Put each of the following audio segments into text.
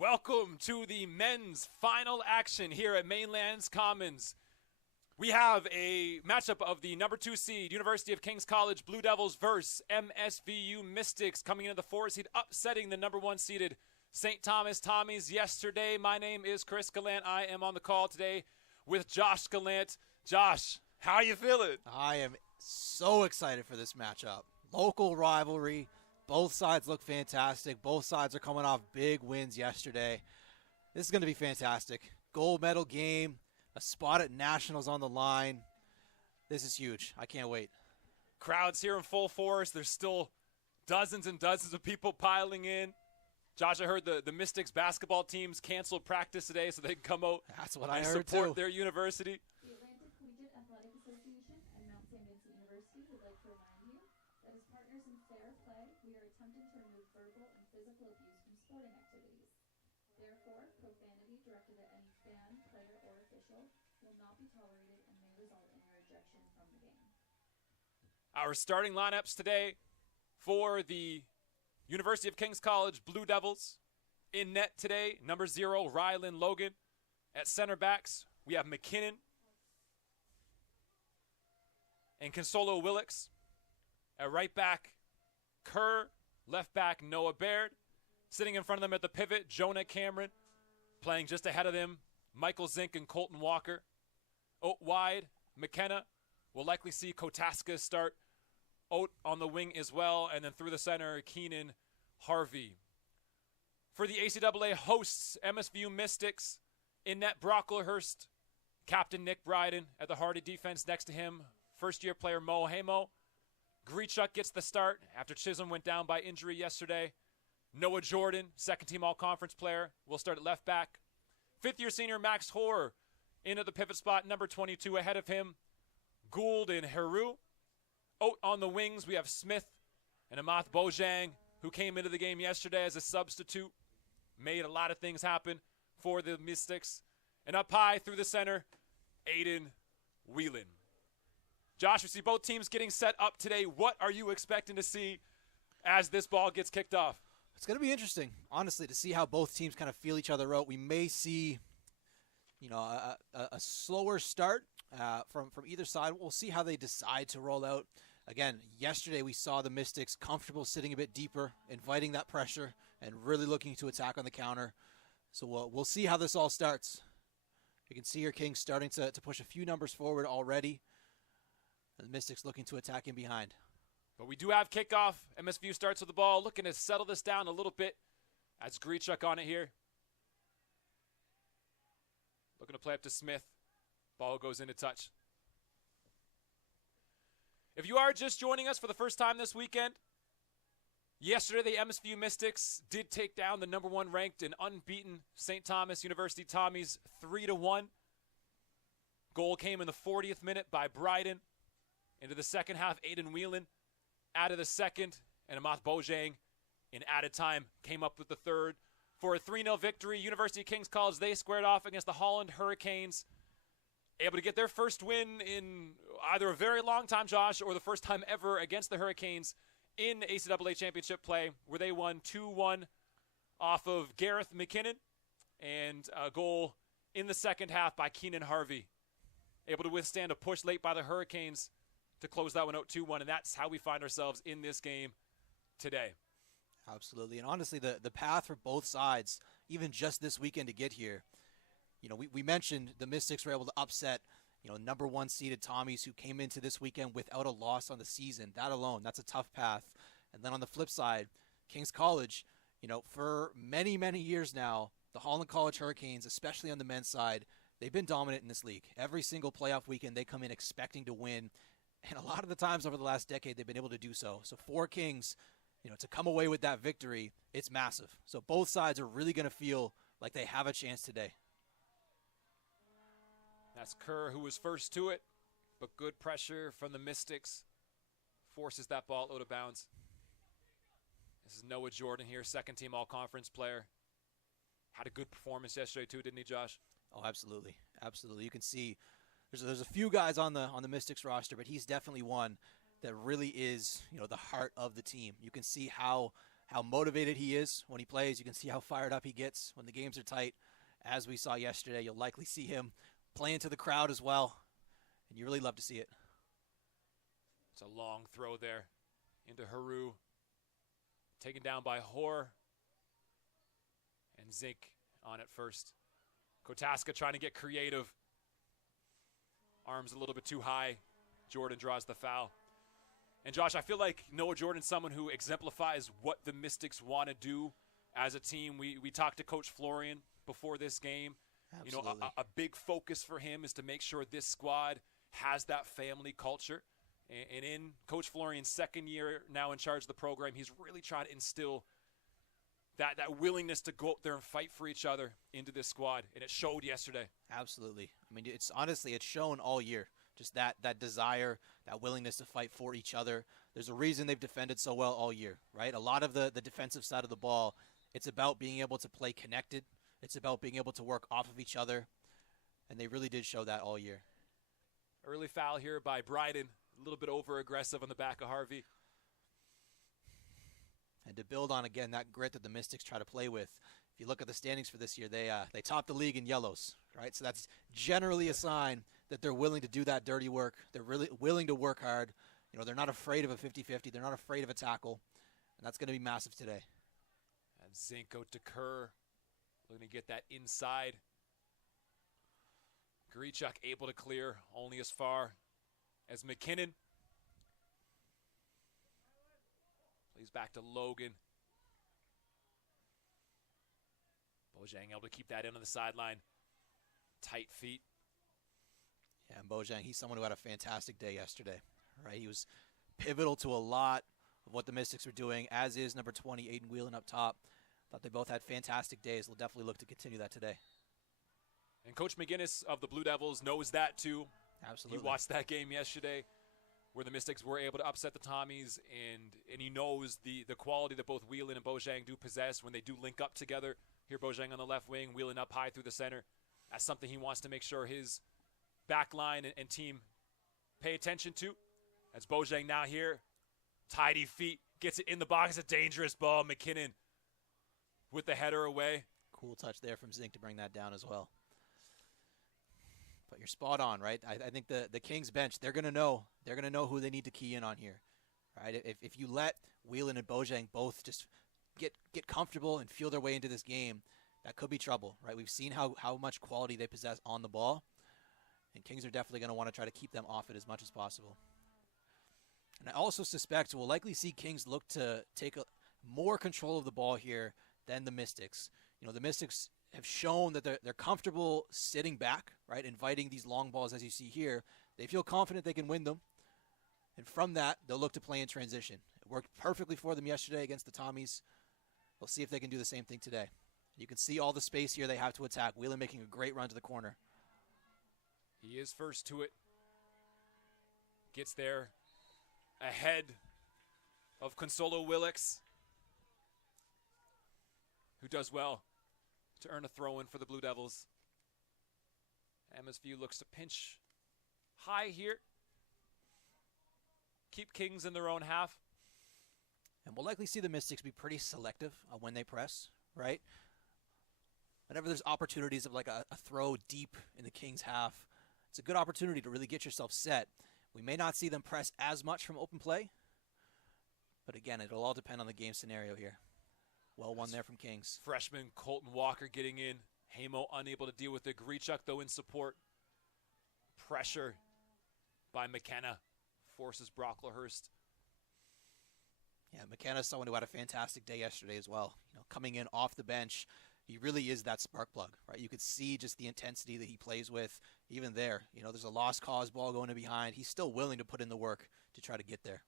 Welcome to the men's final action here at Mainlands Commons. We have a matchup of the number 2 seed, University of King's College Blue Devils versus MSVU Mystics, coming into the 4 seed, upsetting the number 1 seeded St. Thomas Tommies yesterday. My name is Chris Gallant. I am on the call today with Josh Gallant. Josh, how are you feeling? I am so excited for this matchup. Local rivalry. Both sides look fantastic. Both sides are coming off big wins yesterday. This is going to be fantastic. Gold medal game, a spot at Nationals on the line. This is huge. I can't wait. Crowds here in full force. There's still dozens and dozens of people piling in. Josh, I heard the Mystics basketball teams canceled practice today so they can come out That's what I and heard support too. their university. The Atlantic Collegiate Athletic Association and Mount St. Vincent University would like to remind you that as partners in fair play, we are attempting to remove verbal and physical abuse from sporting activities. Therefore, profanity directed at any fan, player, or official will not be tolerated and may result in your ejection from the game. Our starting lineups today for the University of King's College Blue Devils. In net today, number 0, Rylan Logan. At center backs, we have McKinnon and Consolo Willix. At right back, Kerr. Left back, Noah Baird. Sitting in front of them at the pivot, Jonah Cameron. Playing just ahead of them, Michael Zink and Colton Walker. Out wide, McKenna. We'll likely see Kotaska start out on the wing as well. And then through the center, Keenan Harvey. For the ACAA hosts, MSVU Mystics. In net, Brocklehurst. Captain Nick Bryden at the Hardy defense next to him. First-year player Mo Hamo. Grichuk gets the start after Chisholm went down by injury yesterday. Noah Jordan, second-team all-conference player, will start at left back. Fifth-year senior Max Hoare in at the pivot spot, number 22 ahead of him. Gould and Heru. Out on the wings, we have Smith and Amath Bojang, who came into the game yesterday as a substitute. Made a lot of things happen for the Mystics. And up high through the center, Aiden Whelan. Josh, we see both teams getting set up today. What are you expecting to see as this ball gets kicked off? It's going to be interesting, honestly, to see how both teams kind of feel each other out. We may see, a slower start from either side. We'll see how they decide to roll out. Again, yesterday we saw the Mystics comfortable sitting a bit deeper, inviting that pressure, and really looking to attack on the counter. So we'll see how this all starts. You can see your Kings starting to push a few numbers forward already. And the Mystics looking to attack in behind. But we do have kickoff. MSVU starts with the ball, looking to settle this down a little bit. That's Grichuk on it here. Looking to play up to Smith. Ball goes into touch. If you are just joining us for the first time this weekend, yesterday the MSVU Mystics did take down the number 1 ranked and unbeaten St. Thomas University Tommies 3-1. Goal came in the 40th minute by Bryden. Into the second half, Aiden Whelan added the second, and Amath Bojang in added time came up with the third. For a 3-0 victory, University of King's College, they squared off against the Holland Hurricanes, able to get their first win in either a very long time, Josh, or the first time ever against the Hurricanes in ACAA championship play, where they won 2-1 off of Gareth McKinnon and a goal in the second half by Keenan Harvey. Able to withstand a push late by the Hurricanes to close that one out 2-1, and that's how we find ourselves in this game today. Absolutely. And honestly, the path for both sides, even just this weekend to get here, we mentioned the Mystics were able to upset, number 1 seeded Tommies who came into this weekend without a loss on the season. That alone, that's a tough path. And then on the flip side, King's College, for many, many years now, the Holland College Hurricanes, especially on the men's side, they've been dominant in this league. Every single playoff weekend, they come in expecting to win. And a lot of the times over the last decade, they've been able to do so. So for Kings, to come away with that victory, it's massive. So both sides are really going to feel like they have a chance today. That's Kerr, who was first to it, but good pressure from the Mystics forces that ball out of bounds. This is Noah Jordan here, second-team all-conference player. Had a good performance yesterday too, didn't he, Josh? Oh, absolutely. Absolutely. You can see there's a few guys on the Mystics roster, but he's definitely one that really is, the heart of the team. You can see how how motivated he is when he plays. You can see how fired up he gets when the games are tight. As we saw yesterday, you'll likely see him playing to the crowd as well, and you really love to see it. It's a long throw there into Haru. Taken down by Hoare. And Zink on it first. Kotaska trying to get creative. Arms a little bit too high. Jordan draws the foul. And Josh, I feel like Noah Jordan's someone who exemplifies what the Mystics want to do as a team. We talked to Coach Florian before this game. Absolutely. You know, a big focus for him is to make sure this squad has that family culture. And in Coach Florian's second year now in charge of the program, he's really trying to instill that willingness to go out there and fight for each other into this squad. And it showed yesterday. Absolutely. I mean, it's shown all year. Just that desire, that willingness to fight for each other. There's a reason they've defended so well all year, right? A lot of the defensive side of the ball, it's about being able to play connected. It's about being able to work off of each other. And they really did show that all year. Early foul here by Bryden. A little bit over-aggressive on the back of Harvey. And to build on, again, that grit that the Mystics try to play with, if you look at the standings for this year, they top the league in yellows, right? So that's generally a sign that they're willing to do that dirty work. They're really willing to work hard. You know, they're not afraid of a 50-50. They're not afraid of a tackle. And that's going to be massive today. And Zink out to Kerr. Looking to get that inside. Grichuk able to clear only as far as McKinnon. Plays back to Logan. Bojang able to keep that in on the sideline. Tight feet. Yeah, and Bojang, he's someone who had a fantastic day yesterday, right? He was pivotal to a lot of what the Mystics are doing, as is number 20, Aiden Whelan up top. Thought they both had fantastic days. They'll definitely look to continue that today. And Coach McGinnis of the Blue Devils knows that too. Absolutely. He watched that game yesterday where the Mystics were able to upset the Tommies, and he knows the quality that both Whelan and Bojang do possess when they do link up together. Here Bojang on the left wing, Whelan up high through the center. That's something he wants to make sure his back line and team pay attention to. That's Bojang now here. Tidy feet. Gets it in the box. A dangerous ball. McKinnon with the header away. Cool touch there from Zink to bring that down as well. But you're spot on, right? I think the Kings bench, they're gonna know who they need to key in on here, right? If you let Whelan and Bojang both just get comfortable and feel their way into this game, that could be trouble, right? We've seen how much quality they possess on the ball, and Kings are definitely going to want to try to keep them off it as much as possible. And I also suspect we'll likely see Kings look to take more control of the ball here than the Mystics. You know, the Mystics have shown that they're comfortable sitting back, right, inviting these long balls as you see here. They feel confident they can win them. And from that, they'll look to play in transition. It worked perfectly for them yesterday against the Tommies. We'll see if they can do the same thing today. You can see all the space here they have to attack. Whelan making a great run to the corner. He is first to it. Gets there ahead of Consolo Willix, who does well to earn a throw-in for the Blue Devils. MSVU looks to pinch high here. Keep Kings in their own half. And we'll likely see the Mystics be pretty selective when they press, right? Whenever there's opportunities of like a throw deep in the Kings' half, it's a good opportunity to really get yourself set. We may not see them press as much from open play, but again, it'll all depend on the game scenario here. Well won there from Kings. Freshman Colton Walker getting in. Hamo unable to deal with it. Grichuk, though, in support. Pressure by McKenna forces Brocklehurst. Yeah, McKenna's someone who had a fantastic day yesterday as well. You know, coming in off the bench, he really is that spark plug, right? You could see just the intensity that he plays with. Even there, you know, there's a lost cause ball going to behind. He's still willing to put in the work to try to get there.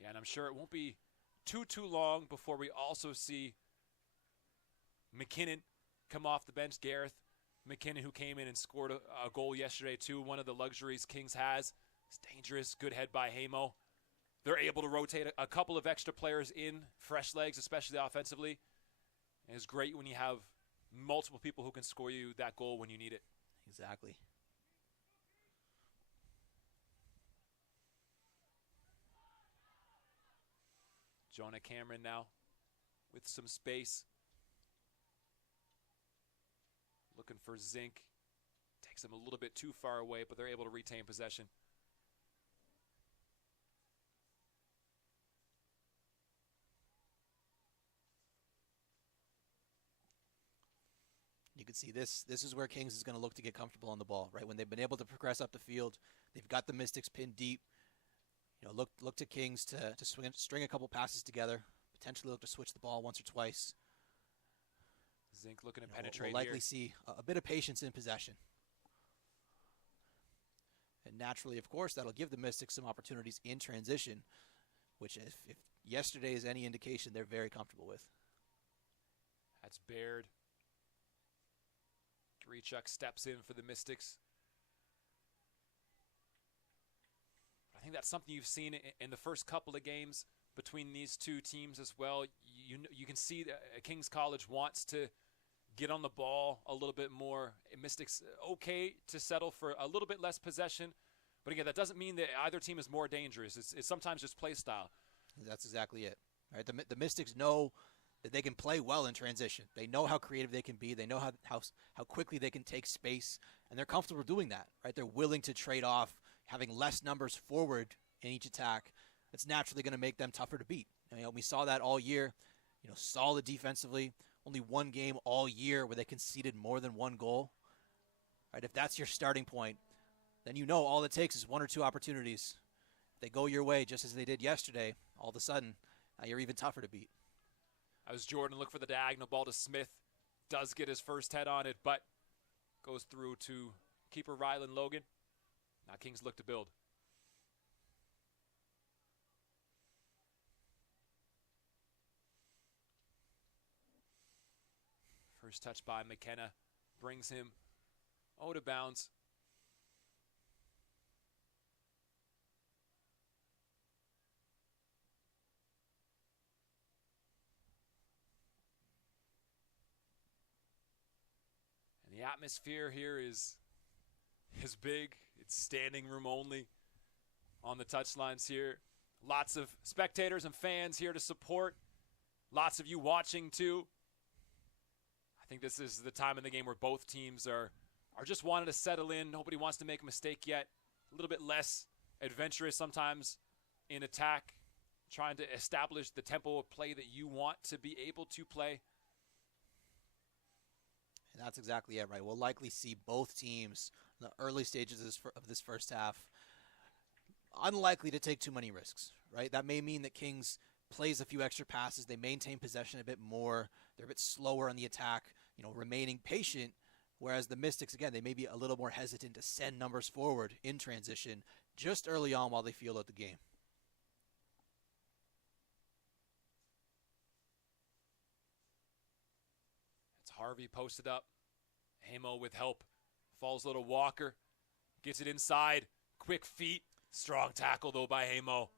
Yeah, and I'm sure it won't be too long before we also see McKinnon come off the bench. Gareth McKinnon, who came in and scored a goal yesterday too. One of the luxuries Kings has. It's dangerous. Good head by Hamo. They're able to rotate a couple of extra players in, fresh legs, especially offensively. And it's great when you have multiple people who can score you that goal when you need it. Exactly. Jonah Cameron now with some space. Looking for Zink. Takes him a little bit too far away, but they're able to retain possession. You can see this is where Kings is going to look to get comfortable on the ball, right? When they've been able to progress up the field, they've got the Mystics pinned deep. You know, look to Kings to string a couple passes together, potentially look to switch the ball once or twice. Zink looking to penetrate we'll likely here. see a bit of patience in possession. And naturally, of course, that'll give the Mystics some opportunities in transition, which if yesterday is any indication, they're very comfortable with. That's Baird. Grichuk steps in for the Mystics. I think that's something you've seen in the first couple of games between these two teams as well. You can see that Kings College wants to get on the ball a little bit more. Mystics okay to settle for a little bit less possession, but again, that doesn't mean that either team is more dangerous. It's sometimes just play style. That's exactly it. Right? The Mystics know that they can play well in transition. They know how creative they can be. They know how quickly they can take space, and they're comfortable doing that. Right? They're willing to trade off having less numbers forward in each attack. It's naturally going to make them tougher to beat. You know, we saw that all year. You know, solid defensively. Only one game all year where they conceded more than one goal. Right? If that's your starting point, then you know all it takes is one or two opportunities. If they go your way just as they did yesterday, all of a sudden, you're even tougher to beat. As Jordan look for the diagonal ball to Smith. Does get his first head on it, but goes through to keeper Rylan Logan. Now Kings look to build. First touch by McKenna brings him out of bounds. And the atmosphere here is big. It's standing room only on the touchlines here. Lots of spectators and fans here to support. Lots of you watching too. I think this is the time in the game where both teams are just wanting to settle in. Nobody wants to make a mistake yet. A little bit less adventurous sometimes in attack, trying to establish the tempo of play that you want to be able to play. And that's exactly it, right? We'll likely see both teams in the early stages of this first half unlikely to take too many risks, right? That may mean that Kings plays a few extra passes. They maintain possession a bit more. They're a bit slower on the attack, remaining patient. Whereas the Mystics, again, they may be a little more hesitant to send numbers forward in transition just early on while they feel out the game. It's Harvey posted up. Hamo with help. Falls little Walker. Gets it inside. Quick feet. Strong tackle, though, by Hamo.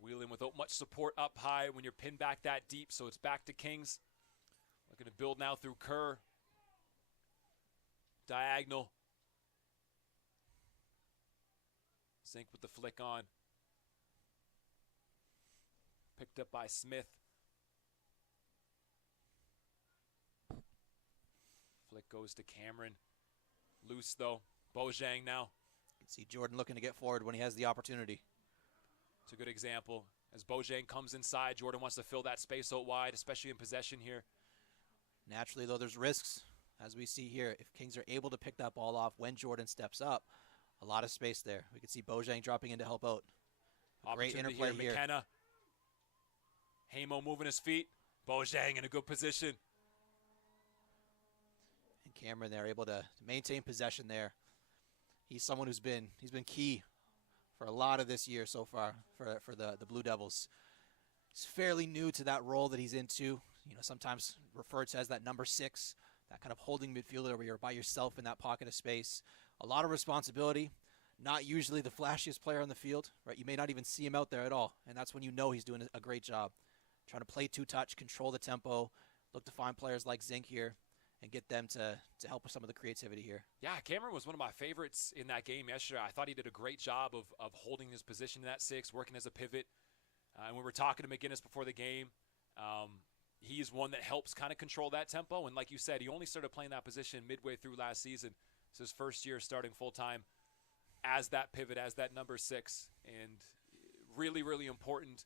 Wheeling without much support up high when you're pinned back that deep, so it's back to Kings. Looking to build now through Kerr. Diagonal. Zink with the flick on. Picked up by Smith. Flick goes to Cameron. Loose, though. Bojang now. You can see Jordan looking to get forward when he has the opportunity. It's a good example. As Bojang comes inside, Jordan wants to fill that space out wide, especially in possession here. Naturally, though, there's risks, as we see here. If Kings are able to pick that ball off when Jordan steps up, a lot of space there. We can see Bojang dropping in to help out. Great interplay here. McKenna. Hamo moving his feet. Bojang in a good position. And Cameron there able to maintain possession there. He's someone he's been key for a lot of this year so far for the Blue Devils. He's fairly new to that role that he's into. Sometimes referred to as that number 6, that kind of holding midfielder where you're by yourself in that pocket of space. A lot of responsibility. Not usually the flashiest player on the field, right? You may not even see him out there at all, and that's when you know he's doing a great job. Trying to play two-touch, control the tempo, look to find players like Zink here, and get them to help with some of the creativity here. Yeah, Cameron was one of my favorites in that game yesterday. I thought he did a great job of holding his position in that 6, working as a pivot. And we were talking to McGinnis before the game. He's one that helps kind of control that tempo. And like you said, he only started playing that position midway through last season. It's his first year starting full-time as that pivot, as that number 6. And really, really important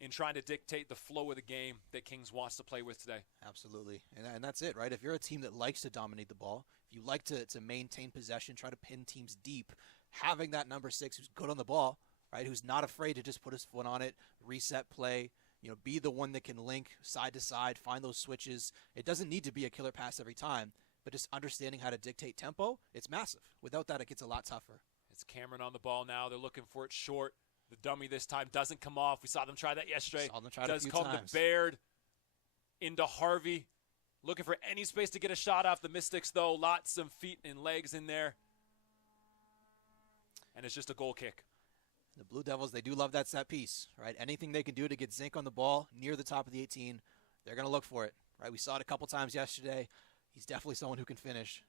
in trying to dictate the flow of the game that Kings wants to play with today. Absolutely. And that's it, right? If you're a team that likes to dominate the ball, if you like to maintain possession, try to pin teams deep, having that number 6 who's good on the ball, right, who's not afraid to just put his foot on it, reset play, be the one that can link side to side, find those switches. It doesn't need to be a killer pass every time, but just understanding how to dictate tempo, it's massive. Without that, it gets a lot tougher. It's Cameron on the ball now. They're looking for it short. The dummy this time doesn't come off. We saw them try that yesterday. Saw them try it a few called times. The Baird into Harvey. Looking for any space to get a shot off the Mystics, though. Lots of feet and legs in there. And it's just a goal kick. The Blue Devils, they do love that set piece, right? Anything they can do to get Zink on the ball near the top of the 18, they're going to look for it, right? We saw it a couple times yesterday. He's definitely someone who can finish,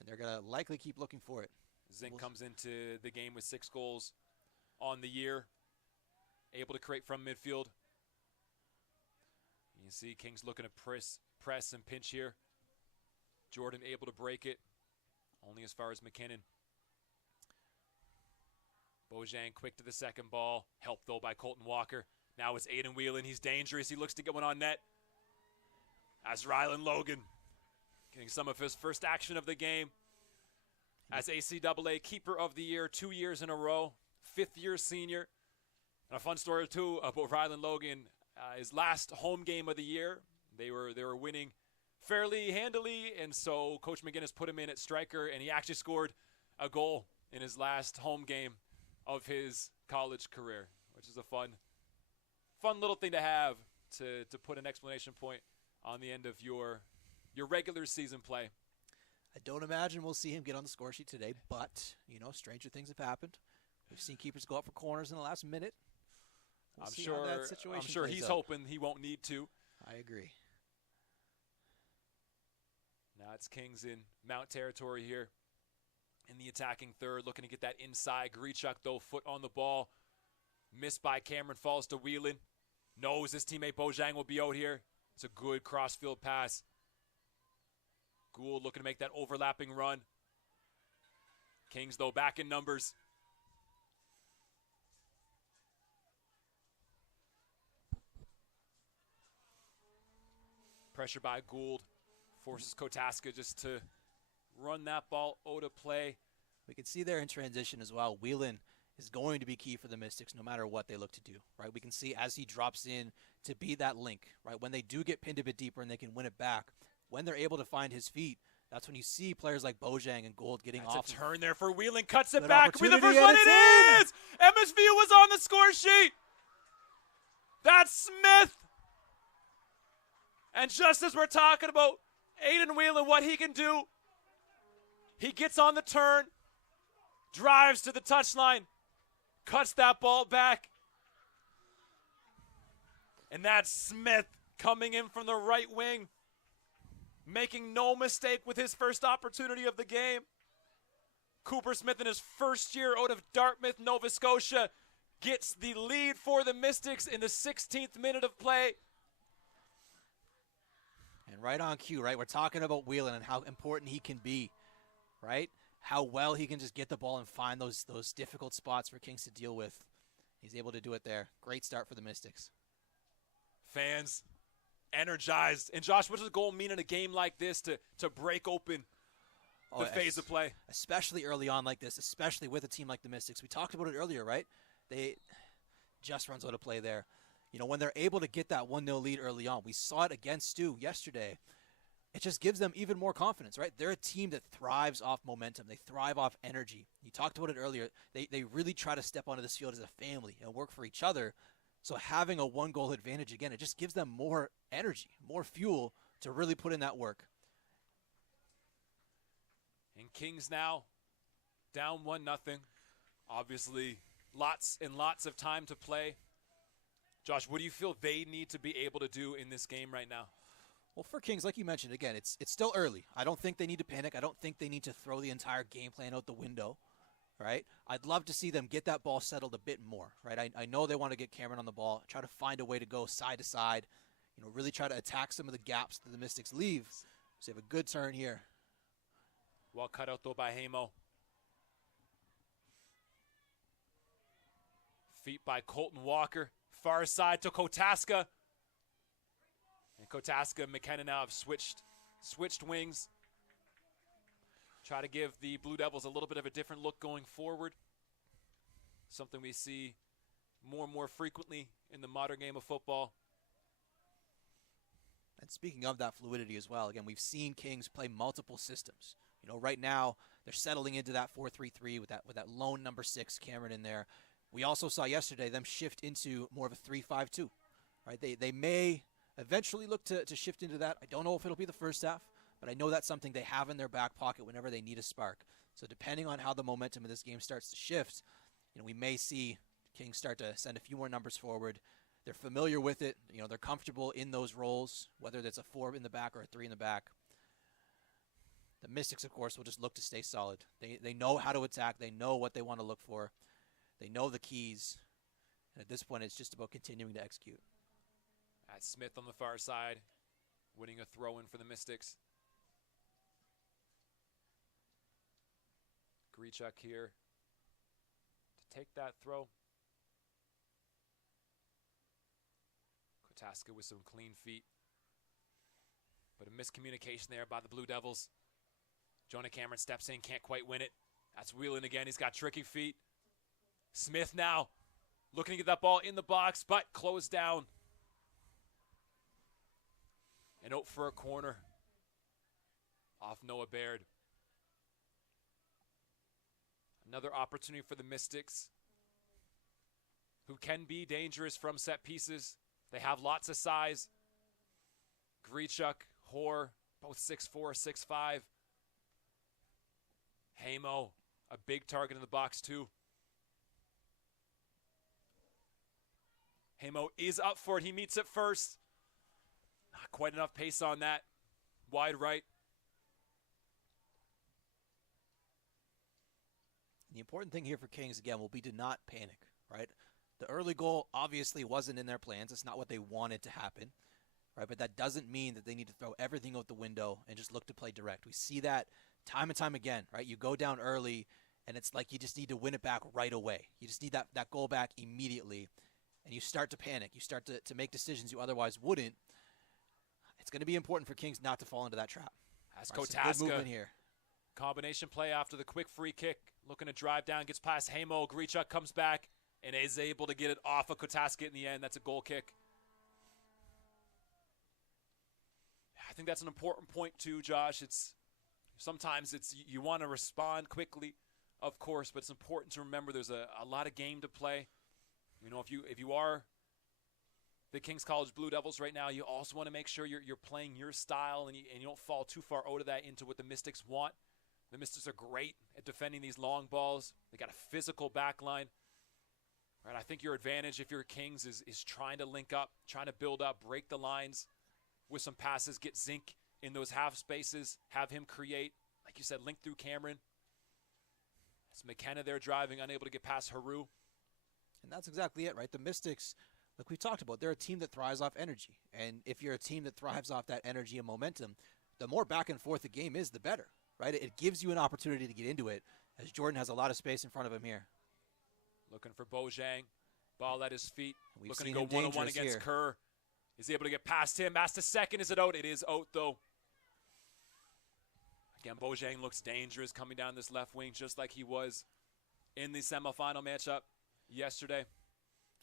and they're going to likely keep looking for it. Zink comes into the game with 6 goals on the year, able to create from midfield. You see Kings looking to press and pinch here. Jordan able to break it, only as far as McKinnon. Bojang quick to the second ball, helped though by Colton Walker. Now it's Aiden Whelan, he's dangerous, he looks to get one on net. As Rylan Logan getting some of his first action of the game as ACAA Keeper of the Year 2 years in a row. 5th-year senior. And a fun story, too, about Rylan Logan. His last home game of the year, they were winning fairly handily, and so Coach McGinnis put him in at striker, and he actually scored a goal in his last home game of his college career, which is a fun little thing to have to put an exclamation point on the end of your regular season play. I don't imagine we'll see him get on the score sheet today, but, stranger things have happened. We've seen keepers go up for corners in the last minute. We'll see how that situation I'm sure plays he's out. hoping he won't need to. I agree. Now it's Kings in Mount territory here in the attacking third, looking to get that inside. Grichuk, though, foot on the ball. Missed by Cameron, falls to Whelan. Knows his teammate Bojang will be out here. It's a good cross-field pass. Gould looking to make that overlapping run. Kings, though, back in numbers. Pressure by Gould. Forces Kotaska just to run that ball out of play. We can see there in transition as well. Whelan is going to be key for the Mystics no matter what they look to do, right? We can see as he drops in to be that link, right? When they do get pinned a bit deeper and they can win it back, when they're able to find his feet, that's when you see players like Bojang and Gould getting off. It's a turn there for Whelan, cuts it Good back. Be the opportunity, first one. and It it's is! MSVU was on the score sheet. That's Smith. And just as we're talking about Aiden Whelan, what he can do, he gets on the turn, drives to the touchline, cuts that ball back. And that's Smith coming in from the right wing, making no mistake with his first opportunity of the game. Cooper Smith in his first year out of Dartmouth, Nova Scotia, gets the lead for the Mystics in the 16th minute of play. And right on cue, right? We're talking about Whelan and how important he can be, right? How well he can just get the ball and find those difficult spots for Kings to deal with. He's able to do it there. Great start for the Mystics. Fans energized. And Josh, what does a goal mean in a game like this to break open the phase of play? Especially early on like this, especially with a team like the Mystics. We talked about it earlier, right? They just runs out of play there. When they're able to get that 1-0 lead early on, we saw it against Stu yesterday. It just gives them even more confidence, right? They're a team that thrives off momentum. They thrive off energy. You talked about it earlier. They really try to step onto this field as a family and work for each other. So having a 1-goal advantage, again, it just gives them more energy, more fuel to really put in that work. And Kings now down 1-0. Obviously, lots and lots of time to play. Josh, what do you feel they need to be able to do in this game right now? Well, for Kings, like you mentioned, again, it's still early. I don't think they need to panic. I don't think they need to throw the entire game plan out the window, right? I'd love to see them get that ball settled a bit more, right? I know they want to get Cameron on the ball, try to find a way to go side to side, really try to attack some of the gaps that the Mystics leave. So they have a good turn here. Well cut out, though, by Hamo. Feet by Colton Walker. Far side to Kotaska. And Kotaska and McKenna now have switched wings. Try to give the Blue Devils a little bit of a different look going forward. Something we see more and more frequently in the modern game of football. And speaking of that fluidity as well, again, we've seen Kings play multiple systems. Right now they're settling into that 4-3-3 with that lone number 6 Cameron in there. We also saw yesterday them shift into more of a 3-5-2. Right? They may eventually look to shift into that. I don't know if it'll be the first half, but I know that's something they have in their back pocket whenever they need a spark. So depending on how the momentum of this game starts to shift, we may see Kings start to send a few more numbers forward. They're familiar with it. They're comfortable in those roles, whether it's a 4 in the back or a 3 in the back. The Mystics, of course, will just look to stay solid. They know how to attack. They know what they want to look for. They know the keys. And at this point, it's just about continuing to execute. At Smith on the far side, winning a throw-in for the Mystics. Grichuk here to take that throw. Kotaska with some clean feet. But a miscommunication there by the Blue Devils. Jonah Cameron steps in, can't quite win it. That's Whelan again. He's got tricky feet. Smith now looking to get that ball in the box, but closed down. And out for a corner off Noah Baird. Another opportunity for the Mystics, who can be dangerous from set pieces. They have lots of size. Grichuk, Hoare, both 6'4", 6'5". Hamo, a big target in the box too. Hamo is up for it. He meets it first. Not quite enough pace on that. Wide right. The important thing here for Kings, again, will be to not panic, right? The early goal obviously wasn't in their plans. It's not what they wanted to happen, right? But that doesn't mean that they need to throw everything out the window and just look to play direct. We see that time and time again, right? You go down early, and it's like you just need to win it back right away. You just need that goal back immediately, and you start to panic. You start to make decisions you otherwise wouldn't. It's going to be important for Kings not to fall into that trap. That's Kotaska. Good movement here. Combination play after the quick free kick. Looking to drive down, gets past Hamo. Grichuk comes back and is able to get it off of Kotaska in the end. That's a goal kick. I think that's an important point too, Josh. Sometimes you want to respond quickly, of course, but it's important to remember there's a lot of game to play. If you are the Kings College Blue Devils right now, you also want to make sure you're playing your style and you don't fall too far out of that into what the Mystics want. The Mystics are great at defending these long balls. They got a physical back line. Right, I think your advantage if you're Kings is trying to link up, trying to build up, break the lines with some passes, get Zink in those half spaces, have him create, like you said, link through Cameron. It's McKenna there driving, unable to get past Haru. And that's exactly it, right? The Mystics, like we talked about, they're a team that thrives off energy. And if you're a team that thrives off that energy and momentum, the more back and forth the game is, the better, right? It gives you an opportunity to get into it, as Jordan has a lot of space in front of him here. Looking for Bojang. Ball at his feet. We've looking seen to go one-on-one dangerous against here. Kerr. Is he able to get past him? Asked a second. Is it out? It is out, though. Again, Bojang looks dangerous coming down this left wing just like he was in the semifinal matchup yesterday.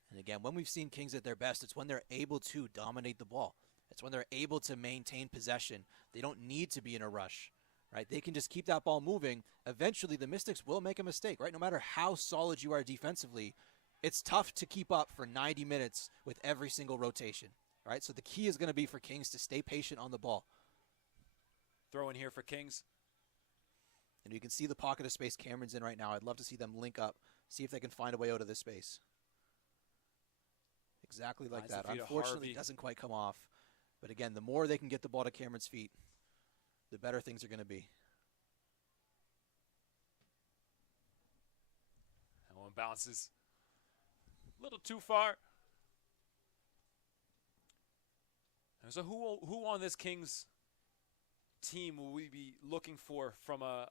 And again, when we've seen Kings at their best, it's when they're able to dominate the ball. It's when they're able to maintain possession. They don't need to be in a rush, right? They can just keep that ball moving. Eventually, the Mystics will make a mistake, right? No matter how solid you are defensively, it's tough to keep up for 90 minutes with every single rotation, right? So the key is going to be for Kings to stay patient on the ball. Throw in here for Kings. And you can see the pocket of space Cameron's in right now. I'd love to see them link up, see if they can find a way out of this space. Exactly like that. Unfortunately, it doesn't quite come off. But again, the more they can get the ball to Cameron's feet, the better things are going to be. That one bounces a little too far. And so who on this Kings team will we be looking for from a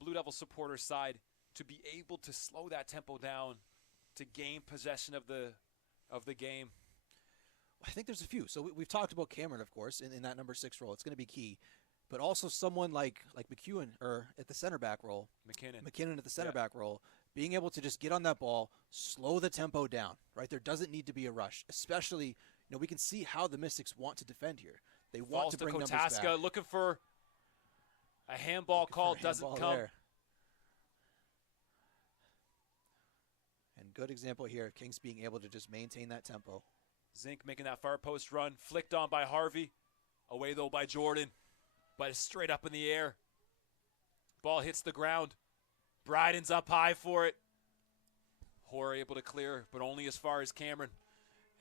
Blue Devil supporter side to be able to slow that tempo down, to gain possession of the game? I think there's a few. So we've talked about Cameron, of course, in that number 6 role. It's going to be key. But also someone like McEwen, or at the center back role. McKinnon at the center back role. Being able to just get on that ball, slow the tempo down, right? There doesn't need to be a rush. Especially, we can see how the Mystics want to defend here. They want to bring numbers back. Looking for a handball call, doesn't come. There. And good example here of Kings being able to just maintain that tempo. Zink making that far post run, flicked on by Harvey. Away, though, by Jordan. But it's straight up in the air. Ball hits the ground. Bryden's up high for it. Hoare able to clear, but only as far as Cameron.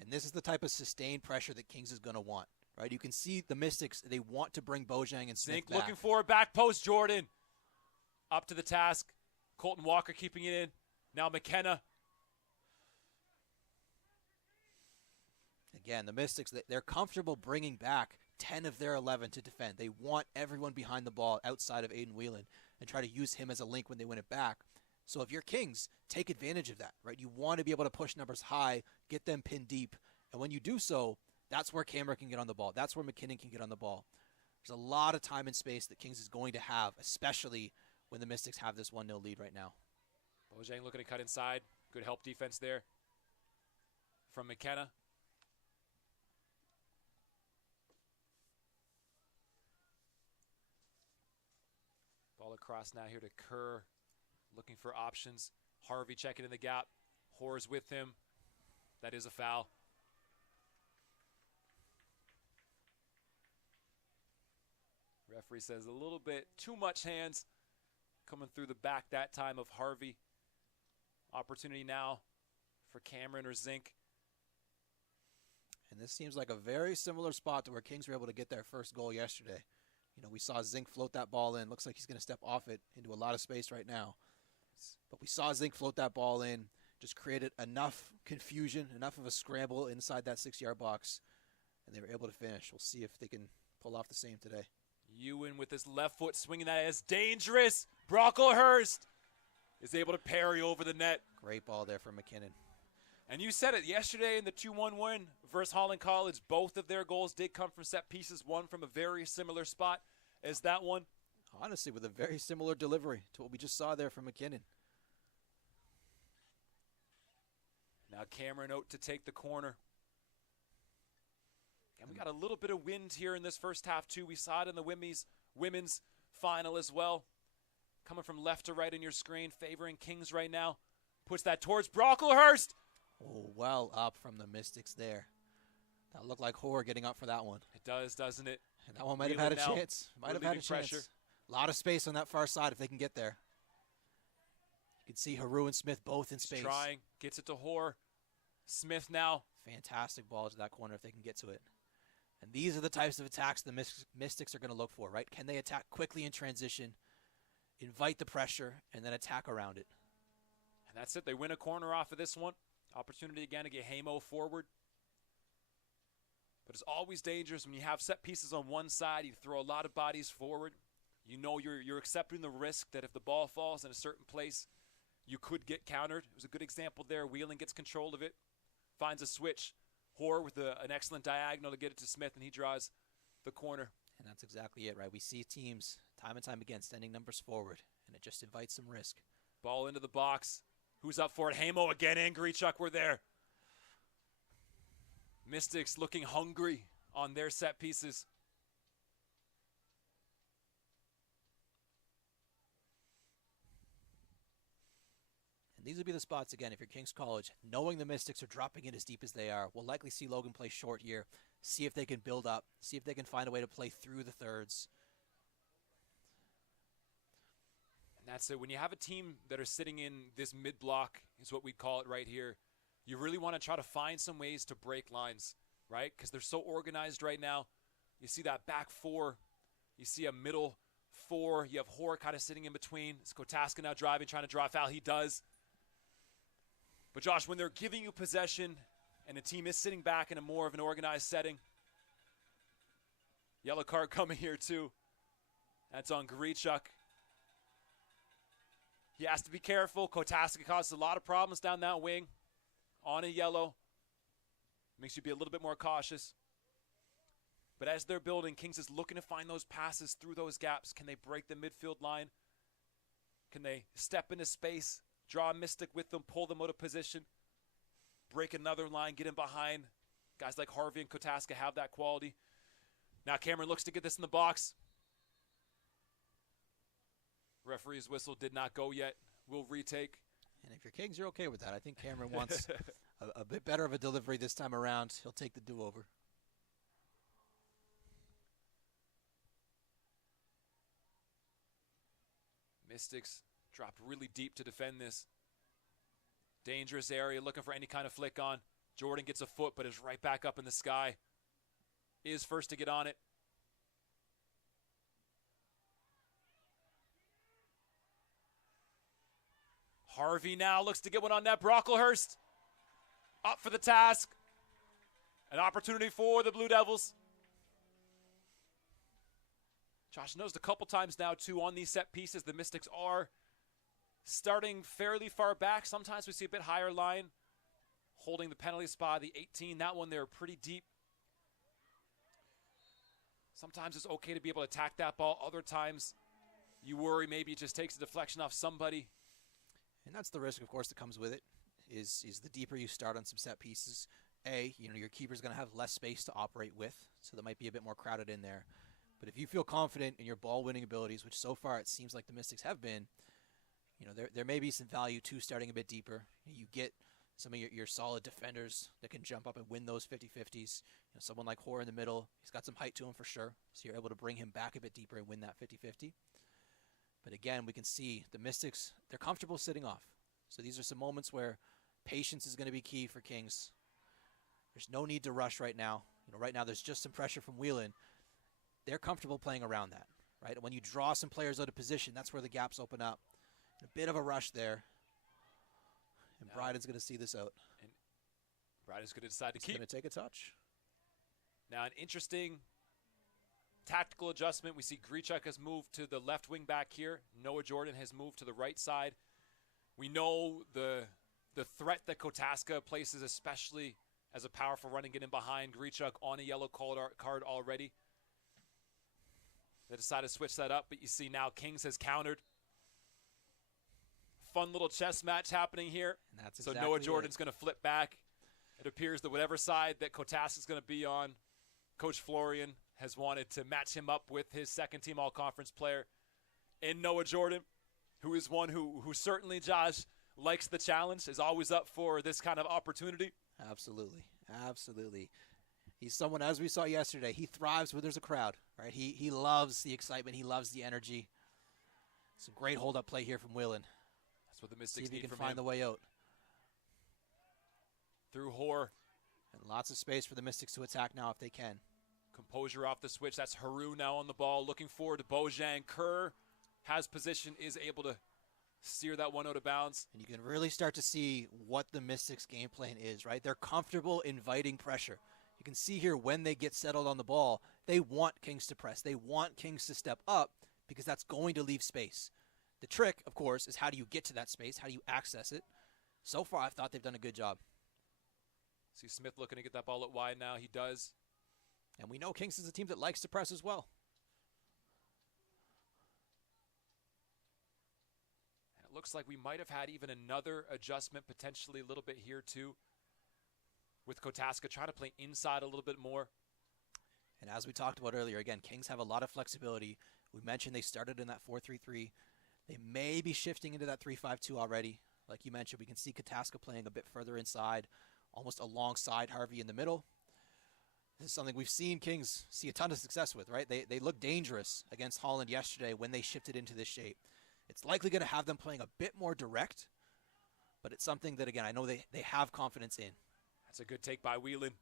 And this is the type of sustained pressure that Kings is going to want, right? You can see the Mystics, they want to bring Bojang and Smith Zink back. looking for a back post, Jordan. Up to the task. Colton Walker keeping it in. Now McKenna. Again, the Mystics, they're comfortable bringing back 10 of their 11 to defend. They want everyone behind the ball outside of Aiden Whelan and try to use him as a link when they win it back. So if you're Kings, take advantage of that, right? You want to be able to push numbers high, get them pinned deep. And when you do so, that's where Cameron can get on the ball. That's where McKinnon can get on the ball. There's a lot of time and space that Kings is going to have, especially when the Mystics have this 1-0 lead right now. Bojang looking to cut inside. Good help defense there from McKenna. Ball across now here to Kerr, looking for options. Harvey checking in the gap. Hoare's with him. That is a foul. Referee says a little bit too much hands coming through the back that time of Harvey. Opportunity now for Cameron or Zink. And this seems like a very similar spot to where Kings were able to get their first goal yesterday. We saw Zink float that ball in. Looks like he's going to step off it into a lot of space right now. But we saw Zink float that ball in, just created enough confusion, enough of a scramble inside that 6-yard box, and they were able to finish. We'll see if they can pull off the same today. Ewan with his left foot swinging that is dangerous. Brocklehurst is able to parry over the net. Great ball there from McKinnon. And you said it yesterday in the 2-1 win versus Holland College. Both of their goals did come from set pieces, one from a very similar spot as that one. Honestly, with a very similar delivery to what we just saw there from McKinnon. Now Cameron out to take the corner. And we got a little bit of wind here in this first half, too. We saw it in the women's final as well. Coming from left to right on your screen, favoring Kings right now. Puts that towards Brocklehurst. Oh, well up from the Mystics there. That looked like Hoare getting up for that one. It does, doesn't it? And that one might have had a chance. Might have had a chance. A lot of space on that far side if they can get there. You can see Haru and Smith both in space. Trying, gets it to Hoare. Smith now. Fantastic ball to that corner if they can get to it. And these are the types of attacks the Mystics are going to look for, right? Can they attack quickly in transition, invite the pressure, and then attack around it? And that's it. They win a corner off of this one. Opportunity again to get Hamo forward. But it's always dangerous when you have set pieces on one side. You throw a lot of bodies forward. You know you're accepting the risk that if the ball falls in a certain place, you could get countered. It was a good example there. Whelan gets control of it, finds a switch. Hoare with an excellent diagonal to get it to Smith, and he draws the corner. And that's exactly it, right? We see teams time and time again sending numbers forward, and it just invites some risk. Ball into the box. Who's up for it? Hamo again and Grichuk were there. Mystics looking hungry on their set pieces. And these would be the spots, again, if you're King's College, knowing the Mystics are dropping in as deep as they are. We'll likely see Logan play short here, see if they can build up, see if they can find a way to play through the thirds. And that's it. When you have a team that are sitting in this mid-block, is what we call it right here, you really want to try to find some ways to break lines, right? Because they're so organized right now. You see that back four. You see a middle four. You have Hoare kind of sitting in between. It's Kotaska now driving, trying to draw a foul. He does. But, Josh, when they're giving you possession and a team is sitting back in a more of an organized setting, yellow card coming here, too. That's on Grichuk. He has to be careful. Kotaska causes a lot of problems down that wing on a yellow. Makes you be a little bit more cautious. But as they're building, Kings is looking to find those passes through those gaps. Can they break the midfield line? Can they step into space, draw a Mystic with them, pull them out of position, break another line, get in behind? Guys like Harvey and Kotaska have that quality. Now Cameron looks to get this in the box. Referee's whistle did not go yet. We'll retake. And if you're Kings, you're okay with that. I think Cameron wants a bit better of a delivery this time around. He'll take the do-over. Mystics dropped really deep to defend this. Dangerous area, looking for any kind of flick on. Jordan gets a foot, but is right back up in the sky. Is first to get on it. Harvey now looks to get one on net. Brocklehurst up for the task. An opportunity for the Blue Devils. Josh noticed a couple times now, too, on these set pieces. The Mystics are starting fairly far back. Sometimes we see a bit higher line. Holding the penalty spot, the 18. That one they're pretty deep. Sometimes it's okay to be able to attack that ball. Other times you worry maybe it just takes a deflection off somebody. And that's the risk, of course, that comes with it, is the deeper you start on some set pieces, your keeper's going to have less space to operate with, so there might be a bit more crowded in there. But if you feel confident in your ball-winning abilities, which so far it seems like the Mystics have been, there may be some value to starting a bit deeper. You get some of your solid defenders that can jump up and win those 50-50s. Someone like Hoare in the middle, he's got some height to him for sure, so you're able to bring him back a bit deeper and win that 50-50. But again, we can see the Mystics, they're comfortable sitting off. So these are some moments where patience is going to be key for Kings. There's no need to rush right now. Right now there's just some pressure from Whelan. They're comfortable playing around that, right? When you draw some players out of position, that's where the gaps open up. A bit of a rush there. And Bryden's going to see this out. And Bryden's going to decide to keep. He's going to take a touch. Now an interesting tactical adjustment. We see Grichuk has moved to the left wing back here. Noah Jordan has moved to the right side. We know the threat that Kotaska places, especially as a powerful running get in behind. Grichuk on a yellow card already. They decided to switch that up, but you see now Kings has countered. Fun little chess match happening here. And that's so exactly Noah Jordan's going to flip back. It appears that whatever side that Kotaska's going to be on, Coach Florian has wanted to match him up with his second-team all-conference player in Noah Jordan, who is one who certainly, Josh, likes the challenge, is always up for this kind of opportunity. Absolutely. Absolutely. He's someone, as we saw yesterday, he thrives where there's a crowd, right? He loves the excitement. He loves the energy. Some great hold-up play here from Whelan. That's what the Mystics See if he need can from find him. the way out. Through Hoare. And lots of space for the Mystics to attack now if they can. Composure off the switch. That's Haru now on the ball. Looking forward to Bojan. Kerr has position, is able to steer that one out of bounds. And you can really start to see what the Mystics' game plan is, right? They're comfortable inviting pressure. You can see here when they get settled on the ball, they want Kings to press. They want Kings to step up because that's going to leave space. The trick, of course, is how do you get to that space? How do you access it? So far, I've thought they've done a good job. See Smith looking to get that ball out wide now. He does. And we know Kings is a team that likes to press as well. And it looks like we might have had even another adjustment potentially a little bit here too, with Kotaska trying to play inside a little bit more. And as we talked about earlier, again, Kings have a lot of flexibility. We mentioned they started in that 4-3-3. They may be shifting into that 3-5-2 already. Like you mentioned, we can see Kotaska playing a bit further inside, almost alongside Harvey in the middle. This is something we've seen Kings see a ton of success with, right? They looked dangerous against Holland yesterday when they shifted into this shape. It's likely going to have them playing a bit more direct, but it's something that, again, I know they have confidence in. That's a good take by Whelan.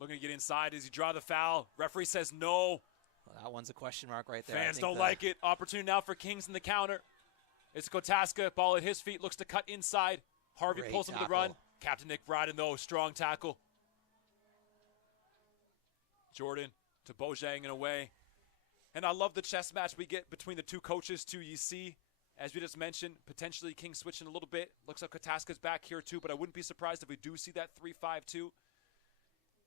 Looking to get inside. Does he draw the foul? Referee says no. Well, that one's a question mark right there. Fans don't like it. Opportunity now for Kings in the counter. It's Kotaska. Ball at his feet. Looks to cut inside. Harvey Great pulls him to the tackle. run. Captain Nick Bryden, though, strong tackle. Jordan to Bojang and away. And I love the chess match we get between the two coaches, too. You see, as we just mentioned, potentially Kings switching a little bit. Looks like Kotaska's back here, too, but I wouldn't be surprised if we do see that 3-5-2.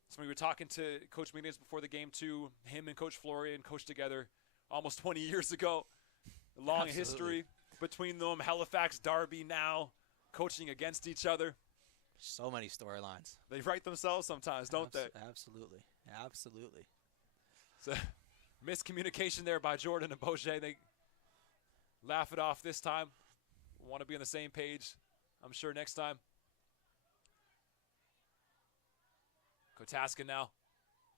So we were talking to Coach McNeils before the game, too. Him and Coach Florian coached together almost 20 years ago. A long history between them. Halifax, Derby now coaching against each other. So many storylines. They write themselves sometimes, don't they? Absolutely. Absolutely. So, miscommunication there by Jordan and Boucher. They laugh it off this time. Want to be on the same page, I'm sure, next time. Kotaska now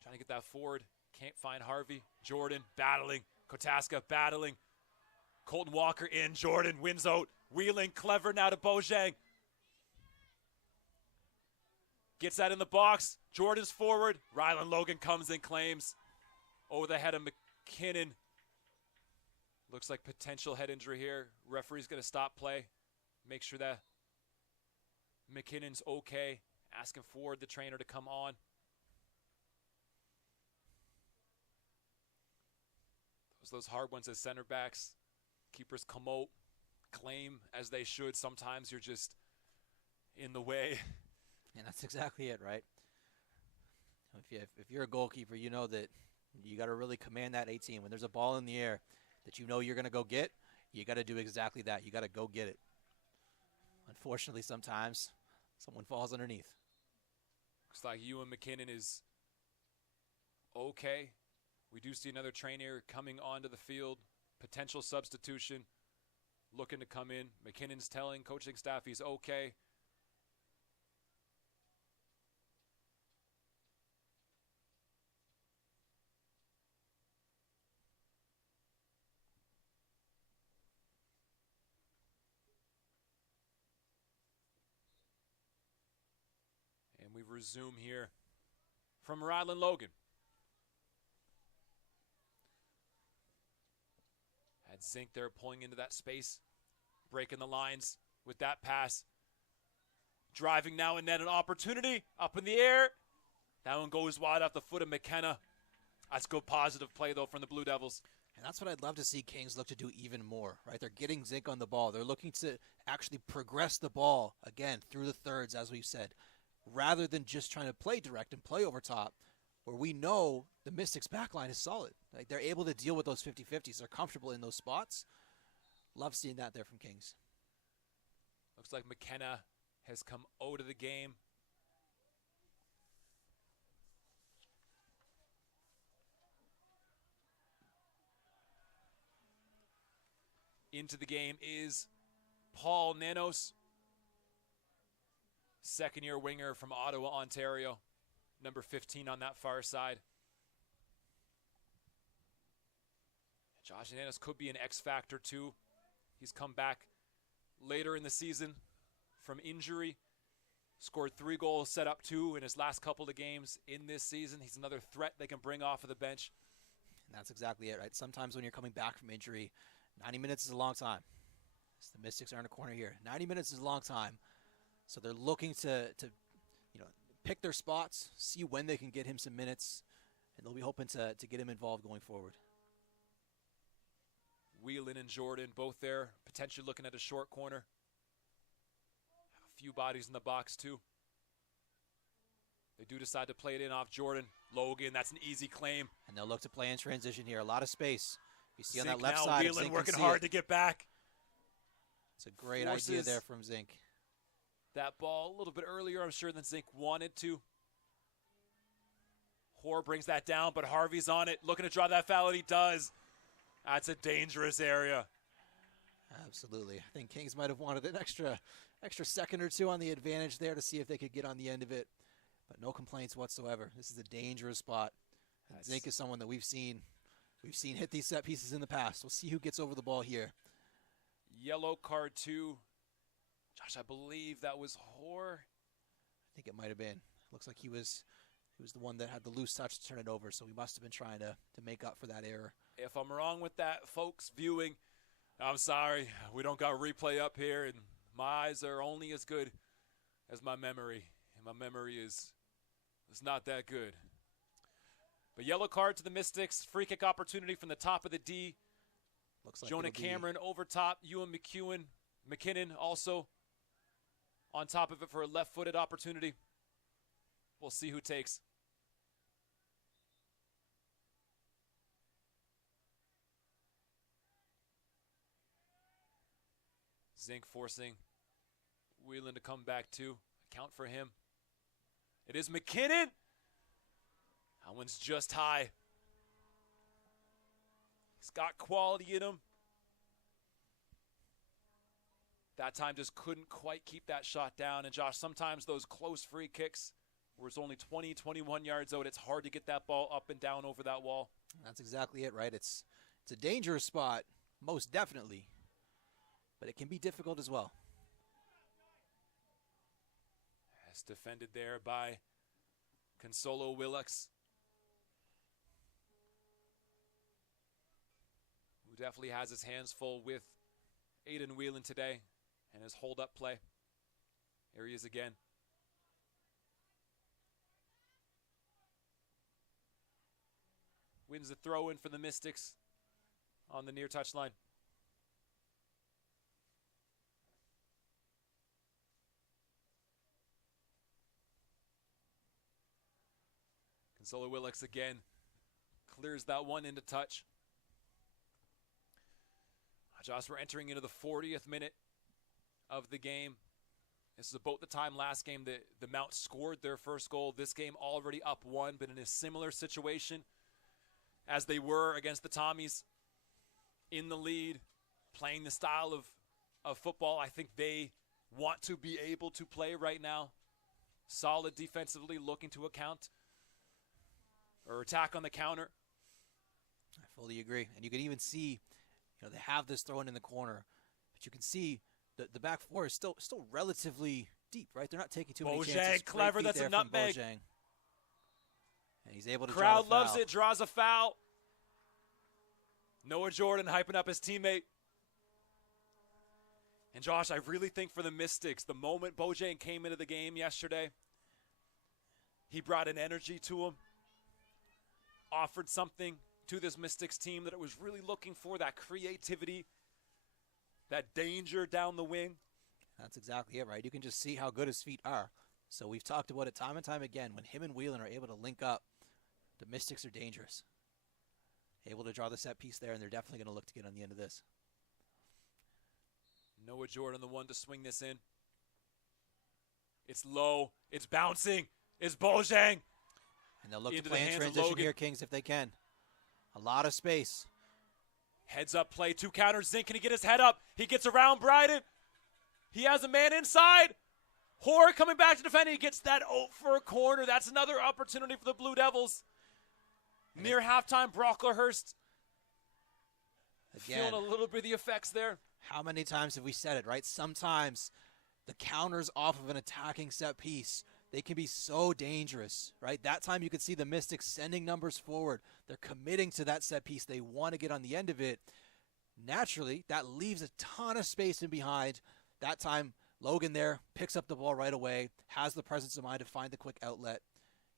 trying to get that forward. Can't find Harvey. Jordan battling. Kotaska battling. Colton Walker in. Jordan wins out. Wheeling clever now to Bojang. Gets that in the box. Jordan's forward. Rylan Logan comes and claims. Over the head of McKinnon. Looks like potential head injury here. Referee's going to stop play. Make sure that McKinnon's okay. Asking for the trainer to come on. Those hard ones as center backs. Keepers come out, claim as they should. Sometimes you're just in the way. And that's exactly it, right? If you're a goalkeeper, you know that you got to really command that 18. When there's a ball in the air that you know you're going to go get, you got to do exactly that. You got to go get it. Unfortunately, sometimes someone falls underneath. Looks like Ewan McKinnon is okay. We do see another trainer coming onto the field. Potential substitution. Looking to come in. McKinnon's telling coaching staff he's okay. And we resume here from Rylan Logan. Had Zink there pulling into that space, breaking the lines with that pass. Driving now and then, an opportunity up in the air. That one goes wide off the foot of McKenna. That's good positive play, though, from the Blue Devils. And that's what I'd love to see Kings look to do even more, right? They're getting Zink on the ball. They're looking to actually progress the ball, again, through the thirds, as we've said, rather than just trying to play direct and play over top, where we know the Mystics' backline is solid. Like, they're able to deal with those 50-50s. They're comfortable in those spots. Love seeing that there from Kings. Looks like McKenna has come out of the game. Into the game is Paul Nanos, second-year winger from Ottawa, Ontario. Number 15 on that far side. Josh Nanos could be an X factor too. He's come back later in the season from injury. Scored 3 goals, set up 2 in his last couple of games in this season. He's another threat they can bring off of the bench. And that's exactly it, right? Sometimes when you're coming back from injury, 90 minutes is a long time. So the Mystics are in a corner here. 90 minutes is a long time. So they're looking to pick their spots, see when they can get him some minutes, and they'll be hoping to get him involved going forward. Whelan and Jordan both there, potentially looking at a short corner. A few bodies in the box too. They do decide to play it in off Jordan. Logan, that's an easy claim. And they'll look to play in transition here. A lot of space. You see Zink on that left now, side. Whelan working hard to get back. It's a great idea there from Zink. That ball a little bit earlier, I'm sure, than Zink wanted to. Hoare brings that down, but Harvey's on it. Looking to draw that foul, and he does. That's a dangerous area. Absolutely. I think Kings might have wanted an extra second or two on the advantage there to see if they could get on the end of it. But no complaints whatsoever. This is a dangerous spot. Zink is someone that we've seen hit these set pieces in the past. We'll see who gets over the ball here. Yellow card 2. Josh, I believe that was Hoare. I think it might have been. Looks like he was He was the one that had the loose touch to turn it over, so he must have been trying to make up for that error. If I'm wrong with that, folks viewing, I'm sorry. We don't got replay up here, and my eyes are only as good as my memory. And my memory is not that good. But yellow card to the Mystics. Free kick opportunity from the top of the D. Looks like Jonah Cameron over top. Ewan McKinnon also on top of it for a left-footed opportunity. We'll see who takes. Zink forcing Whelan to come back too. Account for him. It is McKinnon. That one's just high. He's got quality in him. That time just couldn't quite keep that shot down. And Josh, sometimes those close free kicks where it's only 20, 21 yards out, it's hard to get that ball up and down over that wall. That's exactly it, right? It's a dangerous spot, most definitely. But it can be difficult as well. As defended there by Consolo Willux, who definitely has his hands full with Aiden Whelan today and his hold-up play. Here he is again. Wins the throw-in for the Mystics on the near touchline. Consolo Willux again clears that one into touch. Josh, we're entering into the 40th minute of the game. This is about the time last game that the Mount scored their first goal. This game already up one, but in a similar situation as they were against the Tommies, in the lead, playing the style of football I think they want to be able to play right now. Solid defensively, looking to account or attack on the counter. I fully agree. And you can even see, they have this thrown in the corner, but you can see the back four is still relatively deep, right? They're not taking too many chances. Bojang, clever, that's a nutmeg. And he's able to Crowd draw the loves foul. it, draws a foul. Noah Jordan hyping up his teammate. And Josh, I really think for the Mystics, the moment Bojang came into the game yesterday, he brought an energy to him, offered something to this Mystics team that it was really looking for, that creativity, that danger down the wing. That's exactly it, right? You can just see how good his feet are. So we've talked about it time and time again. When him and Whelan are able to link up, the Mystics are dangerous. Able to draw the set piece there, and they're definitely going to look to get on the end of this. Noah Jordan, the one to swing this in. It's low. It's bouncing. It's Bojang. And they'll look to Into play the in hands of transition Logan. here, Kings, if they can. A lot of space. Heads up play, two counters. Zink, can he get his head up? He gets around Bryden. He has a man inside. Hoare coming back to defend. He gets that out for a corner. That's another opportunity for the Blue Devils. Near halftime, Brocklehurst Again, feeling a little bit of the effects there. how many times have we said it, right? Sometimes the counters off of an attacking set piece, they can be so dangerous, right? That time you could see the Mystics sending numbers forward. They're committing to that set piece. They want to get on the end of it. Naturally, that leaves a ton of space in behind. That time, Logan there picks up the ball right away, has the presence of mind to find the quick outlet.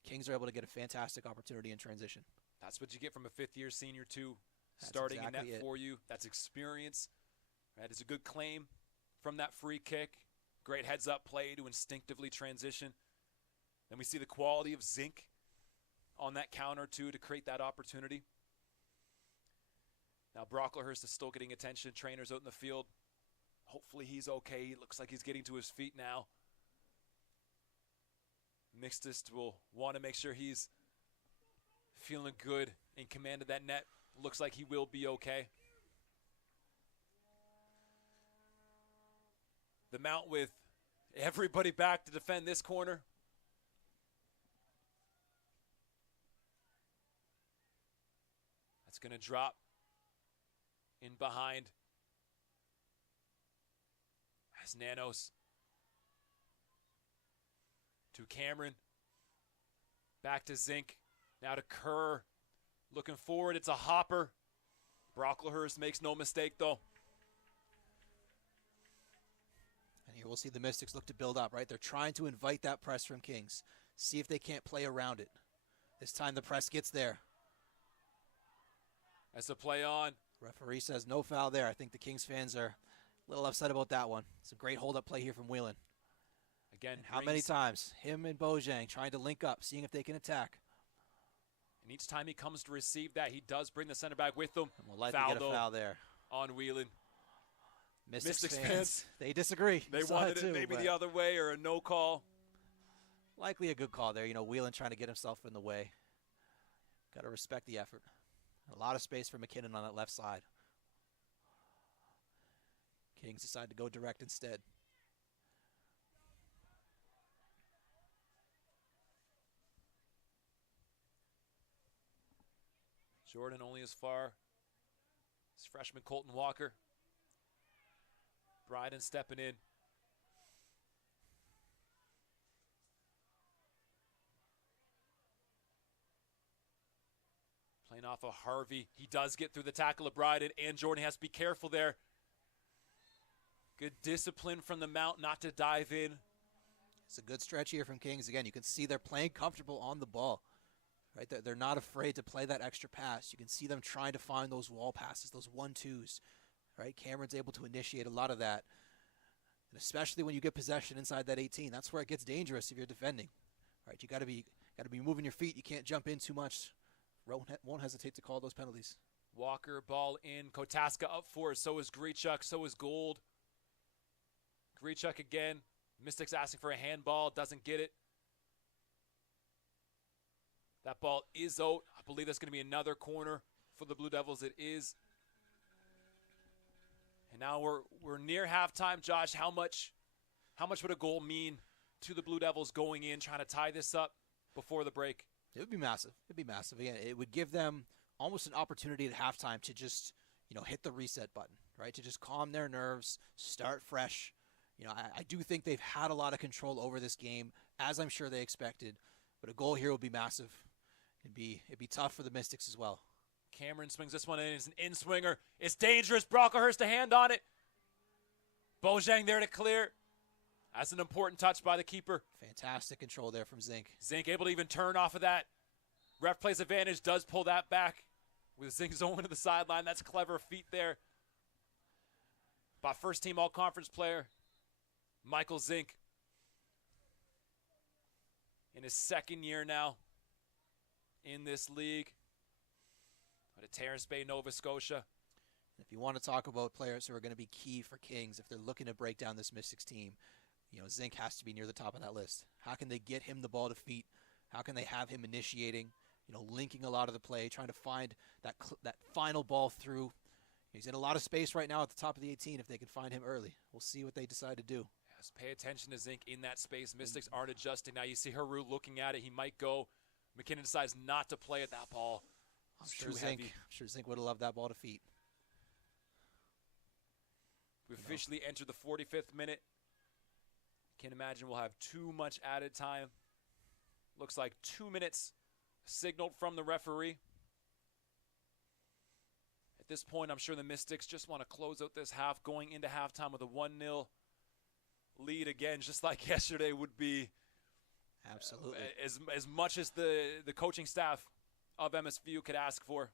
Kings are able to get a fantastic opportunity in transition. That's what you get from a fifth-year senior, too, That's starting exactly in net it. for you. That's experience. That is a good claim from that free kick. Great heads-up play to instinctively transition. Then we see the quality of Zink on that counter, too, to create that opportunity. Now Brocklehurst is still getting attention. Trainers out in the field. Hopefully he's okay. He looks like he's getting to his feet now. Mixtist will want to make sure he's feeling good in command of that net. Looks like he will be okay. The Mount with everybody back to defend this corner. That's going to drop in behind as Nanos to Cameron. Back to Zink. Now to Kerr. Looking forward. It's a hopper. Brocklehurst makes no mistake, though. And here we'll see the Mystics look to build up, right? They're trying to invite that press from Kings. See if they can't play around it. This time the press gets there. As the play on. Referee says no foul there. I think the Kings fans are a little upset about that one. It's a great hold-up play here from Whelan. Again, how many times? Him and Bojang trying to link up, seeing if they can attack. And each time he comes to receive that, he does bring the center back with him. And we'll likely get a foul there. On Whelan. Mystics fans, they disagree. They wanted it maybe the other way or a no call. Likely a good call there. You know, Whelan trying to get himself in the way. Got to respect the effort. A lot of space for McKinnon on that left side. Kings decide to go direct instead. Jordan only as far as freshman Colton Walker. Bryden stepping in. Playing off of Harvey. He does get through the tackle of Bryden, and Jordan has to be careful there. Good discipline from the mount not to dive in. It's a good stretch here from Kings. Again, you can see they're playing comfortable on the ball. Right, they're not afraid to play that extra pass. You can see them trying to find those wall passes, those 1-2s. Right, Cameron's able to initiate a lot of that, and especially when you get possession inside that 18. That's where it gets dangerous if you're defending. Right, you got to be moving your feet. You can't jump in too much. Won't hesitate to call those penalties. Walker, ball in. Kotaska up for it. So is Grichuk. So is Gold. Grichuk again. Mystics asking for a handball. Doesn't get it. That ball is out. I believe that's going to be another corner for the Blue Devils. It is. And now we're near halftime. Josh, how much would a goal mean to the Blue Devils going in, trying to tie this up before the break? It would be massive. It would be massive. Again, it would give them almost an opportunity at halftime to just, hit the reset button, right? To just calm their nerves, start fresh. I do think they've had a lot of control over this game, as I'm sure they expected. But a goal here would be massive. It'd be tough for the Mystics as well. Cameron swings this one in. It's an in-swinger. It's dangerous. Brocklehurst a hand on it. Bojang there to clear. That's an important touch by the keeper. Fantastic control there from Zink. Zink able to even turn off of that. Ref plays advantage, does pull that back with Zink zoning to the sideline. That's clever feet there by first-team all-conference player Michael Zink. In his second year now in this league. But at Terrace Bay, Nova Scotia. If you want to talk about players who are going to be key for Kings, if they're looking to break down this Mystics team, Zink has to be near the top of that list. How can they get him the ball to feet? How can they have him initiating, linking a lot of the play, trying to find that final ball through? He's in a lot of space right now at the top of the 18 if they can find him early. We'll see what they decide to do. Yes, pay attention to Zink in that space. Mystics aren't adjusting. Now you see Haru looking at it. He might go. McKinnon decides not to play at that ball. I'm sure Zink would have loved that ball to feet. We've officially entered the 45th minute. Can't imagine we'll have too much added time. Looks like 2 minutes signaled from the referee. At this point, I'm sure the Mystics just want to close out this half, going into halftime with a 1-0 lead again, just like yesterday would be. Absolutely. As much as the coaching staff of MSVU could ask for.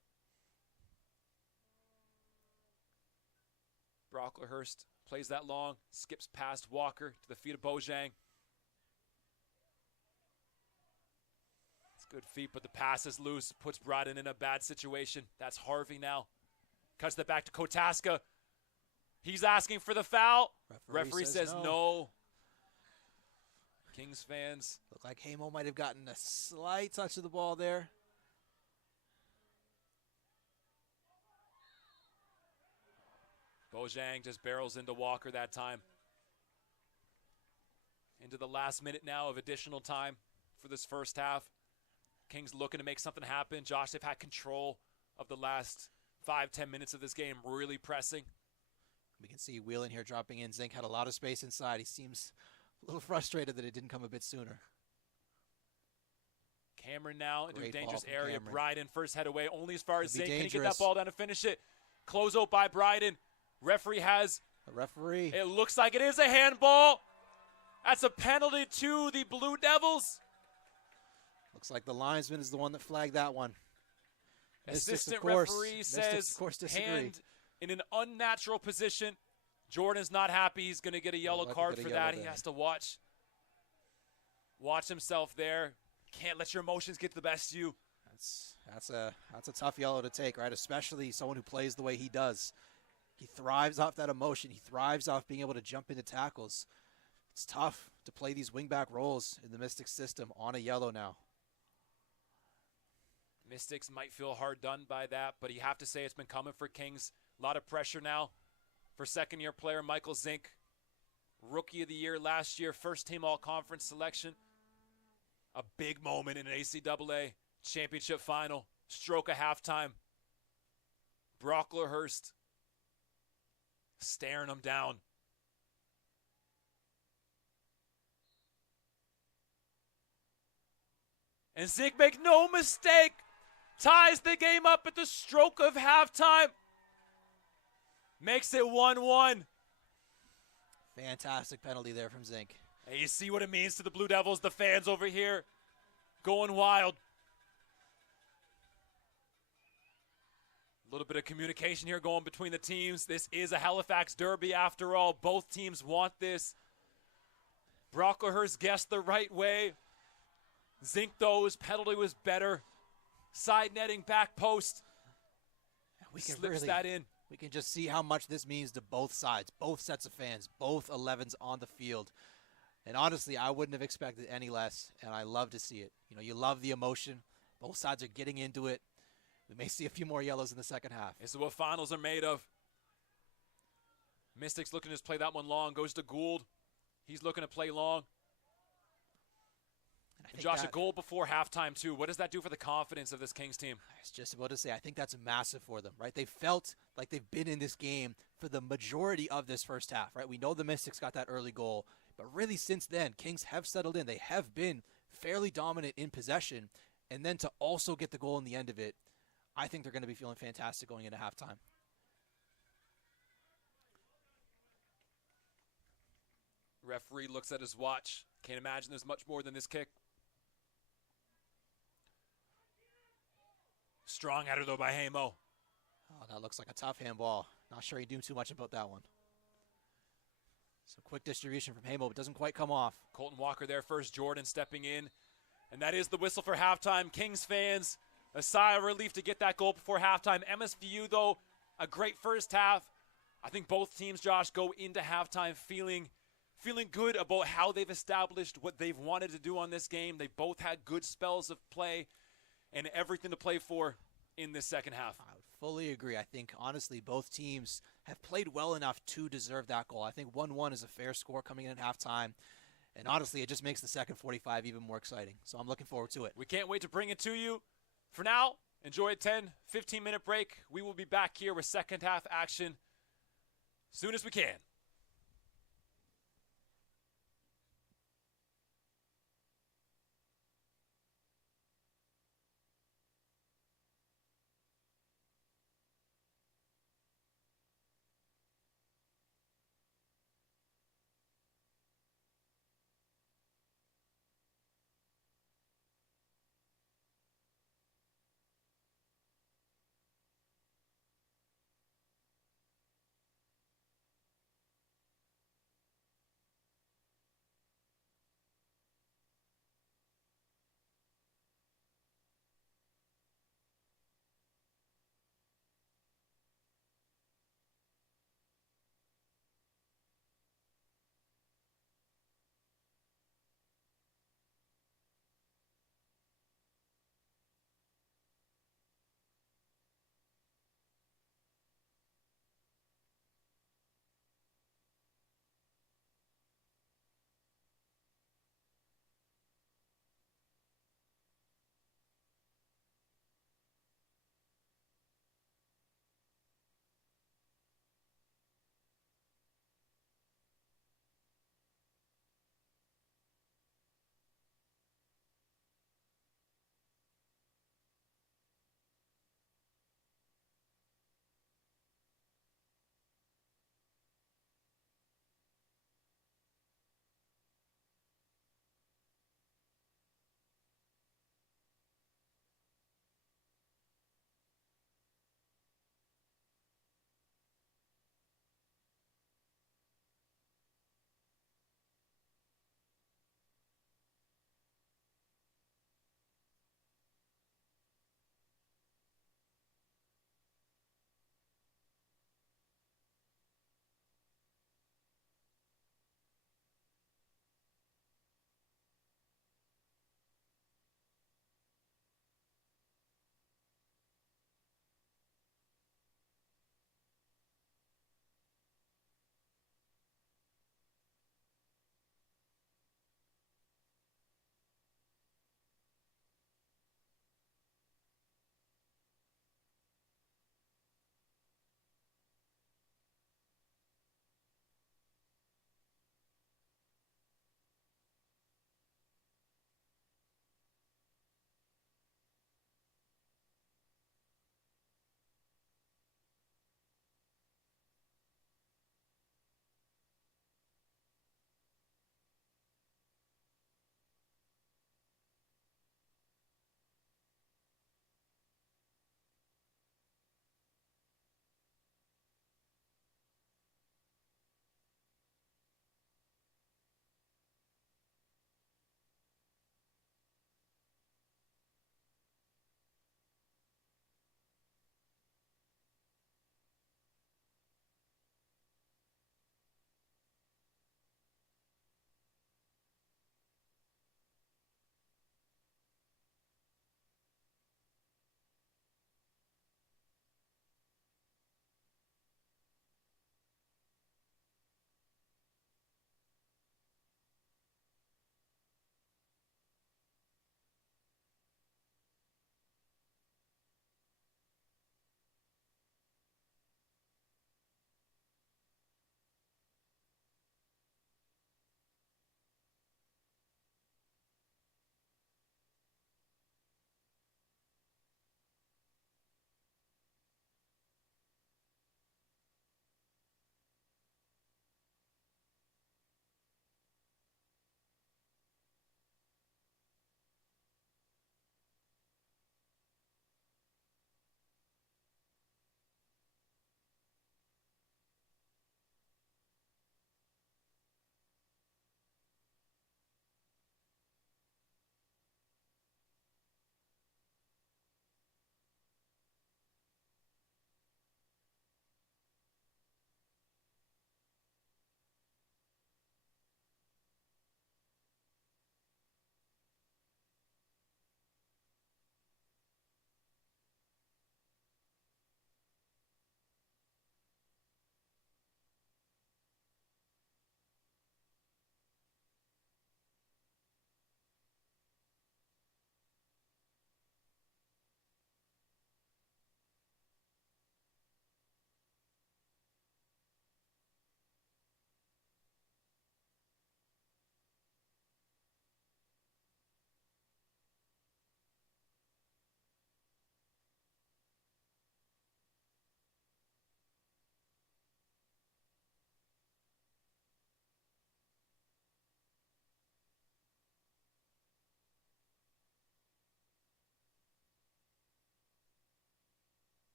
Brocklehurst plays that long, skips past Walker to the feet of Bojang. It's good feet, but the pass is loose, puts Bryden in a bad situation. That's Harvey now. Cuts that back to Kotaska. He's asking for the foul. Referee says no. Kings fans. Look like Hamo might have gotten a slight touch of the ball there. Bojang just barrels into Walker that time. Into the last minute now of additional time for this first half. Kings looking to make something happen. Josh, they've had control of the last 5-10 minutes of this game, really pressing. We can see Whelan here dropping in. Zink had a lot of space inside. He seems a little frustrated that it didn't come a bit sooner. Cameron now into a Great ball dangerous from area. Cameron. Bryden first head away, only as far as Could be Zink. Can he get dangerous. that ball down to finish it? Close out by Bryden. Referee has, The referee. it looks like it is a handball. That's a penalty to the Blue Devils. Looks like the linesman is the one that flagged that one. Assistant Mystics, referee Mystics, says of course, disagree. hand in an unnatural position. Jordan's not happy. He's going to get a yellow lucky card get a for yellow that. there. He has to watch himself there. Can't let your emotions get the best of you. That's a tough yellow to take, right? Especially someone who plays the way he does. He thrives off that emotion. He thrives off being able to jump into tackles. It's tough to play these wingback roles in the Mystics system on a yellow now. Mystics might feel hard done by that, but you have to say it's been coming for Kings. A lot of pressure now for second-year player Michael Zink. Rookie of the Year last year, first-team all-conference selection. A big moment in an ACAA championship final. Stroke of halftime. Brocklehurst staring him down. And Zink, make no mistake, ties the game up at the stroke of halftime. Makes it 1-1. Fantastic penalty there from Zink. And you see what it means to the Blue Devils, the fans over here going wild. A little bit of communication here going between the teams. This is a Halifax derby after all. Both teams want this. Brocklehurst guessed the right way. Zink, though, his penalty was better. Side netting, back post. We can Slips that in. We can just see how much this means to both sides, both sets of fans, both 11s on the field. And honestly, I wouldn't have expected any less, and I love to see it. You know, you love the emotion. Both sides are getting into it. We may see a few more yellows in the second half. This is what finals are made of. Mystics looking to just play that one long. Goes to Gould. He's looking to play long. And Josh, a goal before halftime, too. What does that do for the confidence of this Kings team? I was just about to say, I think that's massive for them, right? They felt like they've been in this game for the majority of this first half, right? We know the Mystics got that early goal, but really since then, Kings have settled in. They have been fairly dominant in possession, and then to also get the goal in the end of it, I think they're going to be feeling fantastic going into halftime. Referee looks at his watch. Can't imagine there's much more than this kick. Strong header, though, by Hamo. Oh, that looks like a tough handball. Not sure he knew too much about that one. So quick distribution from Hamo, but doesn't quite come off. Colton Walker there first. Jordan stepping in. And that is the whistle for halftime. Kings fans, a sigh of relief to get that goal before halftime. MSVU, though, a great first half. I think both teams, Josh, go into halftime feeling good about how they've established what they've wanted to do on this game. They both had good spells of play and everything to play for in this second half. I would fully agree. I think, honestly, both teams have played well enough to deserve that goal. I think 1-1 is a fair score coming in at halftime. And honestly, it just makes the second 45 even more exciting. So I'm looking forward to it. We can't wait to bring it to you. For now, enjoy a 10, 15-minute break. We will be back here with second half action as soon as we can.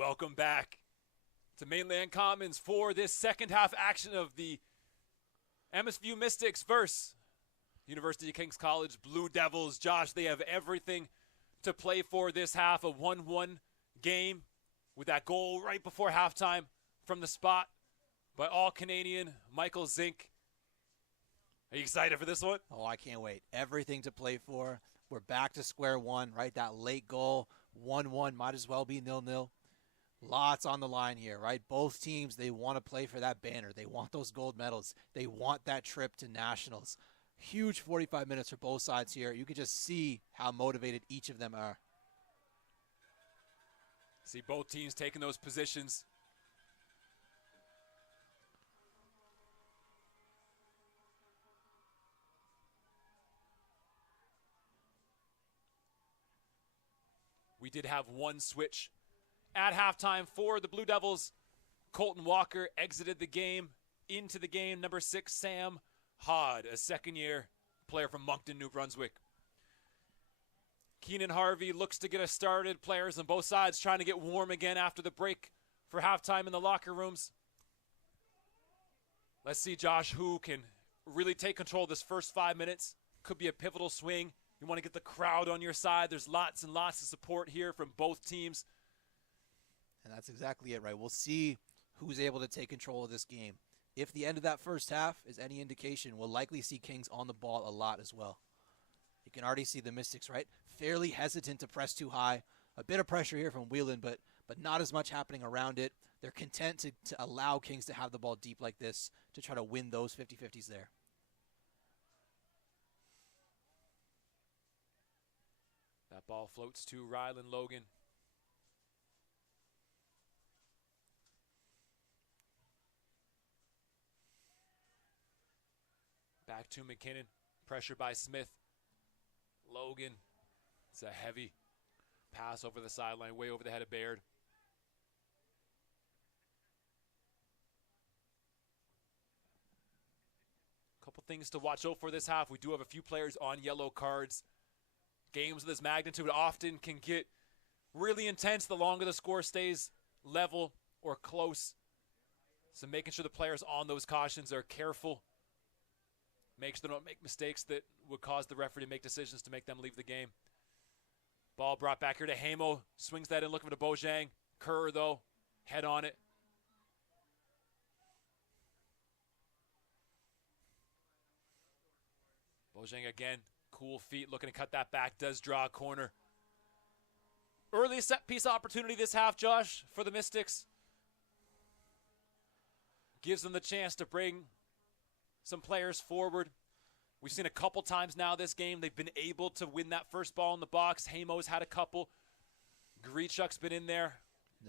welcome back to Mainland Commons for this second half action of the MSVU Mystics versus University of Kings College Blue Devils. Josh, they have everything to play for this half, a 1-1 game with that goal right before halftime from the spot by All-Canadian Michael Zink. Are you excited for this one? Oh, I can't wait. Everything to play for. We're back to square one, right? That late goal, 1-1, might as well be 0-0. Lots on the line here, right? Both teams, they want to play for that banner. They want those gold medals. They want that trip to nationals. Huge 45 minutes for both sides here. You can just see how motivated each of them are. See both teams taking those positions. We did have one switch at halftime for the Blue Devils. Colton Walker exited the game. Into the game, number 6, Sam Hod, a second-year player from Moncton, New Brunswick. Keenan Harvey looks to get us started. Players on both sides trying to get warm again after the break for halftime in the locker rooms. Let's see, Josh, who can really take control of this first 5 minutes. Could be a pivotal swing. You want to get the crowd on your side. There's lots and lots of support here from both teams. And that's exactly it, right? We'll see who's able to take control of this game. If the end of that first half is any indication, we'll likely see Kings on the ball a lot as well. You can already see the Mystics, right? Fairly hesitant to press too high. A bit of pressure here from Whelan, but not as much happening around it. They're content to allow Kings to have the ball deep like this to try to win those 50-50s there. That ball floats to Rylan Logan. Back to McKinnon. Pressure by Smith. Logan. It's a heavy pass over the sideline, way over the head of Baird. Couple things to watch out for this half. We do have a few players on yellow cards. Games of this magnitude often can get really intense the longer the score stays level or close. So making sure the players on those cautions are careful. Make sure they don't make mistakes that would cause the referee to make decisions to make them leave the game. Ball brought back here to Hamo. Swings that in, looking for Bojang. Kerr, though, head on it. Bojang again. Cool feet, looking to cut that back. Does draw a corner. Early set-piece opportunity this half, Josh, for the Mystics. Gives them the chance to bring some players forward. We've seen a couple times now this game they've been able to win that first ball in the box. Hamo's had a couple. Grichuk's been in there.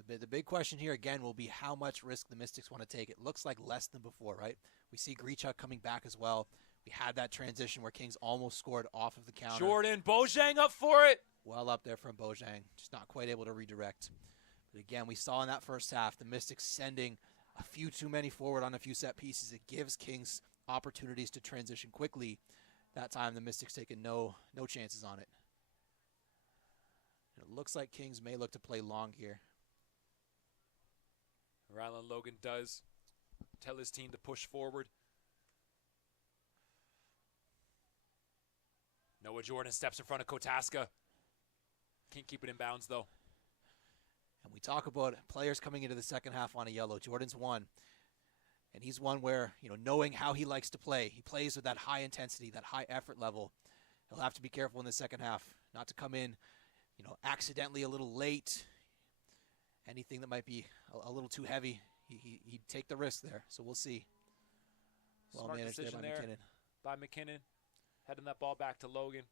The big question here again will be how much risk the Mystics want to take. It looks like less than before, right? We see Grichuk coming back as well. We had that transition where Kings almost scored off of the counter. Jordan Bojang up for it. Well up there from Bojang. Just not quite able to redirect. But again, we saw in that first half the Mystics sending a few too many forward on a few set pieces. It gives Kings opportunities to transition quickly. That time the Mystics taking no chances on it. And it looks like Kings may look to play long here. Rylan Logan does tell his team to push forward. Noah Jordan steps in front of Kotaska. Can't keep it in bounds, though. And we talk about players coming into the second half on a yellow. Jordan's one. And he's one where, knowing how he likes to play, he plays with that high intensity, that high effort level. He'll have to be careful in the second half, not to come in, accidentally a little late. Anything that might be a little too heavy, he'd take the risk there. So we'll see. Well Smart managed decision there there by McKinnon. Heading that ball back to Logan.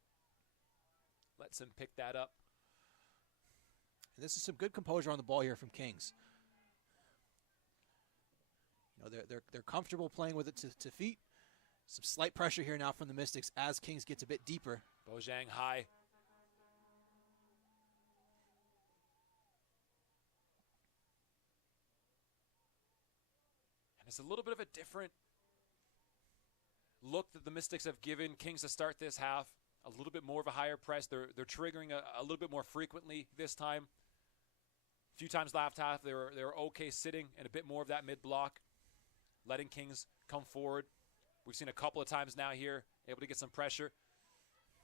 Lets him pick that up. And this is some good composure on the ball here from Kings. They're comfortable playing with it to feet. Some slight pressure here now from the Mystics as Kings gets a bit deeper. Bojang high. And it's a little bit of a different look that the Mystics have given Kings to start this half. A little bit more of a higher press. They're triggering a little bit more frequently this time. few times last half, they were okay sitting and a bit more of that mid-block, letting Kings come forward. We've seen a couple of times now here, able to get some pressure.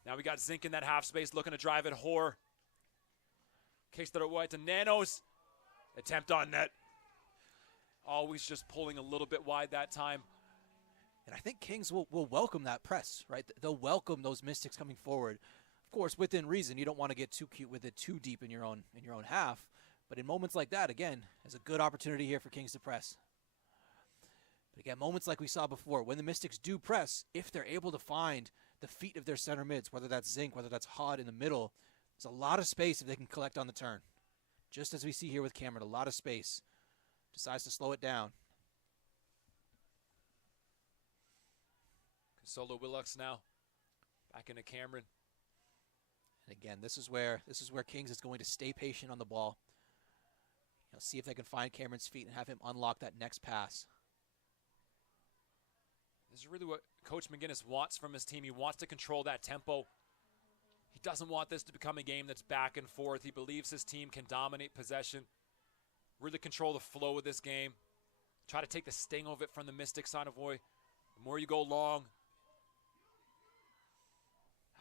Now we got Zink in that half space looking to drive it. Hoare. Case that it wide to Nanos. Attempt on net. Always just pulling a little bit wide that time. And I think Kings will welcome that press, right? They'll welcome those Mystics coming forward. Of course, within reason, you don't want to get too cute with it too deep in your own half. But in moments like that, again, there's a good opportunity here for Kings to press. But again, moments like we saw before, when the Mystics do press, if they're able to find the feet of their center mids, whether that's Zink, whether that's Hod in the middle, there's a lot of space if they can collect on the turn. Just as we see here with Cameron, a lot of space. Decides to slow it down. Solo Willux now back into Cameron. And again, this is where Kings is going to stay patient on the ball. See if they can find Cameron's feet and have him unlock that next pass. This is really what Coach McGinnis wants from his team. He wants to control that tempo. He doesn't want this to become a game that's back and forth. He believes his team can dominate possession, really control the flow of this game, try to take the sting of it from the Mystics on Avoy. The more you go long,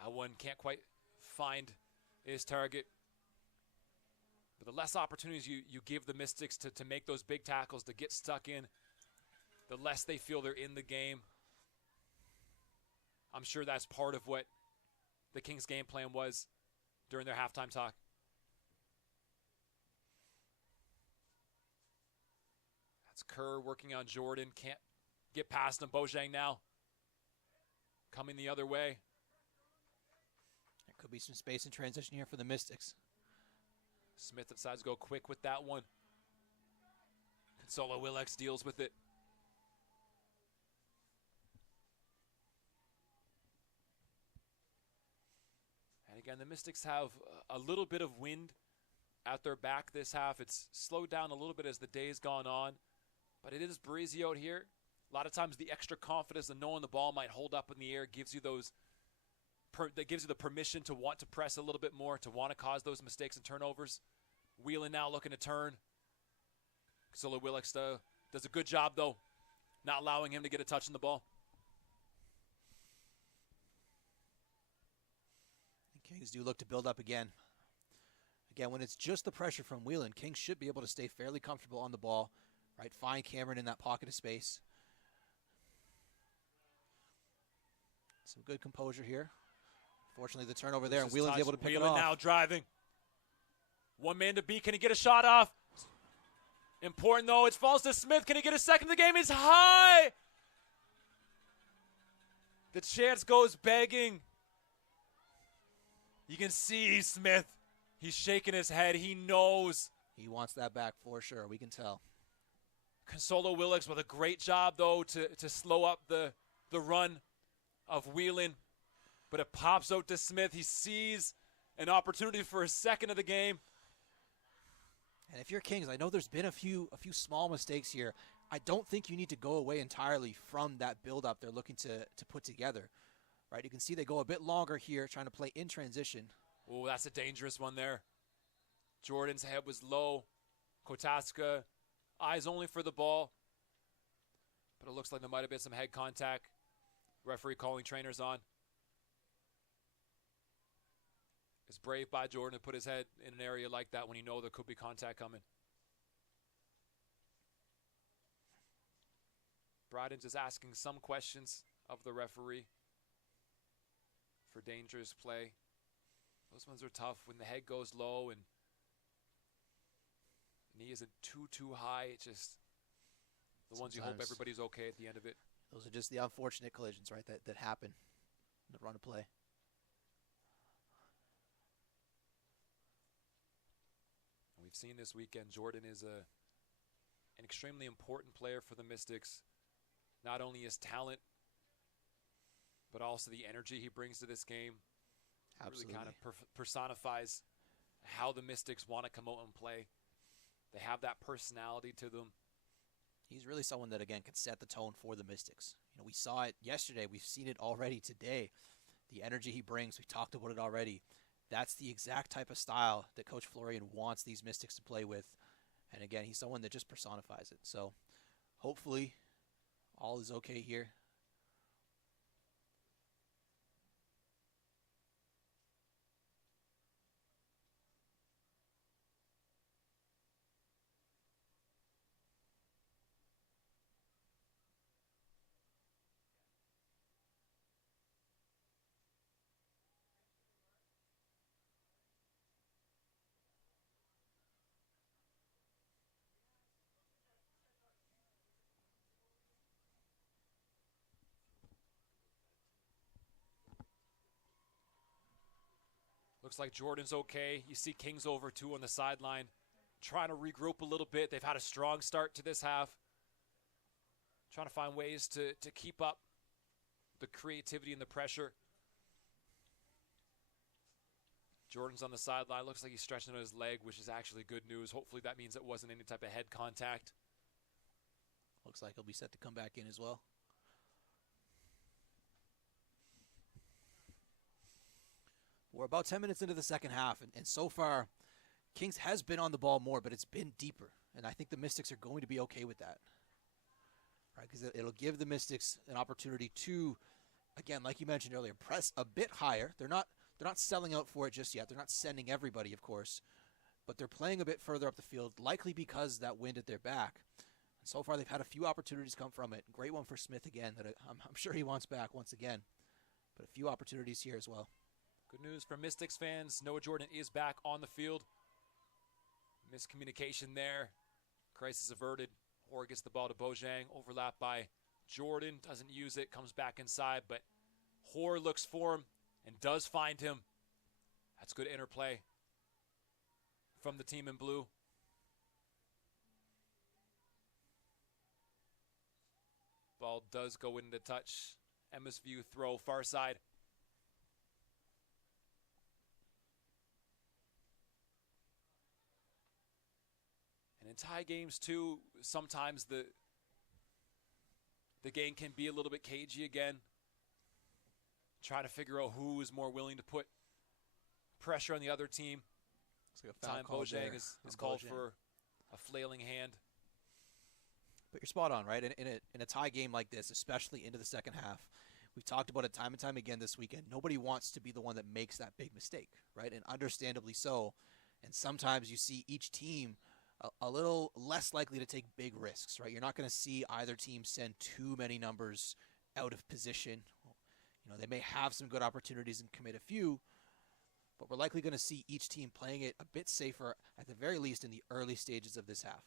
that one can't quite find his target. But the less opportunities you give the Mystics to make those big tackles, to get stuck in, the less they feel they're in the game. I'm sure that's part of what the Kings' game plan was during their halftime talk. That's Kerr working on Jordan. Can't get past him. Bojang now coming the other way. There could be some space in transition here for the Mystics. Smith decides to go quick with that one. Consolo Willux deals with it. And again, the Mystics have a little bit of wind at their back this half. It's slowed down a little bit as the day's gone on, but it is breezy out here. A lot of times the extra confidence of knowing the ball might hold up in the air gives you that gives you the permission to want to press a little bit more, to want to cause those mistakes and turnovers. Wheelan now looking to turn. Consolo Willux does a good job, though, not allowing him to get a touch on the ball. Kings do look to build up again. Again, when it's just the pressure from Wheelan, Kings should be able to stay fairly comfortable on the ball, right? Find Cameron in that pocket of space. Some good composure here. Fortunately, the turnover there, and Wheelan's able to pick it off. Wheelan now driving. One man to beat. Can he get a shot off? Important, though. It falls to Smith. Can he get a second? The game is high. The chance goes begging. You can see Smith. He's shaking his head. He knows. He wants that back for sure. We can tell. Consolo Willux with a great job, though, to slow up the run of Wheelan. But it pops out to Smith. He sees an opportunity for a second of the game. And if you're Kings, I know there's been a few small mistakes here. I don't think you need to go away entirely from that build-up they're looking to put together. Right? You can see they go a bit longer here, trying to play in transition. Oh, that's a dangerous one there. Jordan's head was low. Kotaska, eyes only for the ball. But it looks like there might have been some head contact. Referee calling trainers on. It's brave by Jordan to put his head in an area like that when you know there could be contact coming. Bryden's just asking some questions of the referee for dangerous play. Those ones are tough when the head goes low and knee isn't too high. It's just the ones you hope everybody's okay at the end of it. Those are just the unfortunate collisions, right, that happen in the run of play. We've seen this weekend Jordan is an extremely important player for the Mystics. Not only his talent, but also the energy he brings to this game. Absolutely. Really kind of personifies how the Mystics want to come out and play. They have that personality to them. He's really someone that, again, can set the tone for the Mystics. You know, we saw it yesterday. We've seen it already today. The energy he brings, we talked about it already. That's the exact type of style that Coach Florian wants these Mystics to play with. And again, he's someone that just personifies it. So hopefully all is okay here. Looks like Jordan's okay. You see Kings over 2 on the sideline, trying to regroup a little bit. They've had a strong start to this half. Trying to find ways to keep up the creativity and the pressure. Jordan's on the sideline. Looks like he's stretching out his leg, which is actually good news. Hopefully that means it wasn't any type of head contact. Looks like he'll be set to come back in as well. We're about 10 minutes into the second half, and so far, Kings has been on the ball more, but it's been deeper. And I think the Mystics are going to be okay with that. Right? Because it'll give the Mystics an opportunity to, again, like you mentioned earlier, press a bit higher. They're not selling out for it just yet. They're not sending everybody, of course. But they're playing a bit further up the field, likely because that wind at their back. And so far, they've had a few opportunities come from it. Great one for Smith again that I'm sure he wants back once again. But a few opportunities here as well. Good news for Mystics fans. Noah Jordan is back on the field. Miscommunication there. Crisis averted. Hoare gets the ball to Bojang. Overlap by Jordan. Doesn't use it. Comes back inside. But Hoare looks for him and does find him. That's good interplay from the team in blue. Ball does go into touch. MSVU throw far side. And in tie games too, sometimes the game can be a little bit cagey again. Trying to figure out who is more willing to put pressure on the other team. Time Bojang is called for a flailing hand. But you're spot on, right? In a tie game like this, especially into the second half, we've talked about it time and time again this weekend. Nobody wants to be the one that makes that big mistake, right? And understandably so. And sometimes you see each team a little less likely to take big risks, right? You're not going to see either team send too many numbers out of position. You know, they may have some good opportunities and commit a few, but we're likely going to see each team playing it a bit safer, at the very least in the early stages of this half.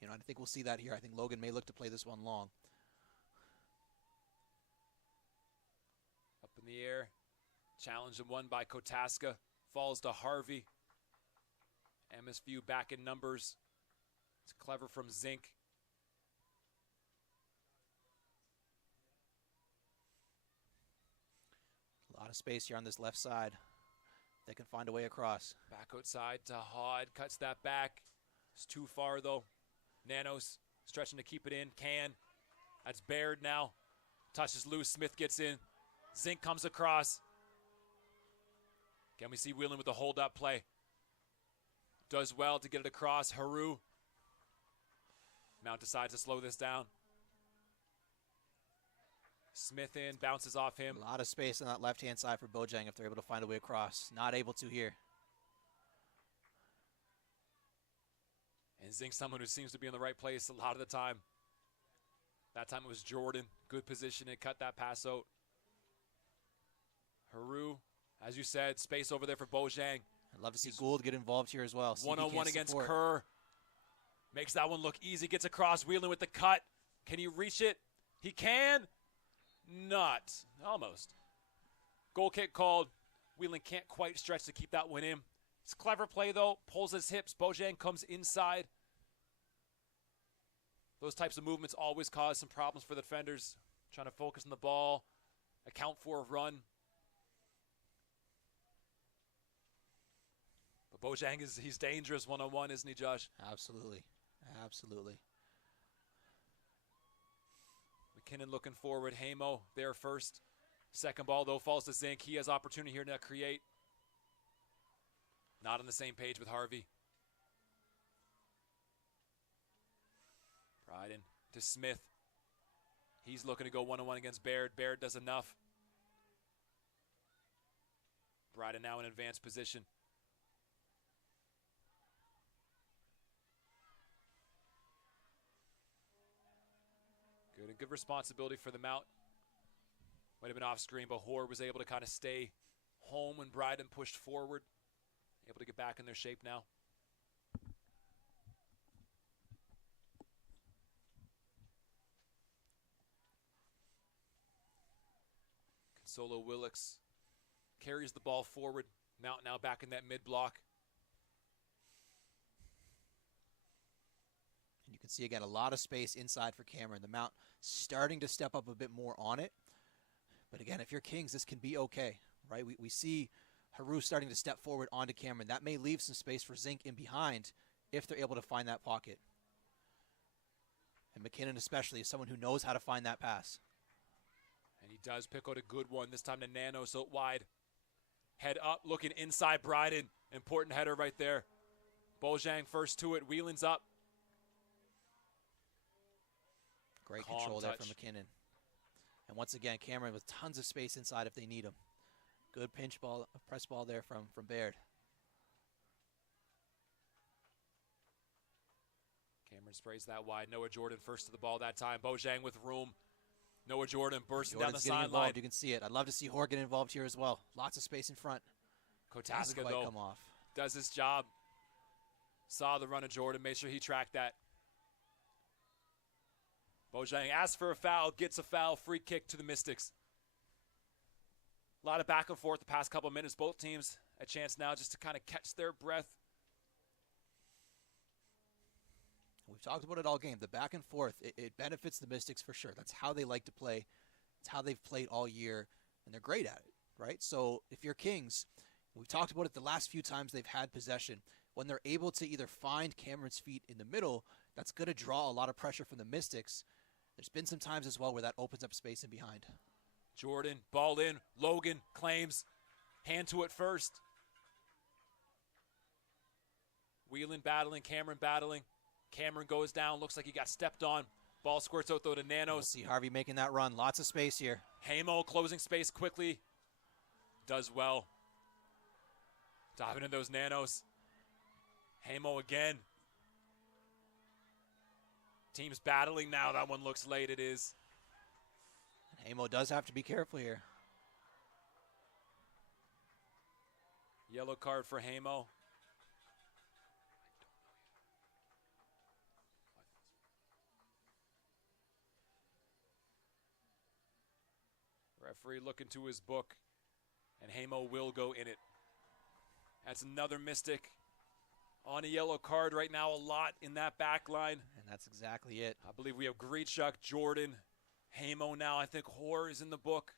You know, I think we'll see that here. I think Logan may look to play this one long. Up in the air. Challenge and won by Kotaska. Falls to Harvey. MSVU back in numbers. It's clever from Zink. A lot of space here on this left side. They can find a way across. Back outside to Hod. Cuts that back. It's too far, though. Nanos stretching to keep it in. Can. That's Baird now. Touches loose. Smith gets in. Zink comes across. Again, we see Whelan with the hold-up play. Does well to get it across. Haru. Mount decides to slow this down. Smith in, bounces off him. A lot of space on that left-hand side for Bojang if they're able to find a way across. Not able to here. And Zink, someone who seems to be in the right place a lot of the time. That time it was Jordan. Good position and cut that pass out. Haru, as you said, space over there for Bojang. I'd love to see Gould get involved here as well. One-on-one against Kerr. Makes that one look easy. Gets across. Whelan with the cut. Can he reach it? He can. Not. Almost. Goal kick called. Whelan can't quite stretch to keep that one in. It's a clever play, though. Pulls his hips. Bojang comes inside. Those types of movements always cause some problems for the defenders. Trying to focus on the ball. Account for a run. But Bojang, he's dangerous one-on-one, isn't he, Josh? Absolutely. Absolutely. McKinnon looking forward. Hamo there first. Second ball, though, falls to Zink. He has opportunity here to create. Not on the same page with Harvey. Bryden to Smith. He's looking to go one-on-one against Baird. Baird does enough. Bryden now in advanced position. Good and good responsibility for the mount. Might have been off screen, but Hoare was able to kind of stay home when Bryden pushed forward. Able to get back in their shape now. Consolo Willix carries the ball forward. Mount now back in that mid block. And you can see again a lot of space inside for Cameron. The Mount starting to step up a bit more on it. But again, if you're Kings, this can be okay, right? We see Haru starting to step forward onto Cameron. That may leave some space for Zink in behind if they're able to find that pocket. And McKinnon especially is someone who knows how to find that pass. And he does pick out a good one, this time to Nano, so wide. Head up, looking inside Bryden. Important header right there. Bojang first to it, Whelan's up. Great Calm control there touch from McKinnon. And once again, Cameron with tons of space inside if they need him. Good pinch ball, press ball there from Baird. Cameron sprays that wide. Noah Jordan first to the ball that time. Bojang with room. Noah Jordan bursting down the sideline. You can see it. I'd love to see Hoare get involved here as well. Lots of space in front. Kotaska, quite though, come off. does his job. Saw the run of Jordan, made sure he tracked that. Bojang asks for a foul, gets a foul, free kick to the Mystics. A lot of back and forth the past couple of minutes. Both teams a chance now just to kind of catch their breath. We've talked about it all game. The back and forth, it benefits the Mystics for sure. That's how they like to play. It's how they've played all year, and they're great at it, right? So if you're Kings, we've talked about it the last few times they've had possession. When they're able to either find Cameron's feet in the middle, that's going to draw a lot of pressure from the Mystics. There's been some times as well where that opens up space in behind. Jordan, ball in. Logan claims. Hand to it first. Whelan battling, Cameron battling. Cameron goes down, looks like he got stepped on. Ball squirts out though to Nanos. We'll see Harvey making that run. Lots of space here. Hamo closing space quickly. Does well. Diving in those Nanos. Hamo again. Team's battling now. That one looks late. It is. And Hamo does have to be careful here. Yellow card for Hamo. Referee looking to his book, and Hamo will go in it. That's another Mystic on a yellow card right now, a lot in that back line. And that's exactly it. I believe we have Greechuk, Jordan, Hamo now. I think Hoare is in the book.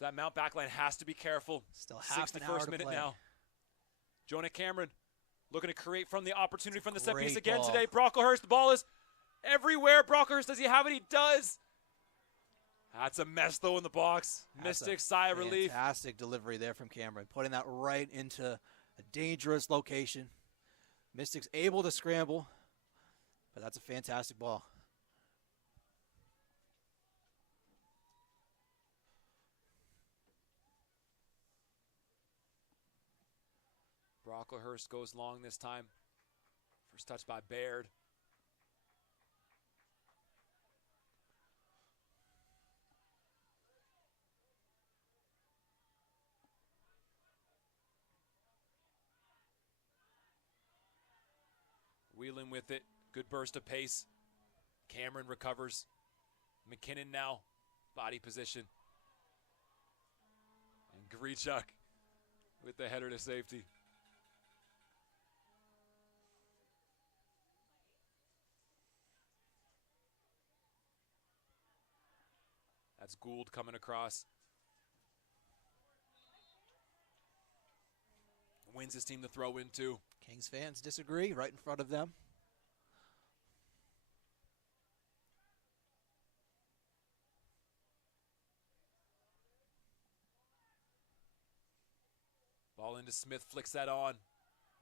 That Mount backline has to be careful. Still half an hour to minute play. now. Jonah Cameron looking to create from the opportunity from the set piece Great again ball. today. Brocklehurst, the ball is everywhere. Brocklehurst, does he have it? He does. That's a mess, though, in the box. Mystic sigh of relief. Fantastic delivery there from Cameron, putting that right into a dangerous location. Mystics able to scramble, but that's a fantastic ball. Brocklehurst goes long this time. First touch by Baird. Whelan with it. Good burst of pace. Cameron recovers. McKinnon now. Body position. And Greechuk with the header to safety. That's Gould coming across. Wins his team to throw into. Kings fans disagree right in front of them. Ball into Smith, flicks that on.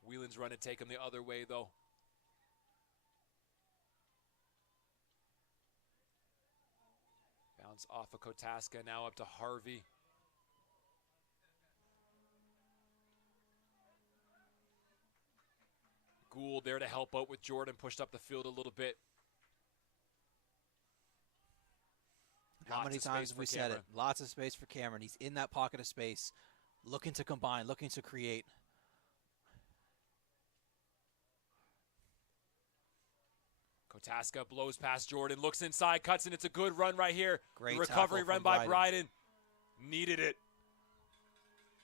Whelan's run and take him the other way, though. Bounce off of Kotaska, now up to Harvey. Gould there to help out with Jordan, pushed up the field a little bit. How many times have we said it? Lots of space for Cameron. He's in that pocket of space, looking to combine, looking to create. Kotaska blows past Jordan, looks inside, cuts in. It's a good run right here. Great recovery run by Bryden. Bryden. Needed it.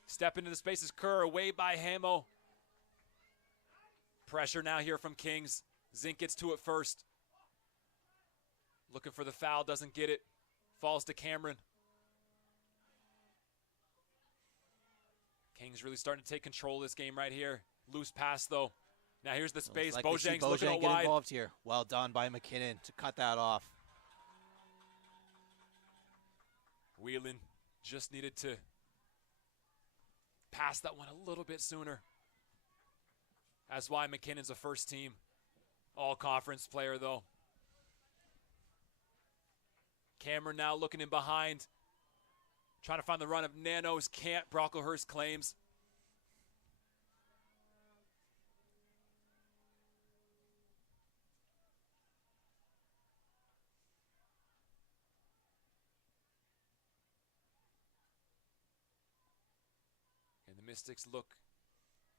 Step into the spaces. Kerr away by Hamo. Pressure now here from Kings. Zink gets to it first. Looking for the foul, doesn't get it. Falls to Cameron. Kings really starting to take control of this game right here. Loose pass though. Now here's the space. Like Bojang's looking get wide. Involved here. Well done by McKinnon to cut that off. Whelan just needed to pass that one a little bit sooner. That's why McKinnon's a first team all-conference player though. Cameron now looking in behind. Trying to find the run of Nanos. Can't. Brocklehurst claims. And the Mystics look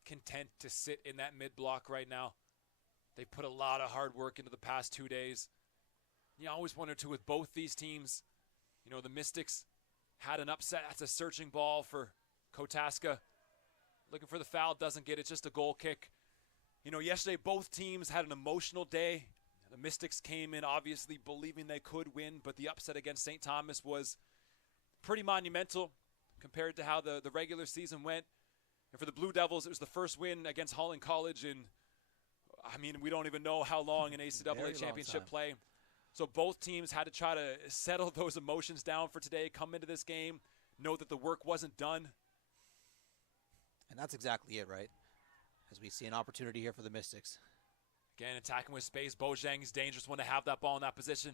content to sit in that mid-block right now. They put a lot of hard work into the past 2 days. You always wonder too with both these teams, you know, the Mystics had an upset. That's a searching ball for Kotaska. Looking for the foul, doesn't get it, just a goal kick. You know, yesterday both teams had an emotional day. The Mystics came in obviously believing they could win, but the upset against St. Thomas was pretty monumental compared to how the regular season went. And for the Blue Devils, it was the first win against Holland College in, I mean, we don't even know how long in ACAA championship play. So both teams had to try to settle those emotions down for today, come into this game, know that the work wasn't done. And that's exactly it, right? As we see an opportunity here for the Mystics. Again, attacking with space. Bojang's dangerous one to have that ball in that position.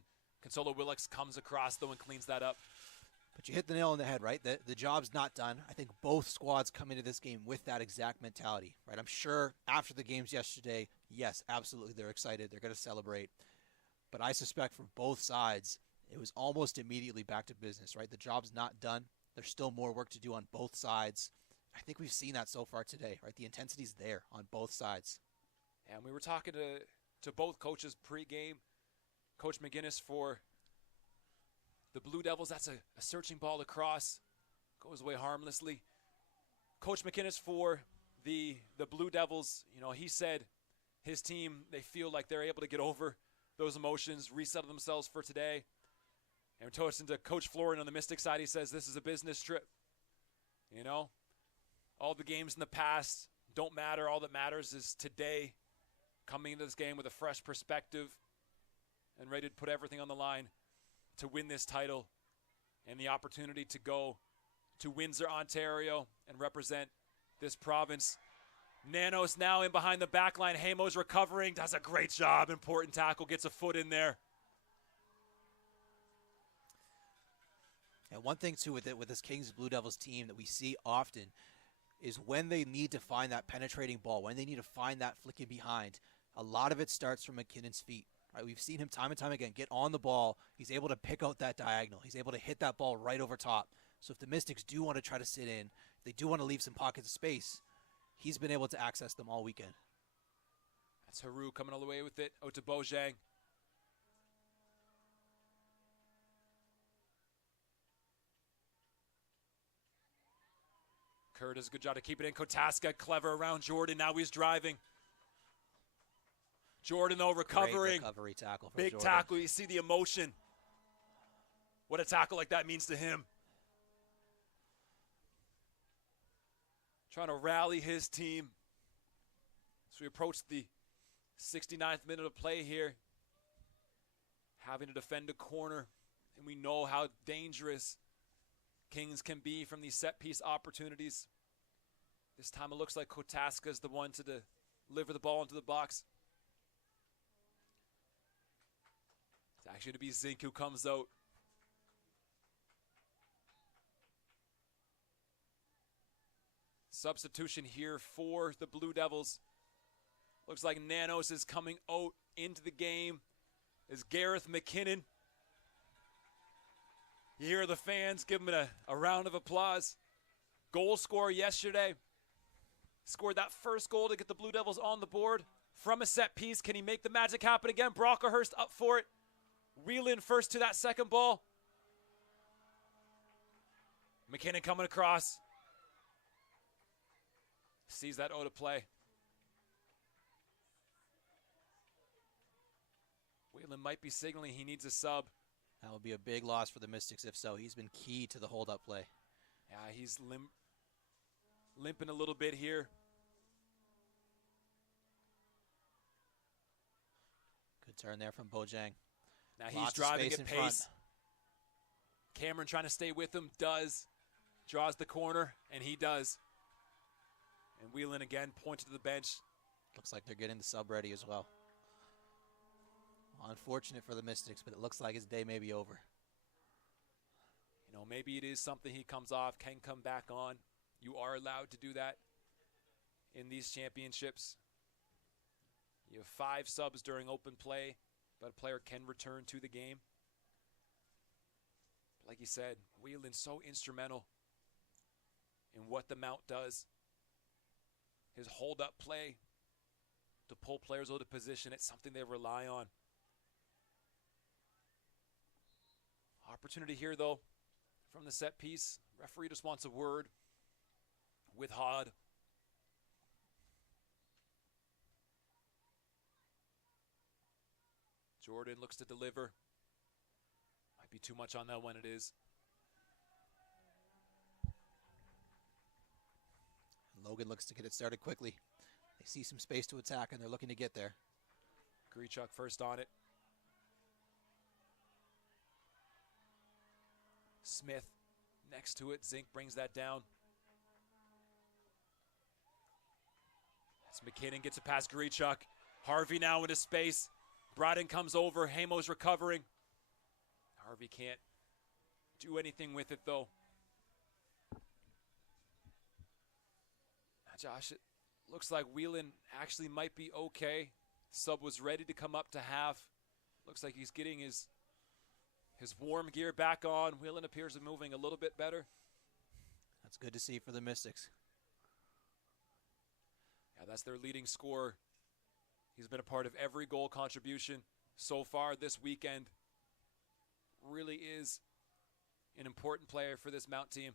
Consolo Willix comes across, though, and cleans that up. But you hit the nail on the head, right? The job's not done. I think both squads come into this game with that exact mentality, right? I'm sure after the games yesterday, yes, absolutely, they're excited. They're going to celebrate. But I suspect from both sides, it was almost immediately back to business, right? The job's not done. There's still more work to do on both sides. I think we've seen that so far today, right? The intensity's there on both sides. And we were talking to both coaches pregame. Coach McGinnis for the Blue Devils, that's a searching ball across. Goes away harmlessly. Coach McGinnis for the Blue Devils, you know, he said his team, they feel like they're able to get over those emotions, resettle themselves for today. And we're talking to Coach Florian on the Mystic side. He says this is a business trip. You know, all the games in the past don't matter. All that matters is today, coming into this game with a fresh perspective and ready to put everything on the line to win this title and the opportunity to go to Windsor, Ontario and represent this province. Nanos now in behind the back line. Hamo's recovering, does a great job. Important tackle, gets a foot in there. And one thing, too, with this Kings Blue Devils team that we see often is when they need to find that penetrating ball, when they need to find that flicking behind, a lot of it starts from McKinnon's feet. Right? We've seen him time and time again get on the ball. He's able to pick out that diagonal. He's able to hit that ball right over top. So if the Mystics do want to try to sit in, they do want to leave some pockets of space, he's been able to access them all weekend. That's Haru coming all the way with it. Out to Bojang. Kerr does a good job to keep it in. Kotaska clever around Jordan. Now he's driving. Jordan, though, recovering. Great recovery tackle from Big Jordan. tackle. You see the emotion. What a tackle like that means to him. Trying to rally his team. So we approach the 69th minute of play here. Having to defend a corner. And we know how dangerous Kings can be from these set-piece opportunities. This time it looks like Kotaska is the one to deliver the ball into the box. It's actually to be Zink who comes out. Substitution here for the Blue Devils. Looks like Nanos is coming out into the game. Is Gareth McKinnon. You hear the fans give him a round of applause. Goal scorer yesterday. Scored that first goal to get the Blue Devils on the board from a set piece. Can he make the magic happen again? Brocklehurst up for it. Whelan first to that second ball. McKinnon coming across. Sees that out of play. Whelan might be signaling he needs a sub. That would be a big loss for the Mystics if so. He's been key to the hold-up play. Yeah, he's limping a little bit here. Good turn there from Bojang. Now he's Lots of driving space at in front. pace. Cameron trying to stay with him, does. Draws the corner, and he does. And Whelan again pointed to the bench. Looks like they're getting the sub ready as well. Unfortunate for the Mystics, but it looks like his day may be over. You know, maybe it is something he comes off, can come back on. You are allowed to do that in these championships. You have 5 subs during open play, but a player can return to the game. Like you said, Whelan's so instrumental in what the Mount does. His hold-up play to pull players out of position, it's something they rely on. Opportunity here, though, from the set piece. Referee just wants a word with Hod. Jordan looks to deliver. Might be too much on that one, it is. Logan looks to get it started quickly. They see some space to attack, and they're looking to get there. Grichuk first on it. Smith next to it. Zink brings that down. As McKinnon gets it past Grichuk. Harvey now into space. Bryden comes over. Hamo's recovering. Harvey can't do anything with it, though. Now, Josh, it looks like Whelan actually might be okay. Sub was ready to come up to half. Looks like he's getting his warm gear back on. Whelan appears to be moving a little bit better. That's good to see for the Mystics. Yeah, that's their leading scorer. He's been a part of every goal contribution so far this weekend. Really is an important player for this Mount team.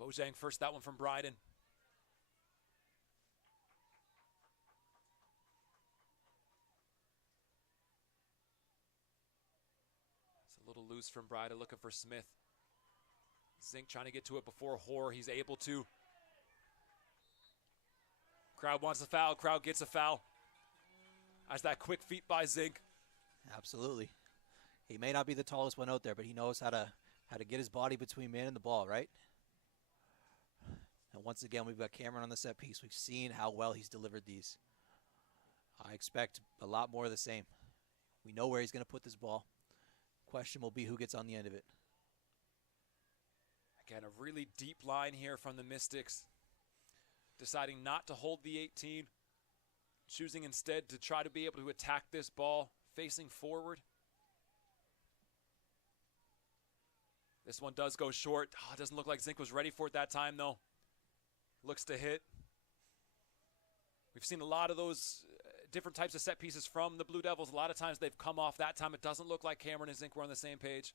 Bojang first, that one from Bryden. It's a little loose from Bryden, looking for Smith. Zink trying to get to it before Hoare. He's able to. Crowd wants a foul. Crowd gets a foul. That's that quick feet by Zink. Absolutely. He may not be the tallest one out there, but he knows how to get his body between man and the ball, right? And once again, we've got Cameron on the set piece. We've seen how well he's delivered these. I expect a lot more of the same. We know where he's going to put this ball. Question will be who gets on the end of it. Again, a really deep line here from the Mystics. Deciding not to hold the 18. Choosing instead to try to be able to attack this ball, facing forward. This one does go short. Oh, it doesn't look like Zink was ready for it that time, though. Looks to hit. We've seen a lot of those different types of set pieces from the Blue Devils. A lot of times they've come off. That time it doesn't look like Cameron and Zink were on the same page.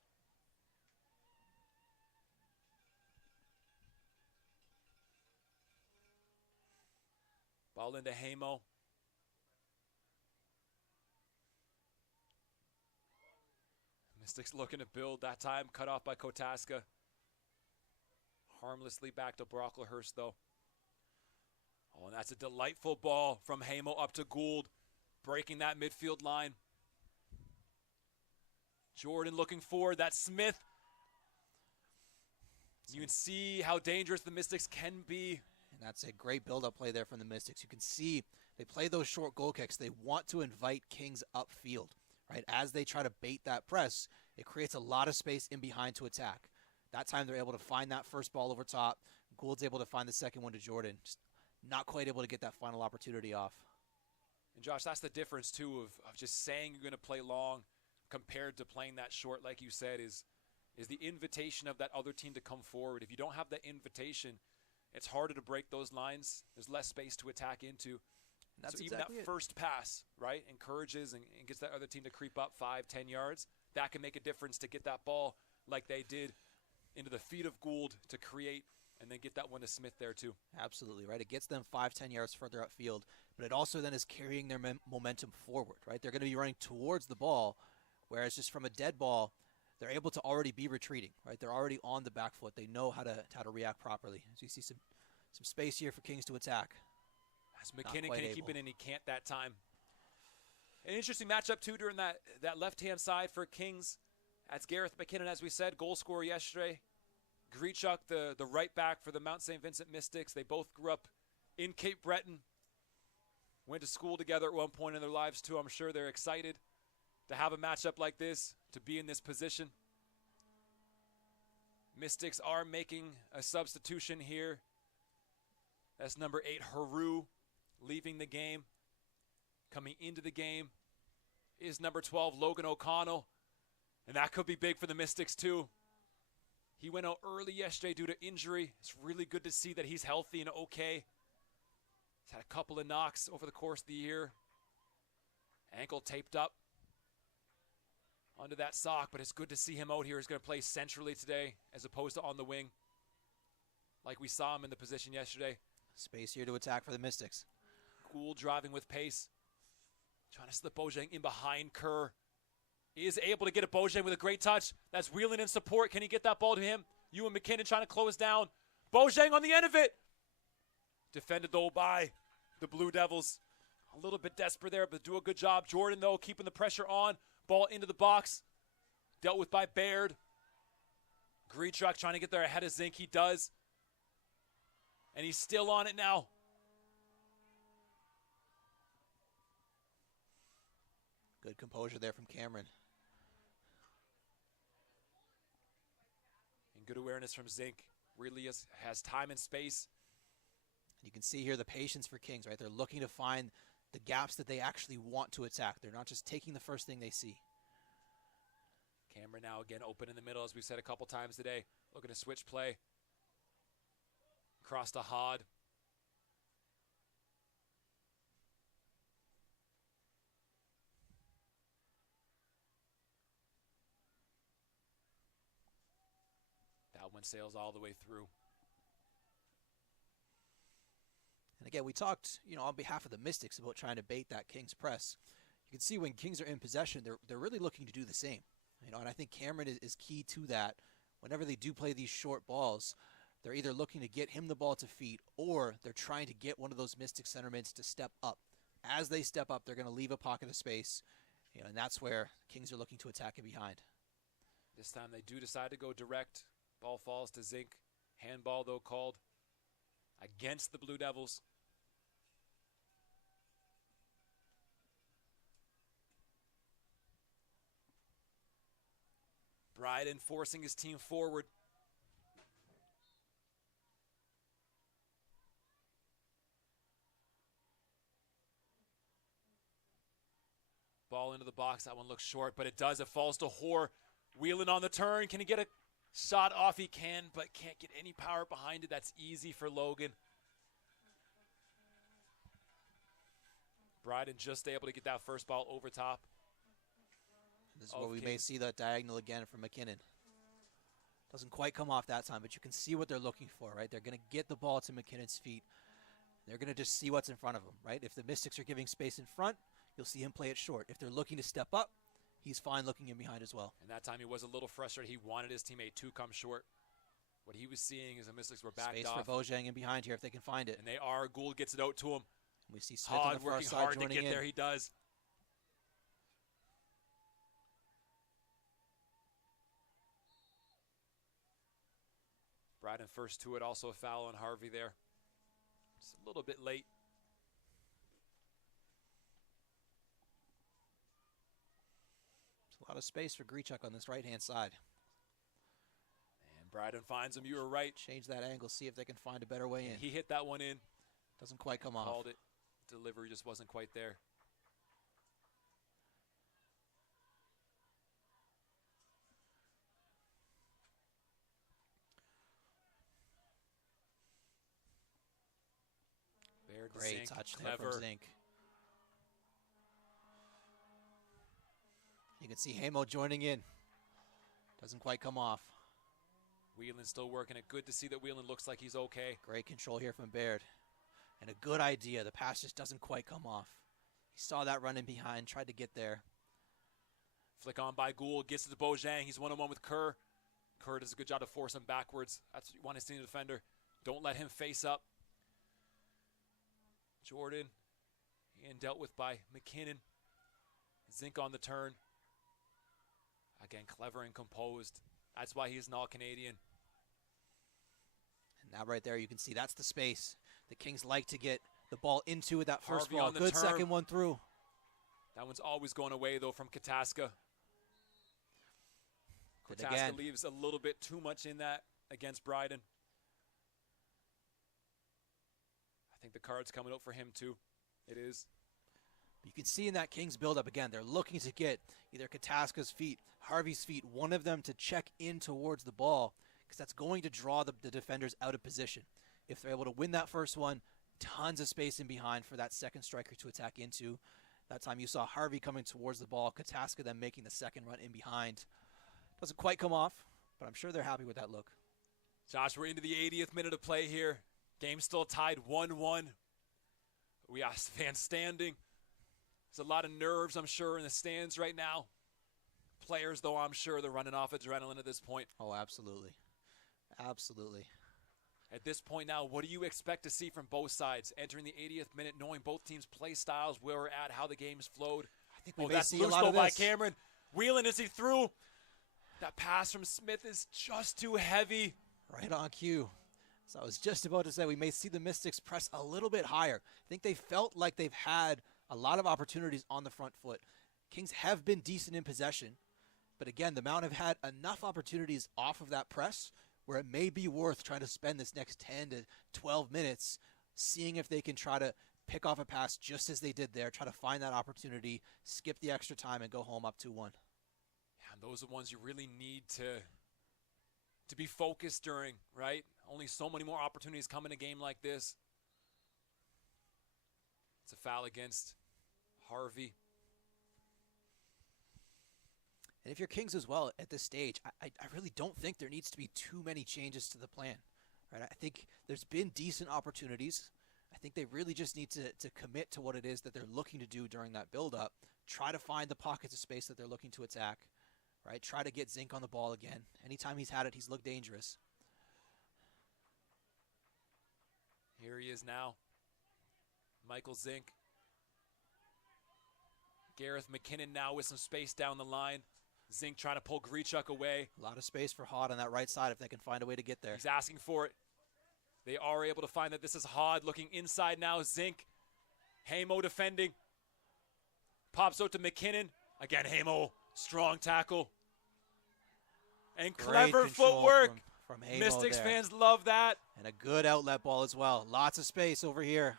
Ball into Hamo. Mystics looking to build. That time cut off by Kotaska. Harmlessly back to Brocklehurst, though. Oh, and that's a delightful ball from Hamo up to Gould, breaking that midfield line. Jordan looking forward. That's Smith. You can see how dangerous the Mystics can be. And that's a great build-up play there from the Mystics. You can see they play those short goal kicks. They want to invite Kings upfield, right? As they try to bait that press, it creates a lot of space in behind to attack. That time they're able to find that first ball over top. Gould's able to find the second one to Jordan. Just not quite able to get that final opportunity off. And Josh, that's the difference too of just saying you're going to play long compared to playing that short, like you said, is the invitation of that other team to come forward. If you don't have that invitation, it's harder to break those lines. There's less space to attack into. That's so even exactly that first pass, right, encourages and gets that other team to creep up 5-10 yards. That can make a difference to get that ball like they did into the feet of Gould to create and then get that one to Smith there too. Absolutely, right? It gets them 5-10 yards further upfield, but it also then is carrying their momentum forward, right? They're going to be running towards the ball, whereas just from a dead ball, they're able to already be retreating, right? They're already on the back foot. They know how to react properly. As you see some space here for Kings to attack. As McKinnon can keep it in, he can't that time. An interesting matchup too during that left-hand side for Kings. That's Gareth McKinnon, as we said, goal scorer yesterday. Grichuk, the right back for the Mount St. Vincent Mystics. They both grew up in Cape Breton. Went to school together at one point in their lives too. I'm sure they're excited to have a matchup like this, to be in this position. Mystics are making a substitution here. That's number 8, Haru, leaving the game. Coming into the game is number 12, Logan O'Connell. And that could be big for the Mystics too. He went out early yesterday due to injury. It's really good to see that he's healthy and okay. He's had a couple of knocks over the course of the year. Ankle taped up onto that sock, but it's good to see him out here. He's going to play centrally today as opposed to on the wing like we saw him in the position yesterday. Space here to attack for the Mystics. Gould driving with pace. Trying to slip Bojang in behind Kerr. He is able to get a Bojang with a great touch. That's Wheeling in support. Can he get that ball to him? Ewan McKinnon trying to close down. Bojang on the end of it. Defended though by the Blue Devils. A little bit desperate there, but do a good job. Jordan though keeping the pressure on. Ball into the box. Dealt with by Baird. Grichuk trying to get there ahead of Zink. He does. And he's still on it now. Good composure there from Cameron. And good awareness from Zink. Really has time and space. You can see here the patience for Kings, right? They're looking to find the gaps that they actually want to attack. They're not just taking the first thing they see. Cameron now again open in the middle, as we've said a couple times today. Looking to switch play. Across to Hod. That one sails all the way through. And again, we talked, on behalf of the Mystics about trying to bait that Kings press. You can see when Kings are in possession, they're really looking to do the same. And I think Cameron is key to that. Whenever they do play these short balls, they're either looking to get him the ball to feet, or they're trying to get one of those Mystic centerments to step up. As they step up, they're going to leave a pocket of space, and that's where Kings are looking to attack it behind. This time they do decide to go direct. Ball falls to Zink. Handball, though, called against the Blue Devils. Bryden forcing his team forward. Ball into the box. That one looks short, but it does. It falls to Hoare. Wheeling on the turn. Can he get a shot off? He can, but can't get any power behind it. That's easy for Logan. Bryden just able to get that first ball over top. This is where we may see that diagonal again from McKinnon. Doesn't quite come off that time, but you can see what they're looking for, right? They're going to get the ball to McKinnon's feet. They're going to just see what's in front of them, right? If the Mystics are giving space in front, you'll see him play it short. If they're looking to step up, he's fine looking in behind as well. And that time he was a little frustrated. He wanted his teammate to come short. What he was seeing is the Mystics were backed space off. Space for Bojang in behind here if they can find it. And they are. Gould gets it out to him. And we see Smith on the far working side hard to joining get in. there. He does. Bryden first to it. Also a foul on Harvey there. Just a little bit late. A lot of space for Grichuk on this right-hand side. And Bryden finds him. You were right. Change that angle, see if they can find a better way in. He hit that one in. Doesn't quite come off. Called it. Delivery just wasn't quite there. Baird to Great Zink. touch there Clever. from Zink. You can see Hamo joining in. Doesn't quite come off. Whelan still working it. Good to see that Whelan looks like he's okay. Great control here from Baird. And a good idea. The pass just doesn't quite come off. He saw that run in behind, tried to get there. Flick on by Gould, gets it to Bojang. He's one-on-one with Kerr. Kerr does a good job to force him backwards. That's what you want to see in a defender. Don't let him face up. Jordan, and dealt with by McKinnon. Zink on the turn. Again, clever and composed. That's why he's an All-Canadian. And now right there you can see that's the space the Kings like to get the ball into with that first Harvey ball. on the Good turn. second one through. That one's always going away, though, from Kataska. But Kataska again, leaves a little bit too much in that against Bryden. I think the card's coming out for him, too. It is. you can see in that Kings buildup, again, they're looking to get either Kataska's feet, Harvey's feet, one of them to check in towards the ball, because that's going to draw the defenders out of position. If they're able to win that first one, tons of space in behind for that second striker to attack into. That time you saw Harvey coming towards the ball, Kataska then making the second run in behind. Doesn't quite come off, but I'm sure they're happy with that look. Josh, we're into the 80th minute of play here. Game still tied 1-1. We have fans standing. There's a lot of nerves, I'm sure, in the stands right now. Players, though, I'm sure they're running off adrenaline at this point. Oh, absolutely. Absolutely. At this point now, what do you expect to see from both sides entering the 80th minute, knowing both teams' play styles, where we're at, how the game's flowed? I think we may that's see a loose lot though of by this. Cameron. Whelan, is he through? That pass from Smith is just too heavy. Right on cue. So I was just about to say we may see the Mystics press a little bit higher. I think they felt like they've had a lot of opportunities on the front foot. Kings have been decent in possession, but again, the Mount have had enough opportunities off of that press where it may be worth trying to spend this next 10 to 12 minutes seeing if they can try to pick off a pass just as they did there, try to find that opportunity, skip the extra time, and go home up 2-1. Yeah, and those are ones you really need to be focused during, right? Only so many more opportunities come in a game like this. It's a foul against Harvey. And if you're Kings as well at this stage, I really don't think there needs to be too many changes to the plan. Right? I think there's been decent opportunities. I think they really just need to commit to what it is that they're looking to do during that build-up. Try to find the pockets of space that they're looking to attack. Right? Try to get Zink on the ball again. Anytime he's had it, he's looked dangerous. Here he is now. Michael Zink. Gareth McKinnon now with some space down the line. Zink trying to pull Grichuk away. A lot of space for Hod on that right side if they can find a way to get there. He's asking for it. They are able to find that this is Hod looking inside now. Zink. Hamo defending. Pops out to McKinnon. Again, Hamo. Strong tackle. And clever footwork. From Hamo Mystics there. fans love that. And a good outlet ball as well. Lots of space over here.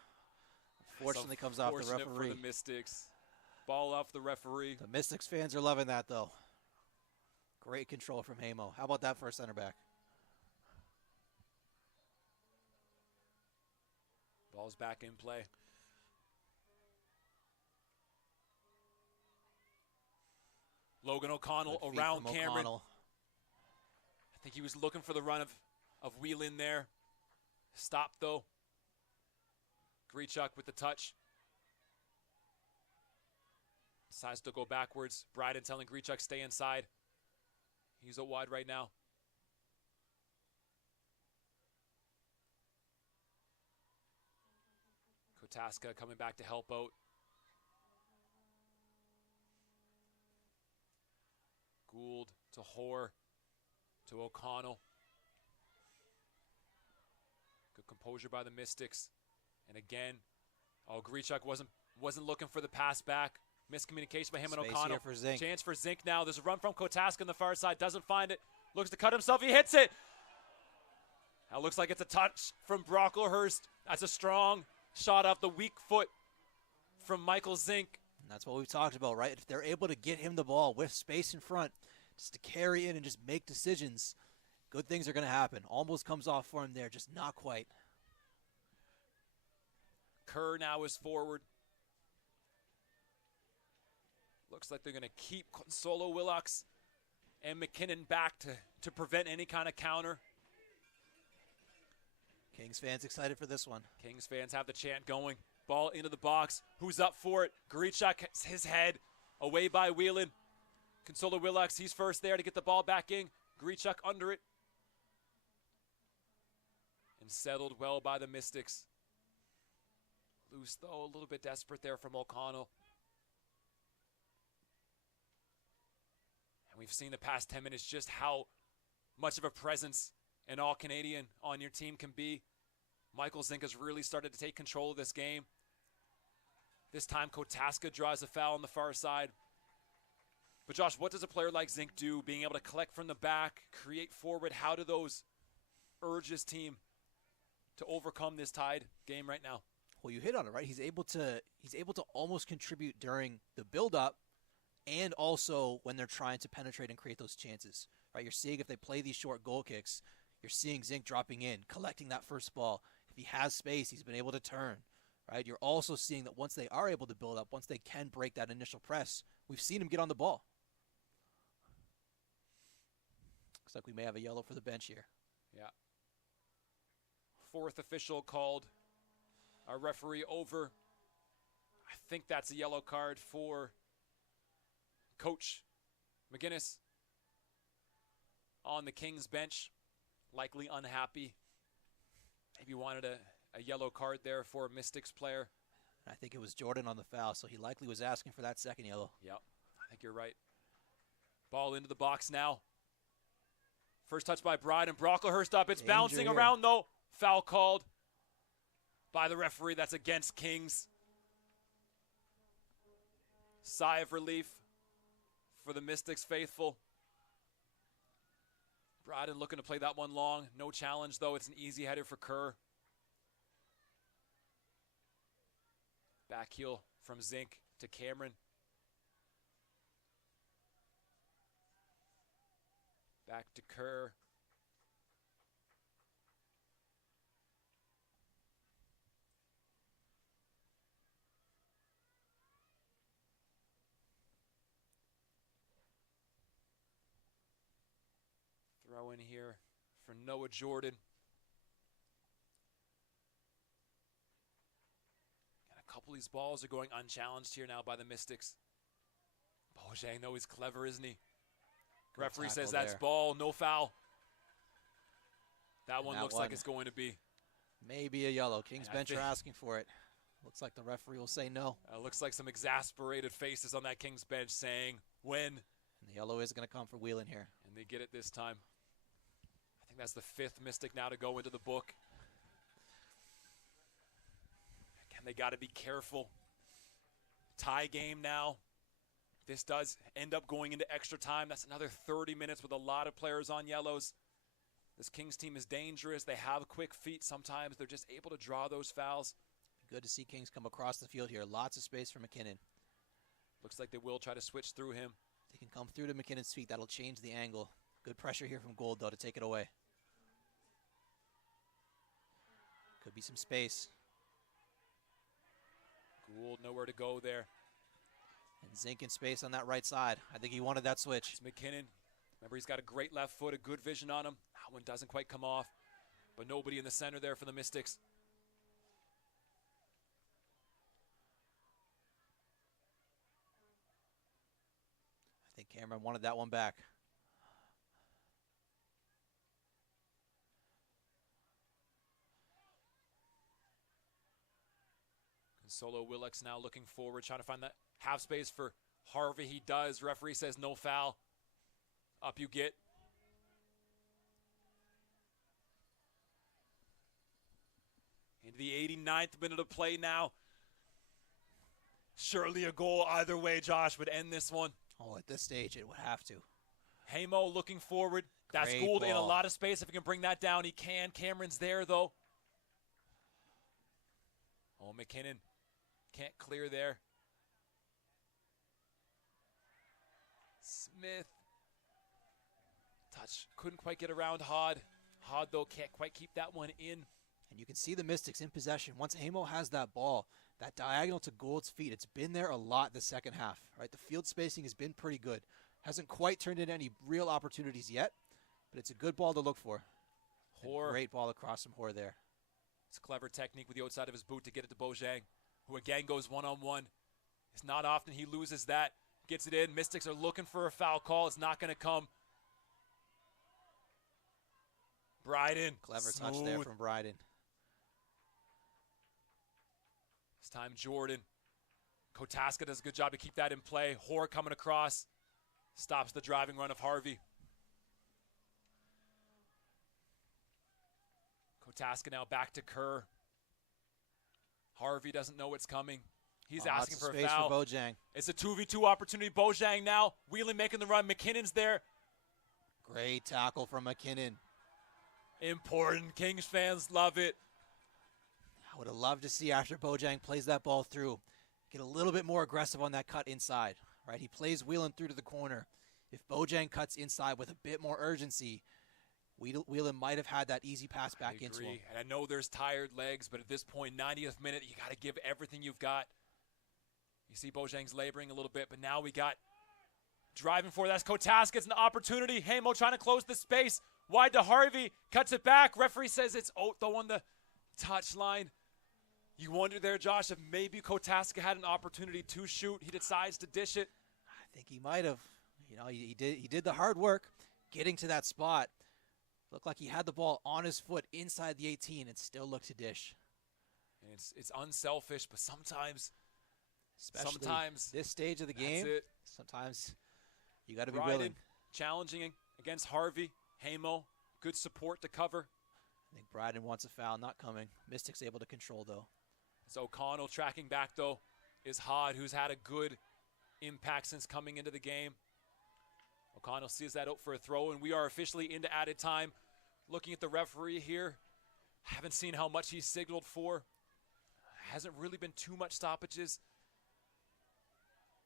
Unfortunately, comes off the Unfortunate referee. for the Mystics. Ball off the referee. The Mystics fans are loving that, though. Great control from Hamo. How about that for a center back? Ball's back in play. Logan O'Connell Good feet around from Cameron. O'Connell. I think he was looking for the run of Whelan there. Stopped, though. Grichuk with the touch. Decides to go backwards. Bryden telling Grichuk stay inside. He's out wide right now. Kotaska coming back to help out. Gould to Hoare to O'Connell. Good composure by the Mystics. And again, Grichuk wasn't looking for the pass back. Miscommunication by him and Space O'Connell. here for Zink. Chance for Zink now. There's a run from Kotaska on the far side. Doesn't find it. Looks to cut himself. He hits it. Now looks like it's a touch from Brocklehurst. That's a strong shot off the weak foot from Michael Zink. And that's what we've talked about, right? If they're able to get him the ball with space in front, just to carry in and just make decisions, good things are going to happen. Almost comes off for him there, just not quite. Kerr now is forward. Looks like they're going to keep Solo Willocks and McKinnon back to prevent any kind of counter. Kings fans excited for this one. Kings fans have the chant going. Ball into the box. Who's up for it? Grichuk, his head away by Whelan. Consolo Willocks, he's first there to get the ball back in. Grichuk under it. And settled well by the Mystics. Loose though, a little bit desperate there from O'Connell. And we've seen the past 10 minutes just how much of a presence an All-Canadian on your team can be. Michael Zink has really started to take control of this game. This time Kotaska draws a foul on the far side. But Josh, what does a player like Zink do, being able to collect from the back, create forward? How do those urge his team to overcome this tied game right now? Well, you hit on it, right? He's able to almost contribute during the build-up and also when they're trying to penetrate and create those chances, right? You're seeing if they play these short goal kicks, you're seeing Zink dropping in, collecting that first ball. If he has space, he's been able to turn, right? You're also seeing that once they are able to build up, once they can break that initial press, we've seen him get on the ball. Looks like we may have a yellow for the bench here. Yeah. Fourth official called our referee over. I think that's a yellow card for Coach McGinnis on the Kings bench. Likely unhappy. Maybe wanted a yellow card there for a Mystics player. I think it was Jordan on the foul, so he likely was asking for that second yellow. Yep, I think you're right. Ball into the box now. First touch by Bride and Brocklehurst up. It's Danger bouncing here. around though. Foul called by the referee. That's against Kings. Sigh of relief for the Mystics faithful. Bryden looking to play that one long. No challenge, though. It's an easy header for Kerr. Back heel from Zink to Cameron. Back to Kerr. Throw in here for Noah Jordan. And a couple of these balls are going unchallenged here now by the Mystics. Bojang, though, he's clever, isn't he? Good Referee tackle says that's there. ball, no foul. That one that looks one- like it's going to be. Maybe a yellow. Kings And I bench are think- asking for it. Looks like the referee will say no. Looks like some exasperated faces on that Kings bench saying, when? And the yellow is going to come for Whelan here. And they get it this time. I think that's the fifth Mystic now to go into the book. Again, they got to be careful. Tie game now. This does end up going into extra time. That's another 30 minutes with a lot of players on yellows. This Kings team is dangerous. They have quick feet. Sometimes they're just able to draw those fouls. Good to see Kings come across the field here. Lots of space for McKinnon. Looks like they will try to switch through him. They can come through to McKinnon's feet. That'll change the angle. Good pressure here from Gould, though, to take it away. Could be some space. Gould nowhere to go there. And Zink in space on that right side. I think he wanted that switch. It's McKinnon. Remember, he's got a great left foot, a good vision on him. That one doesn't quite come off. But nobody in the center there for the Mystics. I think Cameron wanted that one back. Solo Willocks now looking forward, trying to find that half space for Harvey. He does. Referee says no foul. Up you get. Into the 89th minute of play now. Surely a goal either way, Josh, would end this one. Oh, at this stage, it would have to. Hamo looking forward. That's Great Gould in a ball. lot of space. If he can bring that down, he can. Cameron's there, though. Oh, McKinnon can't clear there. Smith. Touch. Couldn't quite get around Hod. Hod, though, can't quite keep that one in. And you can see the Mystics in possession. Once Hamo has that ball, that diagonal to Gould's feet, it's been there a lot the second half. Right, the field spacing has been pretty good. Hasn't quite turned into any real opportunities yet, but it's a good ball to look for. Hoare. Great ball across from Hoare there. It's clever technique with the outside of his boot to get it to Bojang, who again goes one-on-one. It's not often he loses that. Gets it in. Mystics are looking for a foul call. It's not going to come. Bryden. Clever touch there from Bryden. This time Jordan. Kotaska does a good job to keep that in play. Hoare coming across. Stops the driving run of Harvey. Kotaska now back to Kerr. Harvey doesn't know what's coming. He's asking for a space foul. for Bojang. It's a 2v2 opportunity. Bojang now. Wheeling making the run. McKinnon's there. Great tackle from McKinnon. Important. Kings fans love it. I would have loved to see after Bojang plays that ball through, get a little bit more aggressive on that cut inside. Right, he plays Whelan through to the corner. If Bojang cuts inside with a bit more urgency, Whelan might have had that easy pass back into him. And I know there's tired legs, but at this point, 90th minute, you got to give everything you've got. You see Bojang's laboring a little bit, but now we got driving for that's Kotaska. It's an opportunity. Hamo trying to close the space. Wide to Harvey. Cuts it back. Referee says it's Otho on the touch line. You wonder there, Josh, if maybe Kotaska had an opportunity to shoot. He decides to dish it. I think he might have. You know, he did the hard work getting to that spot. Looked like he had the ball on his foot inside the 18 and still looked to dish. And it's unselfish, but sometimes, Especially this stage of the game, sometimes you got to be willing. Challenging against Harvey. Hamo, good support to cover. I think Bryden wants a foul, not coming. Mystics able to control, though. So O'Connell tracking back, though, is Hod, who's had a good impact since coming into the game. O'Connell sees that out for a throw, and we are officially into added time. Looking at the referee here, haven't seen how much he's signaled for. Hasn't really been too much stoppages.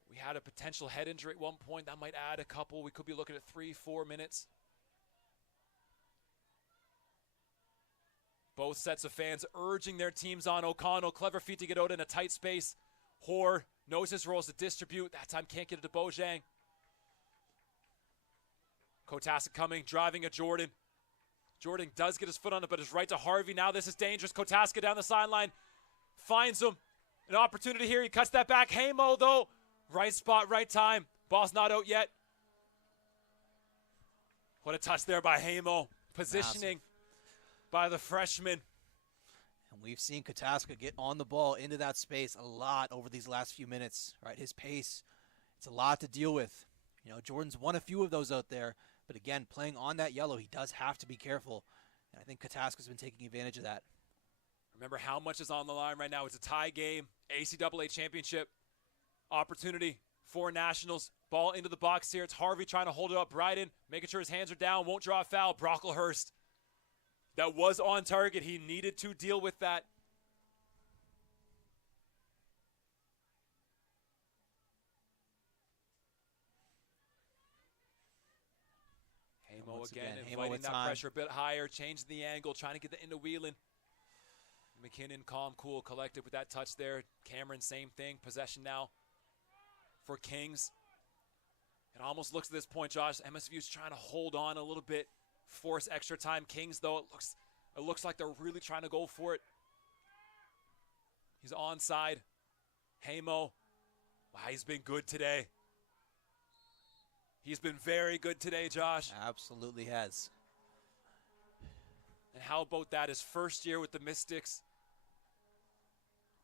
We had a potential head injury at one point. That might add a couple. We could be looking at 3-4 minutes. Both sets of fans urging their teams on. O'Connell, clever feet to get out in a tight space. Hoare knows his roles to distribute. That time can't get it to Bojang. Kotaska coming, driving at Jordan. Jordan does get his foot on it, but is right to Harvey. Now this is dangerous. Kotaska down the sideline. Finds him. An opportunity here. He cuts that back. Hamo, though. Right spot, right time. Ball's not out yet. What a touch there by Hamo. Positioning by the freshman. And we've seen Kotaska get on the ball into that space a lot over these last few minutes. Right, his pace, it's a lot to deal with. You know, Jordan's won a few of those out there, but again, playing on that yellow, he does have to be careful. And I think Kotaska's been taking advantage of that. Remember how much is on the line right now. It's a tie game, ACAA championship opportunity for Nationals. Ball into the box here. It's Harvey trying to hold it up. Bryden making sure his hands are down, won't draw a foul. Brocklehurst. That was on target. He needed to deal with that. Hamo again inviting that pressure a bit higher, changing the angle, trying to get the into Whelan. McKinnon, calm, cool, collected with that touch there. Cameron, same thing. Possession now for Kings. It almost looks at this point, Josh, MSVU's trying to hold on a little bit, force extra time. Kings, though, it looks like they're really trying to go for it. He's onside. Hamo, wow, he's been good today. He's been very good today, Josh. Absolutely has. And how about that? His first year with the Mystics,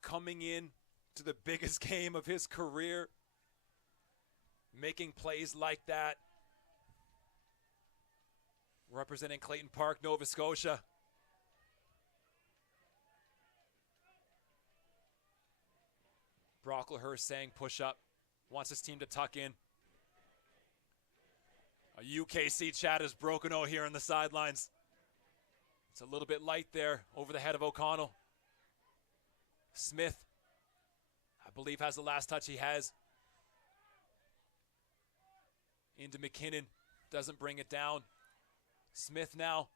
coming in to the biggest game of his career, making plays like that. Representing Clayton Park, Nova Scotia. Brocklehurst saying push up, wants his team to tuck in. A UKC chat is broken out here on the sidelines. It's a little bit light there over the head of O'Connell. Smith, I believe, has the last touch. He has. Into McKinnon, doesn't bring it down. Smith now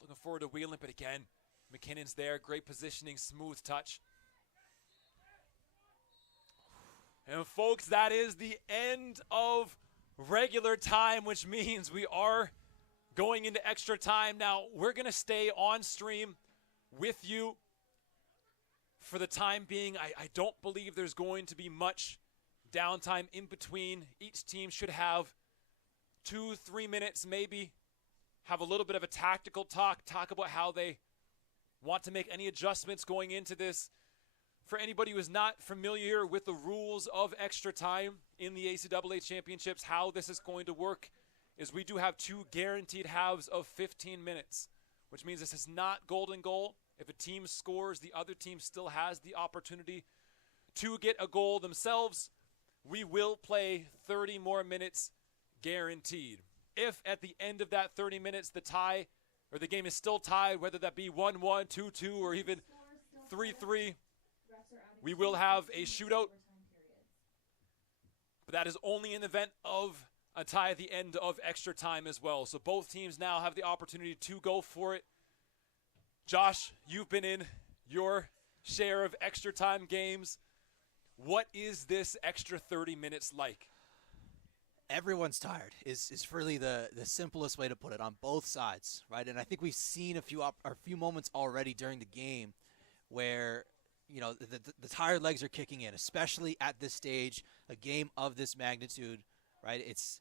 looking forward to wheeling, but again, McKinnon's there. Great positioning, smooth touch. And folks, that is the end of regular time, which means we are going into extra time. Now, we're going to stay on stream with you for the time being. I don't believe there's going to be much downtime in between. Each team should have 2-3 minutes maybe, have a little bit of a tactical talk about how they want to make any adjustments going into this. For anybody who is not familiar with the rules of extra time in the ACAA championships, how this is going to work is we do have 2 guaranteed halves of 15 minutes, which means this is not golden goal. If a team scores, the other team still has the opportunity to get a goal themselves. We will play 30 more minutes guaranteed. If at the end of that 30 minutes the tie or the game is still tied, whether that be 1-1, 2-2, or even 3-3, we will have a shootout. But that is only in the event of a tie at the end of extra time as well. So both teams now have the opportunity to go for it. Josh, you've been in your share of extra time games. What is this extra 30 minutes like? Everyone's tired is really the simplest way to put it on both sides, right? And I think we've seen a few moments already during the game where, you know, the tired legs are kicking in, especially at this stage, a game of this magnitude, right? It's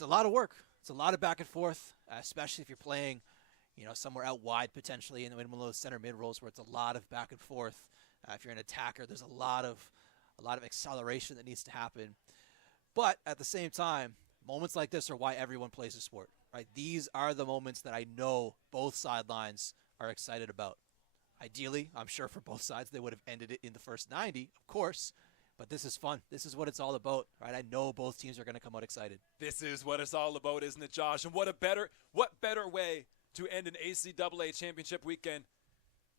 a lot of work. It's a lot of back and forth, especially if you're playing, you know, somewhere out wide potentially in the middle of those center mid rolls where it's a lot of back and forth. If you're an attacker, there's a lot of acceleration that needs to happen. But at the same time, moments like this are why everyone plays the sport, right? These are the moments that I know both sidelines are excited about. Ideally, I'm sure for both sides, they would have ended it in the first 90, of course. But this is fun. This is what it's all about, right? I know both teams are going to come out excited. This is what it's all about, isn't it, Josh? And what better way to end an ACAA championship weekend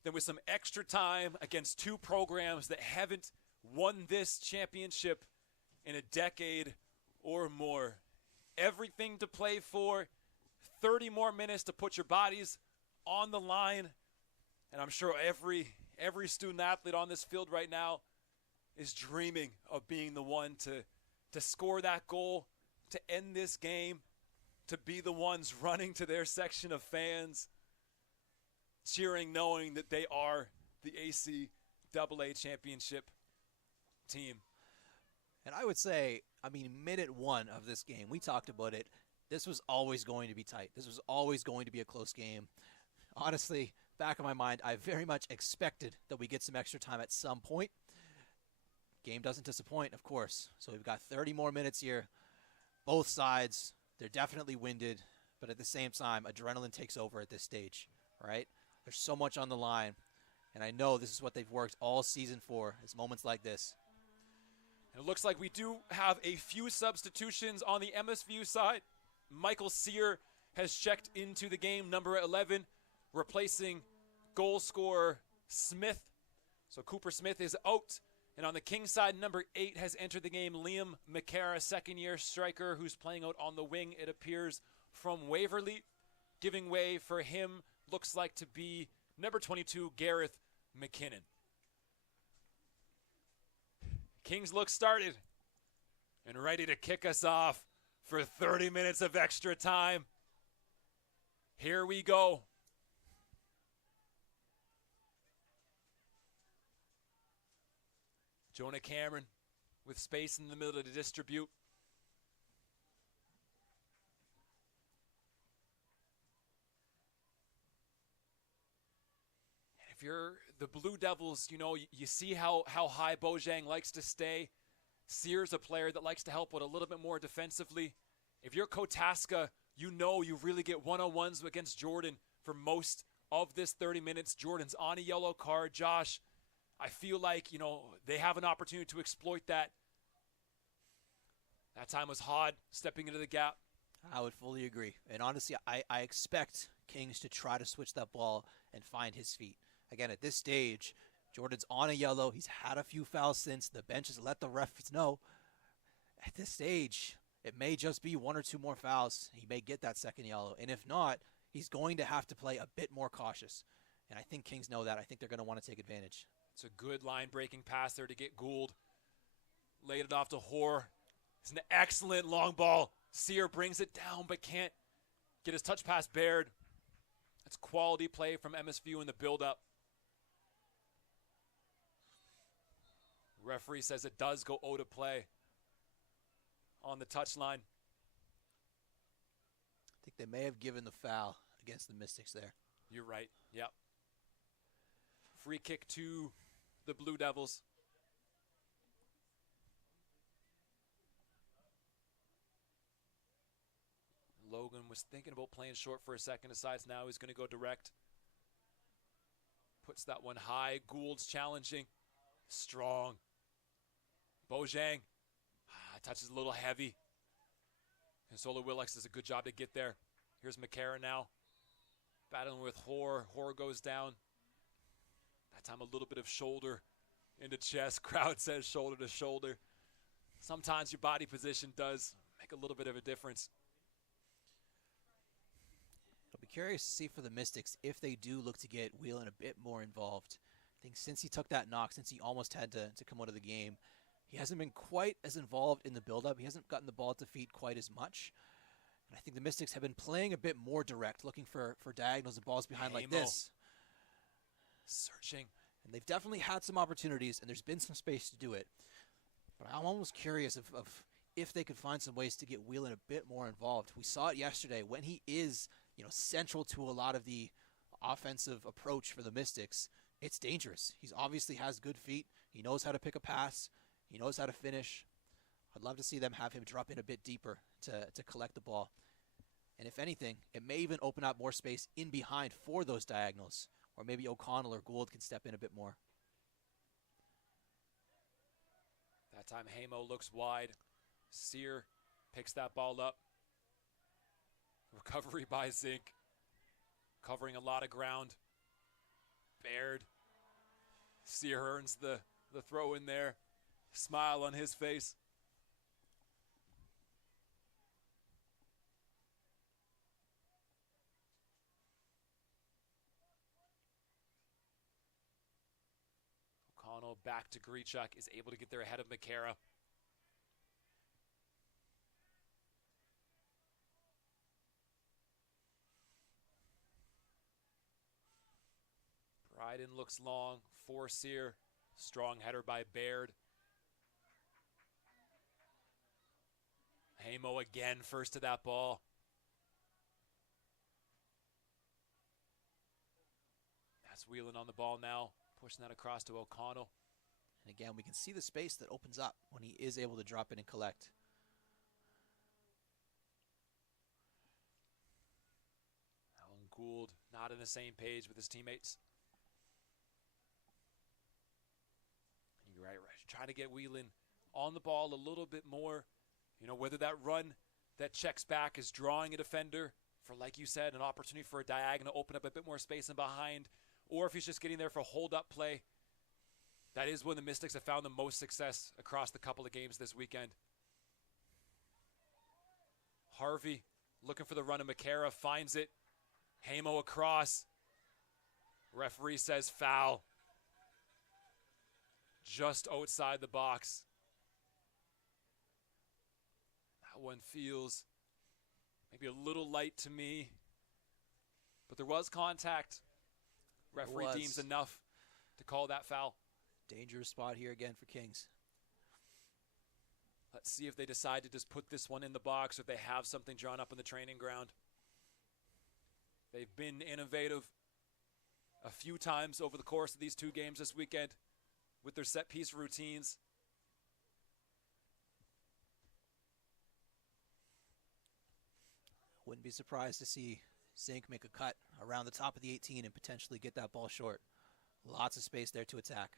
than with some extra time against 2 programs that haven't won this championship in a decade or more. Everything to play for, 30 more minutes to put your bodies on the line. And I'm sure every student athlete on this field right now is dreaming of being the one to score that goal, to end this game, to be the ones running to their section of fans, cheering, knowing that they are the ACAA championship team. And I would say, I mean, minute 1 of this game, we talked about it. This was always going to be tight. This was always going to be a close game. Honestly, back in my mind, I very much expected that we get some extra time at some point. Game doesn't disappoint, of course. So we've got 30 more minutes here. Both sides, they're definitely winded, but at the same time, adrenaline takes over at this stage, right? There's so much on the line, and I know this is what they've worked all season for, is moments like this. It looks like we do have a few substitutions on the MSVU side. Michael Sear has checked into the game, number 11, replacing goal scorer Smith. So Cooper Smith is out. And on the King side, number 8 has entered the game, Liam McCara, second-year striker who's playing out on the wing, it appears, from Waverly. Giving way for him looks like to be number 22, Gareth McKinnon. Kings look started and ready to kick us off for 30 minutes of extra time. Here we go. Jonah Cameron with space in the middle to distribute. And if you're the Blue Devils, you know, you see how high Bojang likes to stay. Sear's a player that likes to help with a little bit more defensively. If you're Kotaska, you know you really get one-on-ones against Jordan for most of this 30 minutes. Jordan's on a yellow card. Josh, I feel like, you know, they have an opportunity to exploit that. That time was Hod stepping into the gap. I would fully agree. And honestly, I expect Kings to try to switch that ball and find his feet. Again, at this stage, Jordan's on a yellow. He's had a few fouls since. The bench has let the refs know. At this stage, it may just be 1 or 2 more fouls. He may get that second yellow. And if not, he's going to have to play a bit more cautious. And I think Kings know that. I think they're going to want to take advantage. It's a good line-breaking pass there to get Gould. Laid it off to Hoare. It's an excellent long ball. Sear brings it down but can't get his touch pass Baird. That's quality play from MSVU in the build-up. Referee says it does go O to play on the touchline. I think they may have given the foul against the Mystics there. You're right. Yep. Free kick to the Blue Devils. Logan was thinking about playing short for a second. Decides now he's going to go direct. Puts that one high. Gould's challenging. Strong. Bojang. Touches a little heavy. And Solo Willix does a good job to get there. Here's McCarra now. Battling with Hoare. Hoare goes down. That time a little bit of shoulder into chest. Crowd says shoulder to shoulder. Sometimes your body position does make a little bit of a difference. I'll be curious to see for the Mystics if they do look to get Whelan a bit more involved. I think since he took that knock, since he almost had to come out of the game, he hasn't been quite as involved in the build-up. He hasn't gotten the ball at the feet quite as much. And I think the Mystics have been playing a bit more direct, looking for diagonals and balls behind like this. Searching. And they've definitely had some opportunities, and there's been some space to do it. But I'm almost curious of if they could find some ways to get Whelan a bit more involved. We saw it yesterday when he is, central to a lot of the offensive approach for the Mystics. It's dangerous. He obviously has good feet. He knows how to pick a pass. He knows how to finish. I'd love to see them have him drop in a bit deeper to collect the ball. And if anything, it may even open up more space in behind for those diagonals. Or maybe O'Connell or Gould can step in a bit more. That time Hamo looks wide. Sear picks that ball up. Recovery by Zink. Covering a lot of ground. Baird. Sear earns the throw in there. Smile on his face. O'Connell back to Grichuk, is able to get there ahead of McCarra. Bryden looks long for Sear. Strong header by Baird. Hamo again first to that ball. That's Whelan on the ball now. Pushing that across to O'Connell. And again, we can see the space that opens up when he is able to drop in and collect. Alan Gould not on the same page with his teammates. You're right. Trying to get Whelan on the ball a little bit more. Whether that run that checks back is drawing a defender for, like you said, an opportunity for a diagonal, open up a bit more space in behind, or if he's just getting there for hold-up play. That is when the Mystics have found the most success across the couple of games this weekend. Harvey looking for the run of McCarra, finds it. Hamo across. Referee says foul. Just outside the box. That one feels maybe a little light to me. But there was contact. Referee deems enough to call that foul. Dangerous spot here again for Kings. Let's see if they decide to just put this one in the box or if they have something drawn up in the training ground. They've been innovative a few times over the course of these 2 games this weekend with their set-piece routines. Wouldn't be surprised to see Zink make a cut around the top of the 18 and potentially get that ball short. Lots of space there to attack.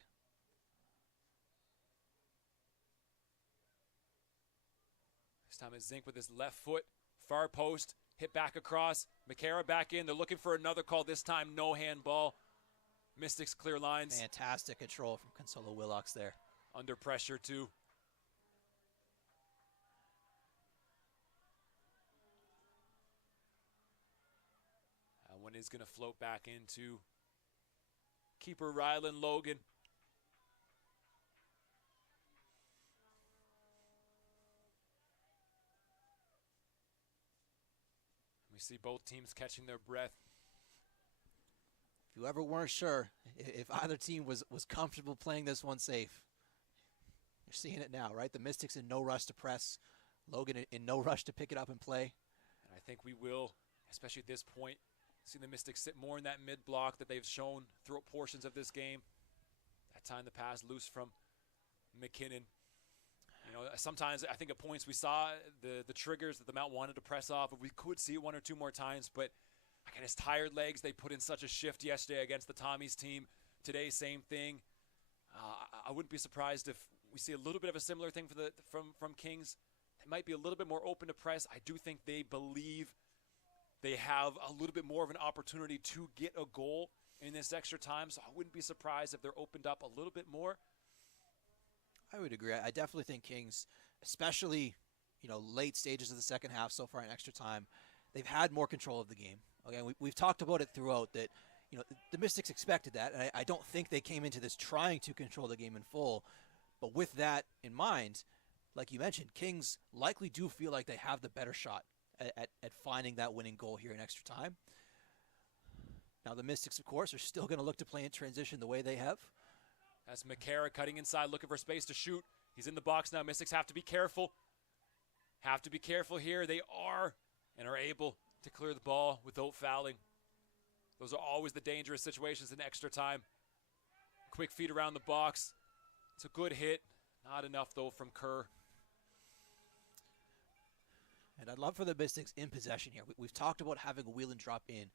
This time it's Zink with his left foot, Far post, hit back across. McCara back in. They're looking for another call. This time, no handball. Mystics clear lines. Fantastic control from Consolo Willocks there. Under pressure, too. That one is going to float back into keeper Rylan Logan. We see both teams catching their breath. If you ever weren't sure if either team was comfortable playing this one safe, you're seeing it now, right? The Mystics in no rush to press. Logan in no rush to pick it up and play. And I think we will, especially at this point, see the Mystics sit more in that mid-block that they've shown throughout portions of this game. That time the pass loose from McKinnon. You know, sometimes I think at points we saw the triggers that the Mount wanted to press off. We could see it one or two more times, but again, his tired legs, they put in such a shift yesterday against the Tommies team. Today, same thing. I wouldn't be surprised if we see a little bit of a similar thing from Kings. They might be a little bit more open to press. I do think they believe they have a little bit more of an opportunity to get a goal in this extra time, so I wouldn't be surprised if they're opened up a little bit more. I would agree. I definitely think Kings, especially, late stages of the second half so far in extra time, they've had more control of the game. Okay, we've talked about it throughout that, the Mystics expected that, and I don't think they came into this trying to control the game in full. But with that in mind, like you mentioned, Kings likely do feel like they have the better shot at finding that winning goal here in extra time. Now the Mystics, of course, are still going to look to play in transition the way they have. That's McCara cutting inside, looking for space to shoot. He's in the box now. Mystics have to be careful. Have to be careful here. They are and are able to clear the ball without fouling. Those are always the dangerous situations in extra time. Quick feed around the box. It's a good hit. Not enough, though, from Kerr. And I'd love for the Mystics in possession here. We've talked about having a wheel and drop in.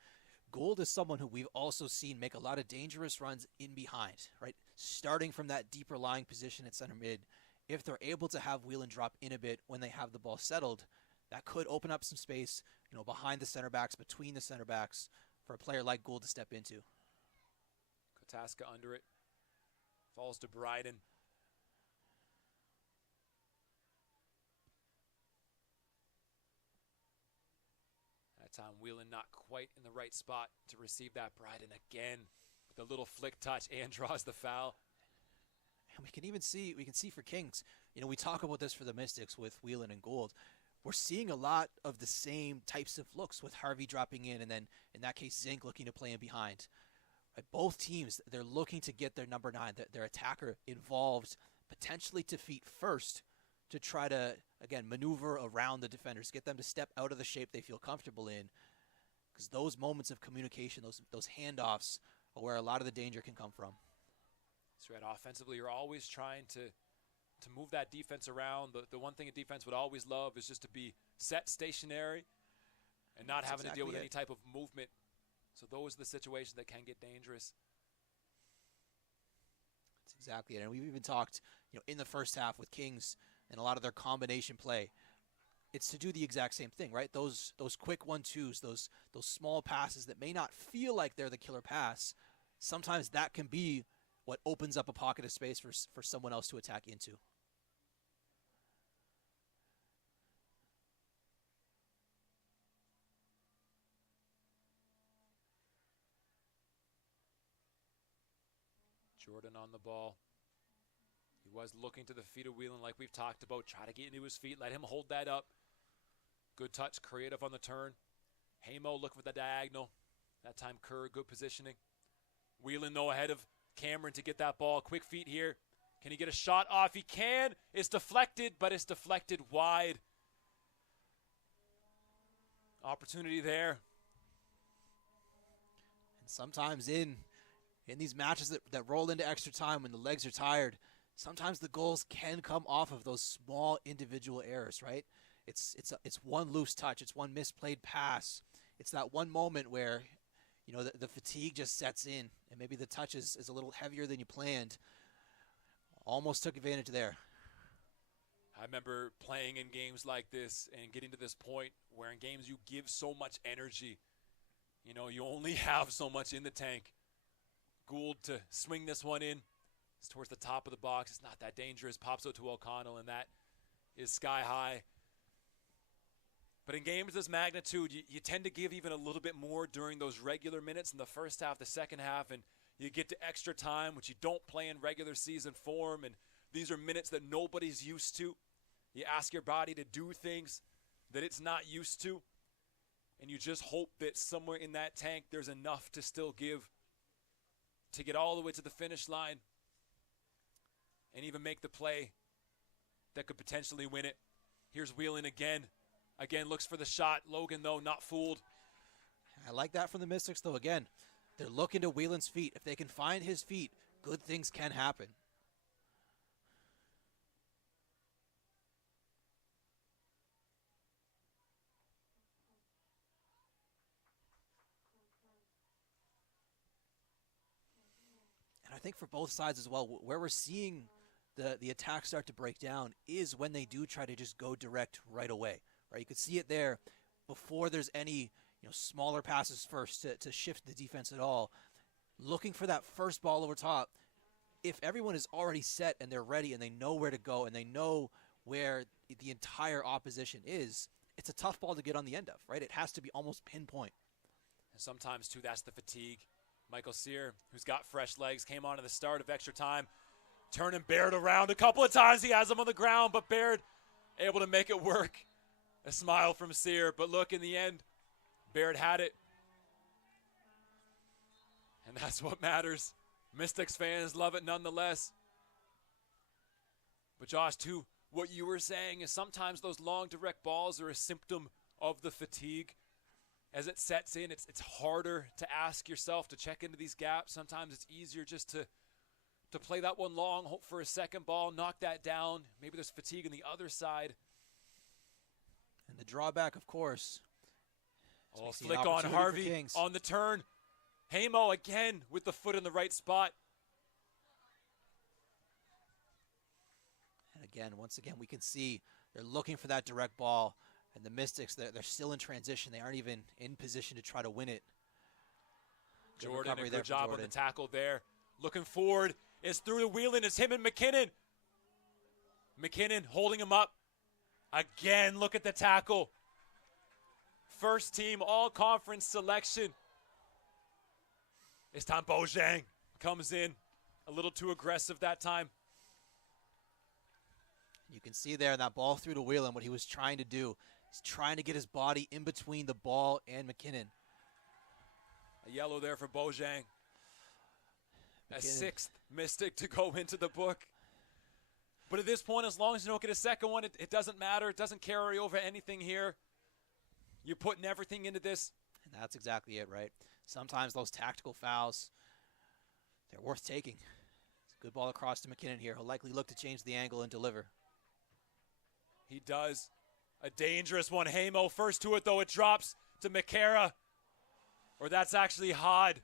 Gould is someone who we've also seen make a lot of dangerous runs in behind, right? Starting from that deeper lying position at center mid. If they're able to have wheel and drop in a bit when they have the ball settled, that could open up some space, behind the center backs, between the center backs, for a player like Gould to step into. Kotaska under it. Falls to Bryden. That time Whelan not quite in the right spot to receive that. Bryden again with a little flick touch and draws the foul. And we can see for Kings, we talk about this for the Mystics with Whelan and Gould. We're seeing a lot of the same types of looks with Harvey dropping in and then, in that case, Zink looking to play in behind. Right, both teams, they're looking to get their number 9, their attacker, involved, potentially to feet first, to try to, again, maneuver around the defenders, get them to step out of the shape they feel comfortable in. Because those moments of communication, those handoffs, are where a lot of the danger can come from. That's right. Offensively, you're always trying to move that defense around. The one thing a defense would always love is just to be set stationary and not having to deal with any type of movement. So those are the situations that can get dangerous. That's exactly it. And we've even talked, in the first half with Kings and a lot of their combination play. It's to do the exact same thing, right? Those quick 1-2s, those small passes that may not feel like they're the killer pass. Sometimes that can be what opens up a pocket of space for someone else to attack into. Jordan on the ball. He was looking to the feet of Whelan like we've talked about. Try to get into his feet. Let him hold that up. Good touch. Creative on the turn. Hamo looking for the diagonal. That time Kerr, good positioning. Whelan, though, ahead of Cameron to get that ball. Quick feet here. Can he get a shot off? He can. It's deflected, but it's deflected wide. Opportunity there. And sometimes in these matches that roll into extra time when the legs are tired, sometimes the goals can come off of those small individual errors, right? It's one loose touch. It's one misplayed pass. It's that one moment where, the fatigue just sets in and maybe the touch is a little heavier than you planned. Almost took advantage there. I remember playing in games like this and getting to this point where in games you give so much energy. You know, you only have so much in the tank. Gould to swing this one in. It's towards the top of the box. It's not that dangerous. Pops out to O'Connell, and that is sky high. But in games of this magnitude, you tend to give even a little bit more during those regular minutes in the first half, the second half, and you get to extra time, which you don't play in regular season form, and these are minutes that nobody's used to. You ask your body to do things that it's not used to, and you just hope that somewhere in that tank there's enough to still give to get all the way to the finish line and even make the play that could potentially win it. Here's Whelan again. Again, looks for the shot. Logan, though, not fooled. I like that from the Mystics, though. Again, they're looking to Whelan's feet. If they can find his feet, good things can happen. And I think for both sides as well, where we're seeing the attack start to break down is when they do try to just go direct right away. Right, you could see it there before there's any smaller passes first to shift the defense at all. Looking for that first ball over top. If everyone is already set and they're ready and they know where to go and they know where the entire opposition is, it's a tough ball to get on the end of, right? It has to be almost pinpoint. And sometimes, too, that's the fatigue. Michael Sear, who's got fresh legs, came on at the start of extra time, turning Baird around a couple of times. He has him on the ground, but Baird able to make it work. A smile from Sear, but look, in the end, Baird had it. And that's what matters. Mystics fans love it nonetheless. But Josh, too, what you were saying is sometimes those long direct balls are a symptom of the fatigue. As it sets in, it's harder to ask yourself to check into these gaps. Sometimes it's easier just to play that one long, hope for a second ball, knock that down. Maybe there's fatigue on the other side. And the drawback, of course. Oh, flick on Harvey on the turn. Hamo again with the foot in the right spot. And again, once again, we can see they're looking for that direct ball. And the Mystics, they're still in transition. They aren't even in position to try to win it. Jordan, a good job on the tackle there. Looking forward. It's through the Whelan. It's him and McKinnon. McKinnon holding him up. Again, look at the tackle. First team all-conference selection. This time Bojang comes in a little too aggressive that time. You can see there that ball through to Whelan, what he was trying to do. He's trying to get his body in between the ball and McKinnon. A yellow there for Bojang. A sixth Mystic to go into the book. But at this point, as long as you don't get a second one, it doesn't matter. It doesn't carry over anything here. You're putting everything into this. And that's exactly it, right? Sometimes those tactical fouls, they're worth taking. It's a good ball across to McKinnon here. He'll likely look to change the angle and deliver. He does. A dangerous one. Hamo first to it, though. It drops to McCara. Or that's actually Hod.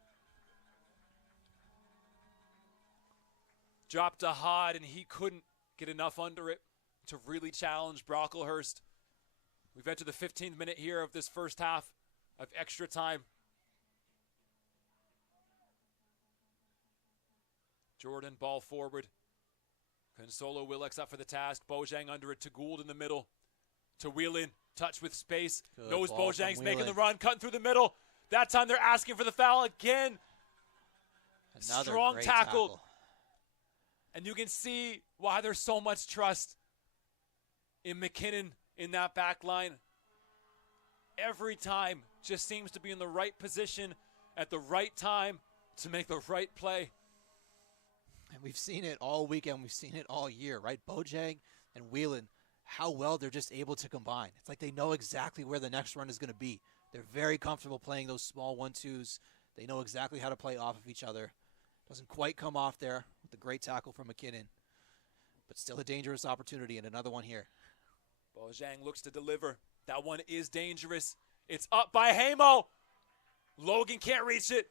Dropped to Hod, and he couldn't get enough under it to really challenge Brocklehurst. We've entered the 15th minute here of this first half of extra time. Jordan, ball forward. Consolo Willix up for the task. Bojang under it to Gould in the middle. To Whelan, touch with space. Good Knows ball Bojang's from making the Whelan. run, cutting through the middle. That time they're asking for the foul again. Another Strong great tackle. And you can see why there's so much trust in McKinnon in that back line. Every time just seems to be in the right position at the right time to make the right play. And we've seen it all weekend. We've seen it all year, right? Bojang and Whelan, how well they're just able to combine. It's like they know exactly where the next run is going to be. They're very comfortable playing those small 1-2s. They know exactly how to play off of each other. Doesn't quite come off there with the great tackle from McKinnon. But still a dangerous opportunity, and another one here. Bojang looks to deliver. That one is dangerous. It's up by Hamo. Logan can't reach it.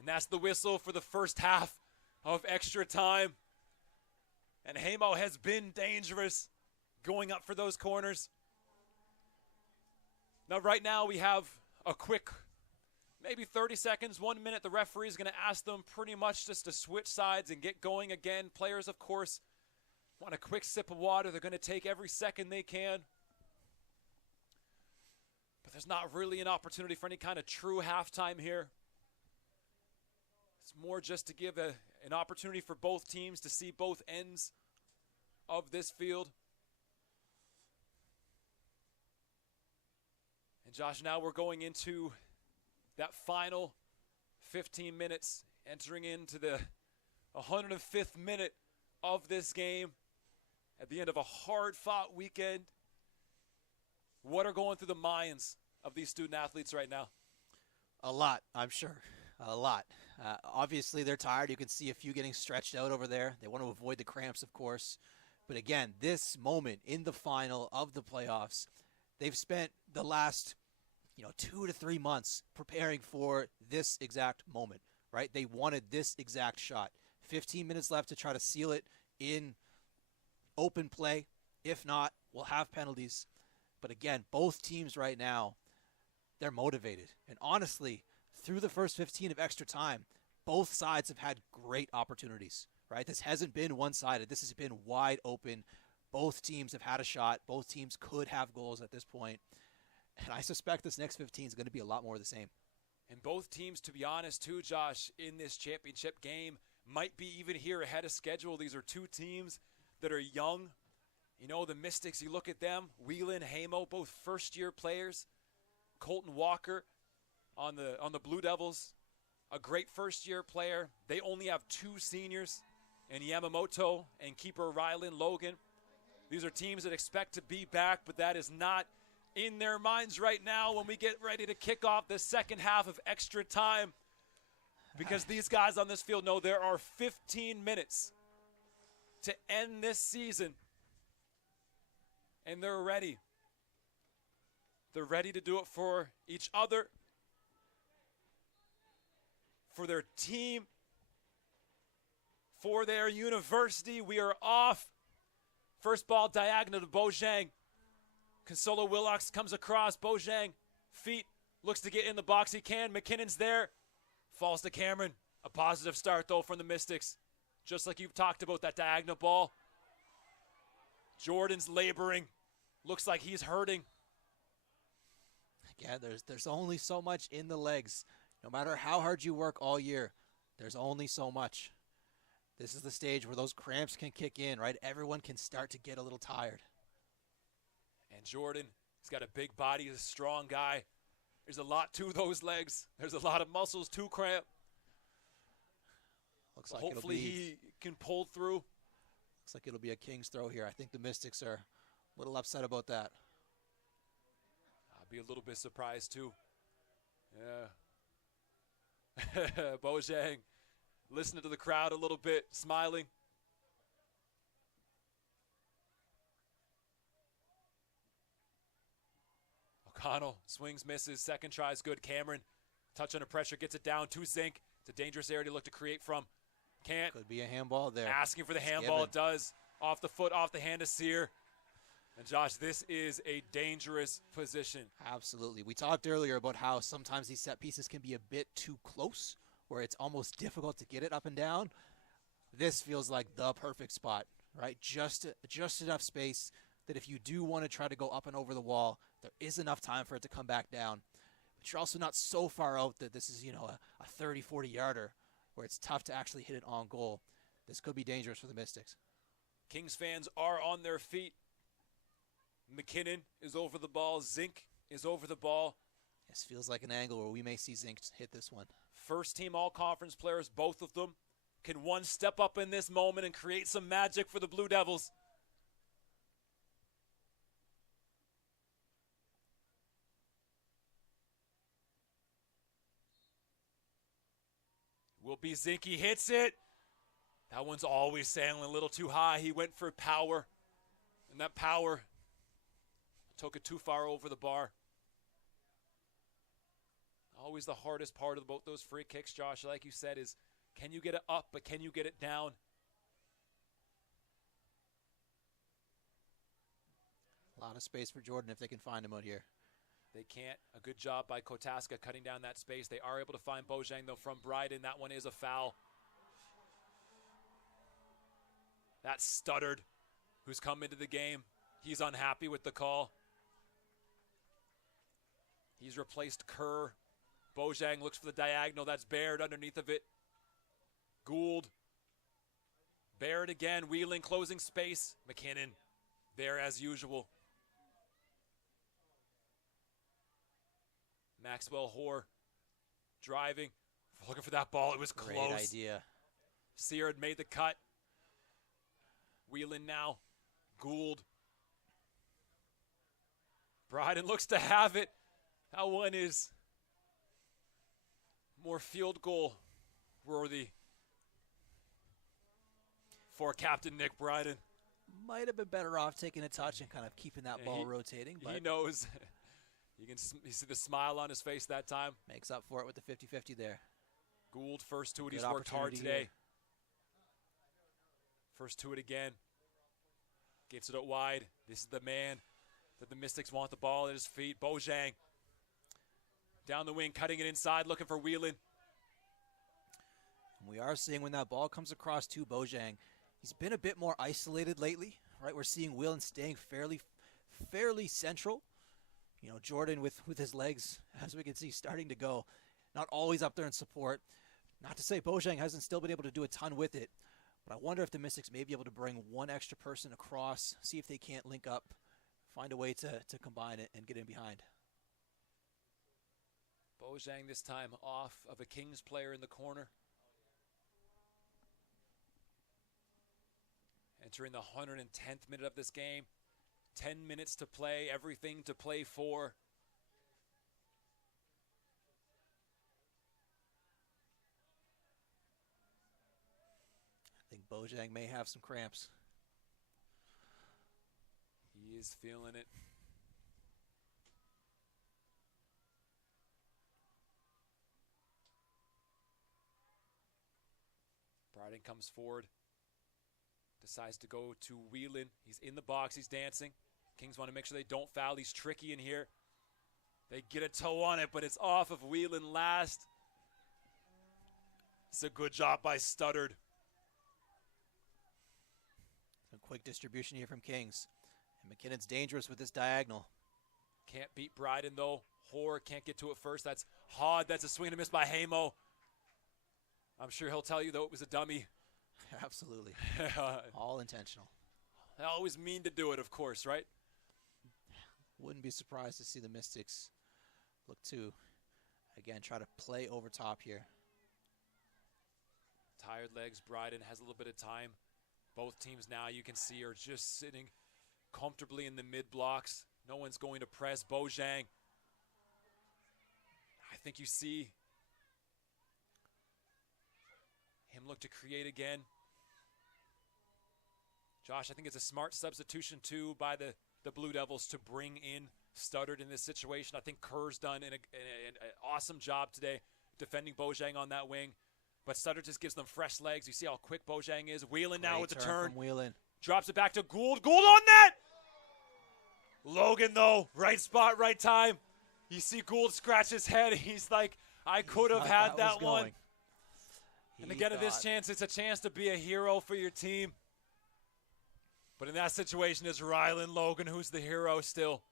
And that's the whistle for the first half of extra time. And Hamo has been dangerous going up for those corners. Now, right now, we have a quick, maybe 30 seconds, 1 minute. The referee is going to ask them pretty much just to switch sides and get going again. Players, of course, want a quick sip of water. They're going to take every second they can. But there's not really an opportunity for any kind of true halftime here. It's more just to give an opportunity for both teams to see both ends of this field. And Josh, now we're going into that final 15 minutes, entering into the 105th minute of this game at the end of a hard-fought weekend. What are going through the minds of these student athletes right now? A lot, I'm sure. A lot. Obviously, they're tired. You can see a few getting stretched out over there. They want to avoid the cramps, of course. But again, this moment in the final of the playoffs, they've spent the last 2 to 3 months preparing for this exact moment, right? They wanted this exact shot. 15 minutes left to try to seal it in open play. If not, we'll have penalties. But again, both teams right now, they're motivated. And honestly, through the first 15 of extra time, both sides have had great opportunities, right? This hasn't been one-sided. This has been wide open. Both teams have had a shot. Both teams could have goals at this point. And I suspect this next 15 is going to be a lot more of the same. And both teams, to be honest, too, Josh, in this championship game, might be even here ahead of schedule. These are two teams that are young. The Mystics, you look at them, Whelan, Hamo, both first-year players. Colton Walker on the Blue Devils, a great first-year player. They only have 2 seniors, in Yamamoto and keeper Rylan Logan. These are teams that expect to be back, but that is not in their minds right now when we get ready to kick off the second half of extra time, because these guys on this field know there are 15 minutes to end this season, and they're ready. They're ready to do it for each other, for their team, for their university. We are off. First ball diagonal to Bojang. Consolo Willox comes across. Bojang, feet, looks to get in the box. He can. McKinnon's there. Falls to Cameron. A positive start, though, from the Mystics. Just like you've talked about, that diagonal ball. Jordan's laboring. Looks like he's hurting. Yeah, there's only so much in the legs. No matter how hard you work all year, there's only so much. This is the stage where those cramps can kick in, right? Everyone can start to get a little tired. And Jordan, he's got a big body, he's a strong guy. There's a lot to those legs. There's a lot of muscles to cramp. Looks like hopefully he can pull through. Looks like it'll be a king's throw here. I think the Mystics are a little upset about that. I'll be a little bit surprised too. Yeah. Bojang listening to the crowd a little bit, smiling. O'Connell swings, misses. Second try is good. Cameron, touch under pressure, gets it down to Zink. It's a dangerous area to look to create from. Can't. Could be a handball there. Asking for the handball. It does. Off the foot, off the hand of Sear. And Josh, this is a dangerous position. Absolutely. We talked earlier about how sometimes these set pieces can be a bit too close, where it's almost difficult to get it up and down. This feels like the perfect spot, right? Just enough space that if you do want to try to go up and over the wall, there is enough time for it to come back down. But you're also not so far out that this is, a 30, 40 yarder where it's tough to actually hit it on goal. This could be dangerous for the Mystics. Kings fans are on their feet. McKinnon is over the ball. Zink is over the ball. This feels like an angle where we may see Zink hit this one. First team all-conference players, both of them. Can one step up in this moment and create some magic for the Blue Devils? Will be Zink. He hits it. That one's always sailing a little too high. He went for power, and that power took it too far over the bar. Always the hardest part about those free kicks, Josh, like you said, is can you get it up, but can you get it down? A lot of space for Jordan if they can find him out here. They can't. A good job by Kotaska cutting down that space. They are able to find Bojang, though, from Bryden. That one is a foul. That's Stuttered, who's come into the game. He's unhappy with the call. He's replaced Kerr. Bojang looks for the diagonal. That's Baird underneath of it. Gould. Baird again. Wheeling, closing space. McKinnon there as usual. Maxwell Hoare driving. Looking for that ball. It was close. Great idea. Seard made the cut. Wheeling now. Gould. Bryden looks to have it. That one is more field goal worthy for Captain Nick Bryden. Might have been better off taking a touch and kind of keeping that ball rotating. But he knows. You see the smile on his face that time. Makes up for it with the 50-50 there. Gould first to it. Good He's worked hard today. here. First to it again. Gets it out wide. This is the man that the Mystics want the ball at his feet. Bojang. Down the wing, cutting it inside, looking for Wheelan. We are seeing when that ball comes across to Bojang, he's been a bit more isolated lately, right? We're seeing Wheelan staying fairly central. You know, Jordan with his legs, as we can see, starting to go. Not always up there in support. Not to say Bojang hasn't still been able to do a ton with it, but I wonder if the Mystics may be able to bring one extra person across, see if they can't link up, find a way to combine it and get in behind. Bojang this time off of a Kings player in the corner. Entering the 110th minute of this game. 10 minutes to play, everything to play for. I think Bojang may have some cramps. He is feeling it. Bryden comes forward. Decides to go to Wheelan. He's in the box. He's dancing. Kings want to make sure they don't foul. He's tricky in here. They get a toe on it, but it's off of Wheelan last. It's a good job by Stuttered. Some quick distribution here from Kings. And McKinnon's dangerous with this diagonal. Can't beat Bryden, though. Hoare can't get to it first. That's Hod. That's a swing and a miss by Hamo. I'm sure he'll tell you, though, it was a dummy. Absolutely. All intentional. They always mean to do it, of course, right? Wouldn't be surprised to see the Mystics look to, again, try to play over top here. Tired legs. Bryden has a little bit of time. Both teams now, you can see, are just sitting comfortably in the mid-blocks. No one's going to press. Bojang. I think you see him look to create again. Josh, I think it's a smart substitution, too, by the Blue Devils to bring in Stuttered in this situation. I think Kerr's done an awesome job today defending Bojang on that wing. But Stuttered just gives them fresh legs. You see how quick Bojang is. Wheelan now with the turn. Wheelan. Drops it back to Gould. Gould on net! Logan, though, right spot, right time. You see Gould scratch his head. He's like, I could have had that one. And again, at this chance, it's a chance to be a hero for your team. But in that situation, it's Rylan Logan who's the hero still.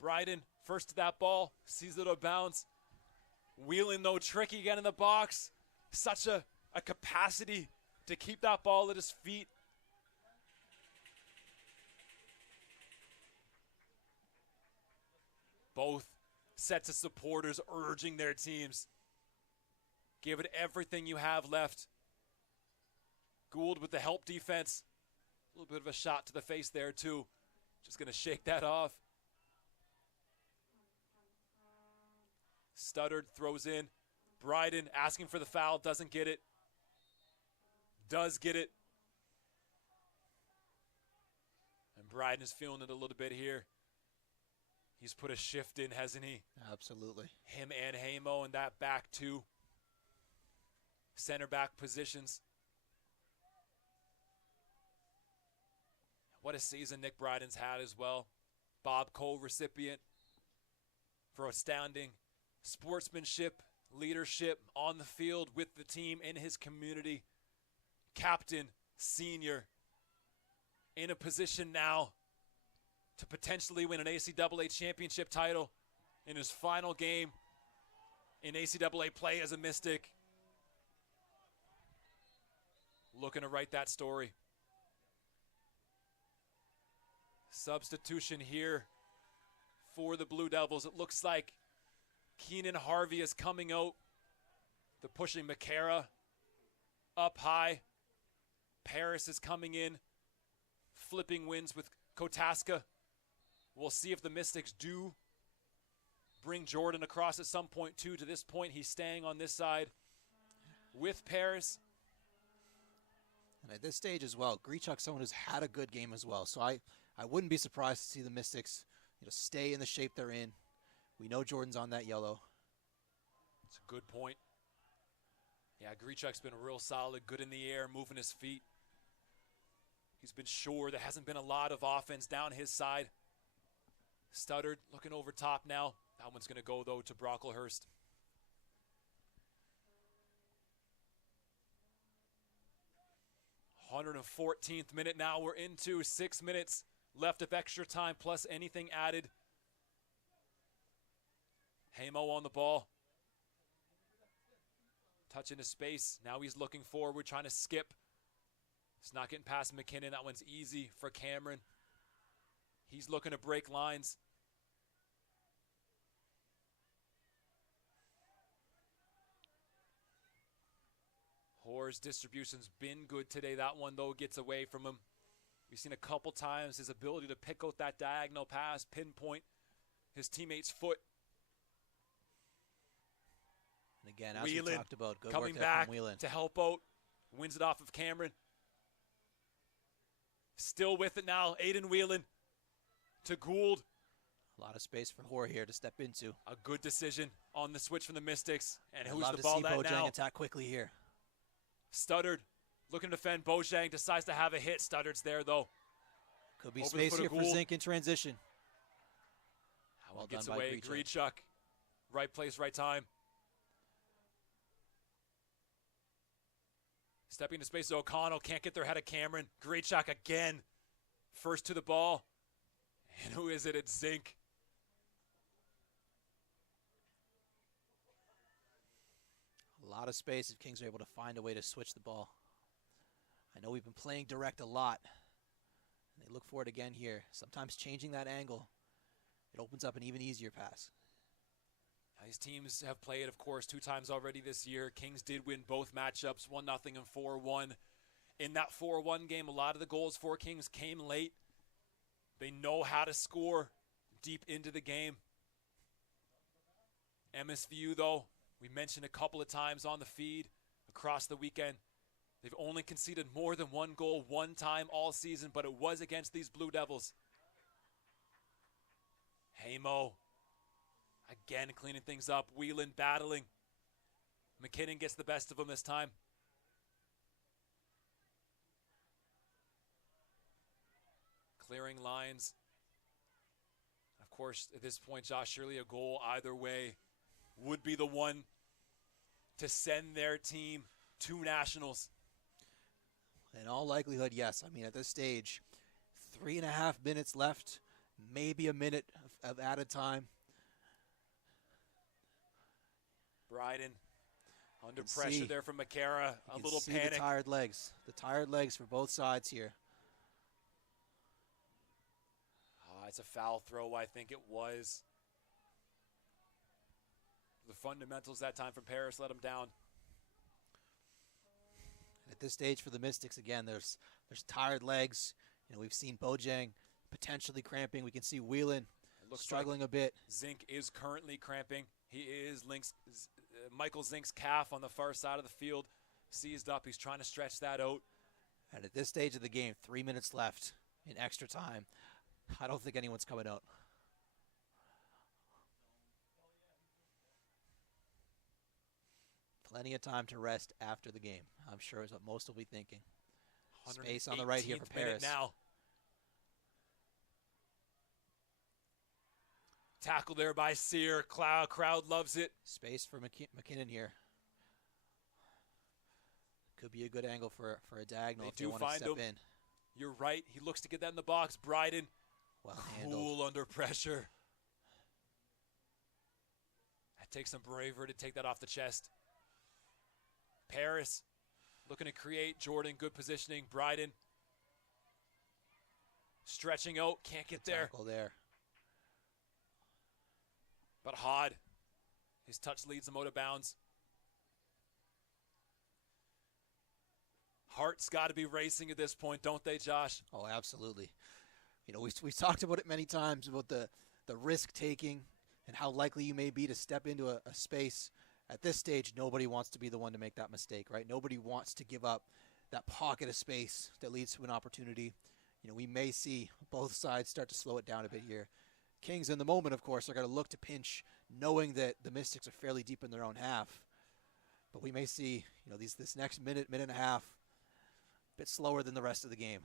Bryden, first to that ball, sees it out of bounds. Wheelan, though, tricky again in the box. Such a capacity to keep that ball at his feet. Both sets of supporters urging their teams. Give it everything you have left. Gould with the help defense. A little bit of a shot to the face there, too. Just going to shake that off. Stuttered, throws in. Bryden asking for the foul, doesn't get it. Does get it. And Bryden is feeling it a little bit here. He's put a shift in, hasn't he? Absolutely. Him and Hamo in that back two. Center back positions. What a season Nick Bryden's had as well. Bob Cole recipient for astounding sportsmanship, leadership on the field with the team, in his community. Captain, senior, in a position now to potentially win an ACAA championship title in his final game in ACAA play as a Mystic. Looking to write that story. Substitution here for the Blue Devils. It looks like Keenan Harvey is coming out. They're pushing McCara up high. Paris is coming in, flipping wins with Kotaska. We'll see if the Mystics do bring Jordan across at some point too. To this point, he's staying on this side with Paris. And at this stage as well, Grichuk's someone who's had a good game as well. So I wouldn't be surprised to see the Mystics, stay in the shape they're in. We know Jordan's on that yellow. It's a good point. Yeah, Grichuk's been real solid, good in the air, moving his feet. He's been sure. There hasn't been a lot of offense down his side. Stuttered, looking over top now. That one's going to go, though, to Brocklehurst. .114th minute now. We're into 6 minutes left of extra time, plus anything added. Hamo on the ball. Touch into space. Now he's looking forward, trying to skip. It's not getting past McKinnon. That one's easy for Cameron. He's looking to break lines. Hoare's distribution's been good today. That one, though, gets away from him. We've seen a couple times his ability to pick out that diagonal pass, pinpoint his teammate's foot. And again, as Whelan we talked about, good coming work there back from Whelan. to help out. Wins it off of Cameron. Still with it now, Aiden Whelan to Gould. A lot of space for Hoare here to step into. A good decision on the switch from the Mystics. And who's love the to ball see that Bojang now? attack quickly here. Stuttered, looking to defend. Bojang decides to have a hit. Stuttard's there, though. Could be Over the space foot here of for Gould. Zink in transition. That Well one gets done by away. Grichuk. Grichuk. Right place, right time. Stepping into space, O'Connell can't get their head of Cameron. Grichuk again. First to the ball. And who is it? It's Zink. A lot of space if Kings are able to find a way to switch the ball. I know we've been playing direct a lot. And they look for it again here. Sometimes changing that angle, it opens up an even easier pass. These teams have played, of course, 2 times already this year. Kings did win both matchups, 1-0 and 4-1. In that 4-1 game, a lot of the goals for Kings came late. They know how to score deep into the game. MSVU, though, we mentioned a couple of times on the feed across the weekend. They've only conceded more than 1 goal 1 time all season, but it was against these Blue Devils. Hamo, again cleaning things up. Whelan battling. McKinnon gets the best of him this time. Clearing lines. Of course, at this point, Josh, surely a goal either way would be the one to send their team to nationals. In all likelihood, yes. I mean, at this stage, 3.5 minutes left, maybe a minute of added time. Bryden under pressure there from McCara. A little panic. The tired legs for both sides here. It's a foul throw, I think it was. The fundamentals that time from Paris let him down. At this stage for the Mystics, again, there's tired legs. We've seen Bojang potentially cramping. We can see Whelan struggling a bit. Zink is currently cramping. He is Michael Zink's calf on the far side of the field. Seized up. He's trying to stretch that out. And at this stage of the game, 3 minutes left in extra time. I don't think anyone's coming out. Plenty of time to rest after the game, I'm sure is what most will be thinking. Space on the right here for Paris. Now. Tackle there by Sear. Crowd loves it. Space for McKinnon here. Could be a good angle for a diagonal if they want to step in. You're right. He looks to get that in the box. Bryden, well cool handled. under pressure. That takes some bravery to take that off the chest. Paris looking to create. Jordan, good positioning. Bryden stretching out. Can't get there. Tackle there. But Hod, his touch leads him out of bounds. Heart's got to be racing at this point, don't they, Josh? Oh, absolutely. You know, we've talked about it many times about the risk-taking and how likely you may be to step into a space. At this stage, nobody wants to be the one to make that mistake, right? Nobody wants to give up that pocket of space that leads to an opportunity. You know, we may see both sides start to slow it down a bit here. Kings, in the moment, of course, are going to look to pinch, knowing that the Mystics are fairly deep in their own half. But we may see, you know, this next minute and a half, a bit slower than the rest of the game.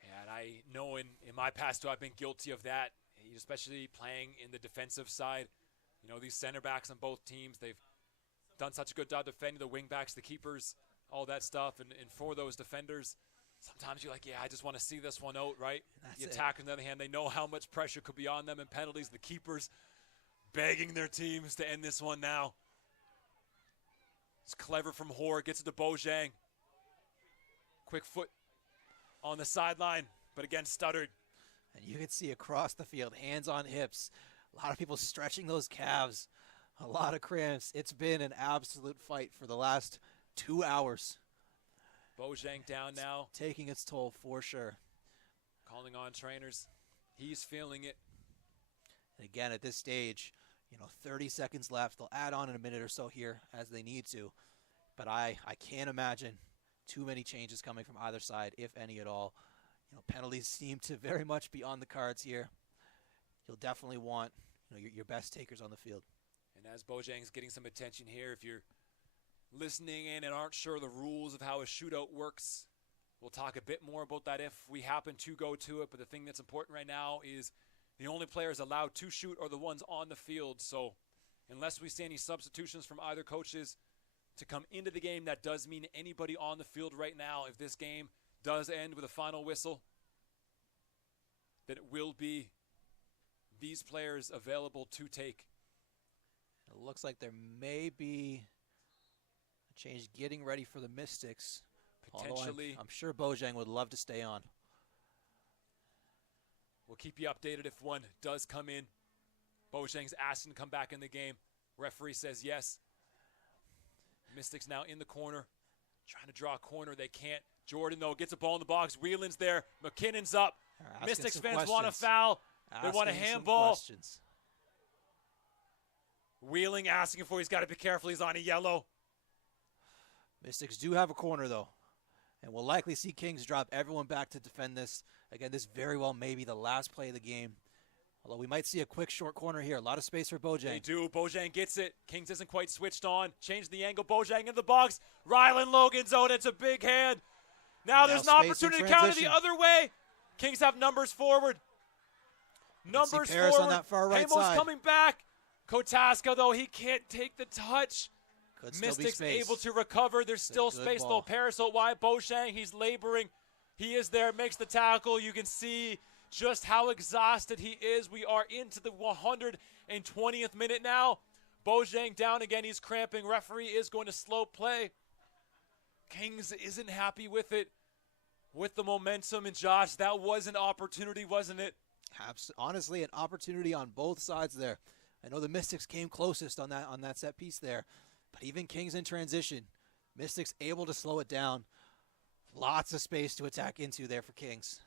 Yeah, and I know in my past, too, I've been guilty of that, especially playing in the defensive side. You know, these center backs on both teams, they've done such a good job defending the wing backs, the keepers, all that stuff. And for those defenders, sometimes you're like, yeah, I just want to see this one out, right? The attacker, on the other hand, they know how much pressure could be on them in penalties. The keepers begging their teams to end this one now. It's clever from Hoare, gets it to Bojang. Quick foot on the sideline, but again, stuttered. And you can see across the field, hands on hips, a lot of people stretching those calves, a lot of cramps. It's been an absolute fight for the last 2 hours. Bojang down now. Taking its toll for sure. Calling on trainers. He's feeling it. And again, at this stage, you know, 30 seconds left. They'll add on in a minute or so here as they need to. But I can't imagine too many changes coming from either side, if any at all. You know, penalties seem to very much be on the cards here. You'll definitely want, you know, your best takers on the field. And as Bojang's getting some attention here, if you're listening in and aren't sure the rules of how a shootout works, we'll talk a bit more about that if we happen to go to it. But the thing that's important right now is the only players allowed to shoot are the ones on the field. So unless we see any substitutions from either coaches to come into the game, that does mean anybody on the field right now, if this game does end with a final whistle, that it will be these players available to take. It looks like there may be a change getting ready for the Mystics. Potentially. I'm sure Bojang would love to stay on. We'll keep you updated if one does come in. Bojang's asking to come back in the game. Referee says yes. Mystics now in the corner. Trying to draw a corner. They can't. Jordan, though, gets a ball in the box. Whelan's there. McKinnon's up. Mystics fans want a foul. They want a handball. Wheeling asking for, he's got to be careful. He's on a yellow. Mystics do have a corner, though. And we'll likely see Kings drop everyone back to defend this. Again, this very well may be the last play of the game. Although we might see a quick short corner here. A lot of space for Bojang. They do. Bojang gets it. Kings isn't quite switched on. Change the angle. Bojang in the box. Rylan Logan's out. It's a big hand. Now there's an opportunity to counter the other way. Kings have numbers forward. Numbers forward. On that far right Hamo's side. coming back. Kotaska, though, he can't take the touch. Mystics able to recover. There's still space, though. Paris out wide. Bojang, he's laboring. He is there, makes the tackle. You can see just how exhausted he is. We are into the 120th minute now. Bojang down again. He's cramping. Referee is going to slow play. Kings isn't happy with it, with the momentum. And Josh, that was an opportunity, wasn't it? Honestly, an opportunity on both sides there. I know the Mystics came closest on that set piece there, but even Kings in transition, Mystics able to slow it down. Lots of space to attack into there for Kings.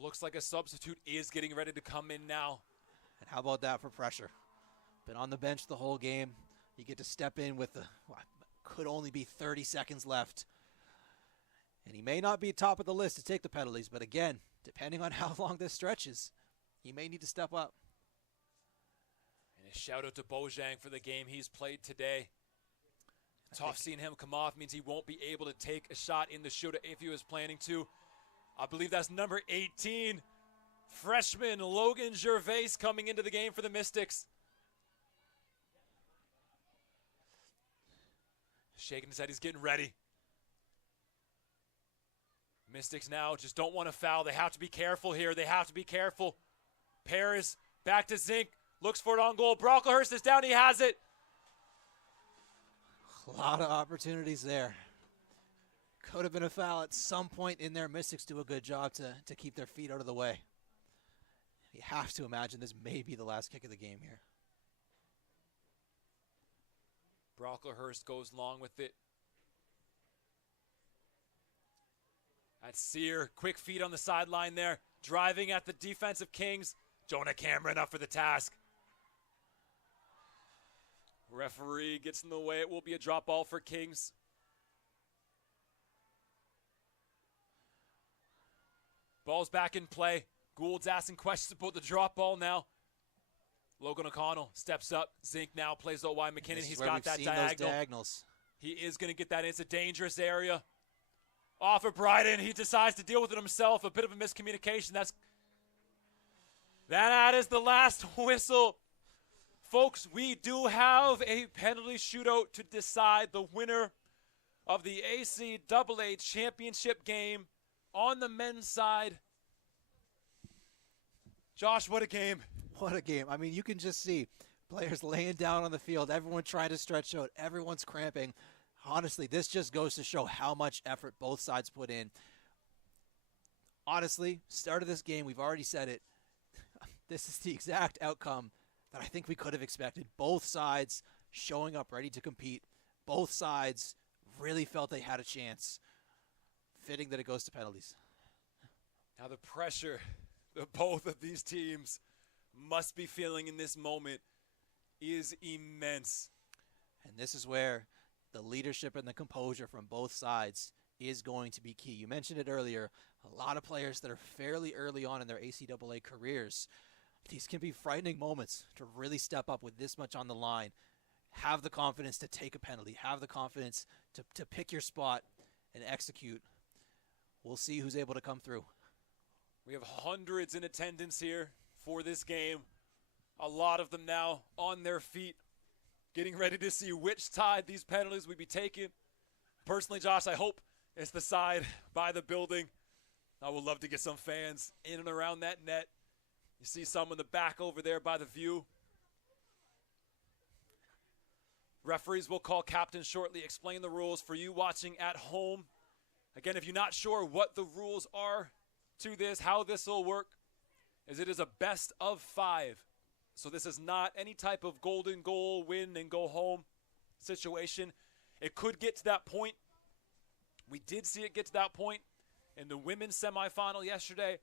Looks like a substitute is getting ready to come in now. And how about that for pressure? Been on the bench the whole game. You get to step in with could only be 30 seconds left. And he may not be top of the list to take the penalties, but again, depending on how long this stretches, he may need to step up. And a shout out to Bojang for the game he's played today. Tough seeing him come off, means he won't be able to take a shot in the shootout if he was planning to. I believe that's number 18. Freshman Logan Gervais coming into the game for the Mystics. Shaking his head, he's getting ready. Mystics now just don't want to foul. They have to be careful here. They have to be careful. Paris back to Zink. Looks for it on goal. Brocklehurst is down. He has it. A lot of opportunities there. Could have been a foul at some point in there. Mystics do a good job to keep their feet out of the way. You have to imagine this may be the last kick of the game here. Brocklehurst goes long with it. That's Sear. Quick feet on the sideline there. Driving at the defensive Kings. Jonah Cameron up for the task. Referee gets in the way. It will be a drop ball for Kings. Ball's back in play. Gould's asking questions about the drop ball now. Logan O'Connell steps up. Zink now plays out wide. McKinnon, he's got that diagonal. He is going to get that in. It's a dangerous area. Off of Bryden. He decides to deal with it himself. A bit of a miscommunication. That is the last whistle. Folks, we do have a penalty shootout to decide the winner of the ACAA championship game on the men's side. Josh, what a game. What a game. I mean, you can just see players laying down on the field, everyone trying to stretch out, everyone's cramping. Honestly, this just goes to show how much effort both sides put in. Honestly, start of this game, we've already said it. This is the exact outcome that I think we could have expected. Both sides showing up ready to compete. Both sides really felt they had a chance. Fitting that it goes to penalties. Now the pressure that both of these teams must be feeling in this moment is immense. And this is where the leadership and the composure from both sides is going to be key. You mentioned it earlier, a lot of players that are fairly early on in their ACAA careers. These can be frightening moments to really step up with this much on the line. Have the confidence to take a penalty. Have the confidence to pick your spot and execute. We'll see who's able to come through. We have hundreds in attendance here for this game. A lot of them now on their feet, getting ready to see which side these penalties will be taken. Personally, Josh, I hope it's the side by the building. I would love to get some fans in and around that net. You see some in the back over there by the view. Referees will call captains shortly, explain the rules for you watching at home. Again, if you're not sure what the rules are to this, how this will work, is it is a best of 5. So this is not any type of golden goal, win and go home situation. It could get to that point. We did see it get to that point in the women's semifinal yesterday.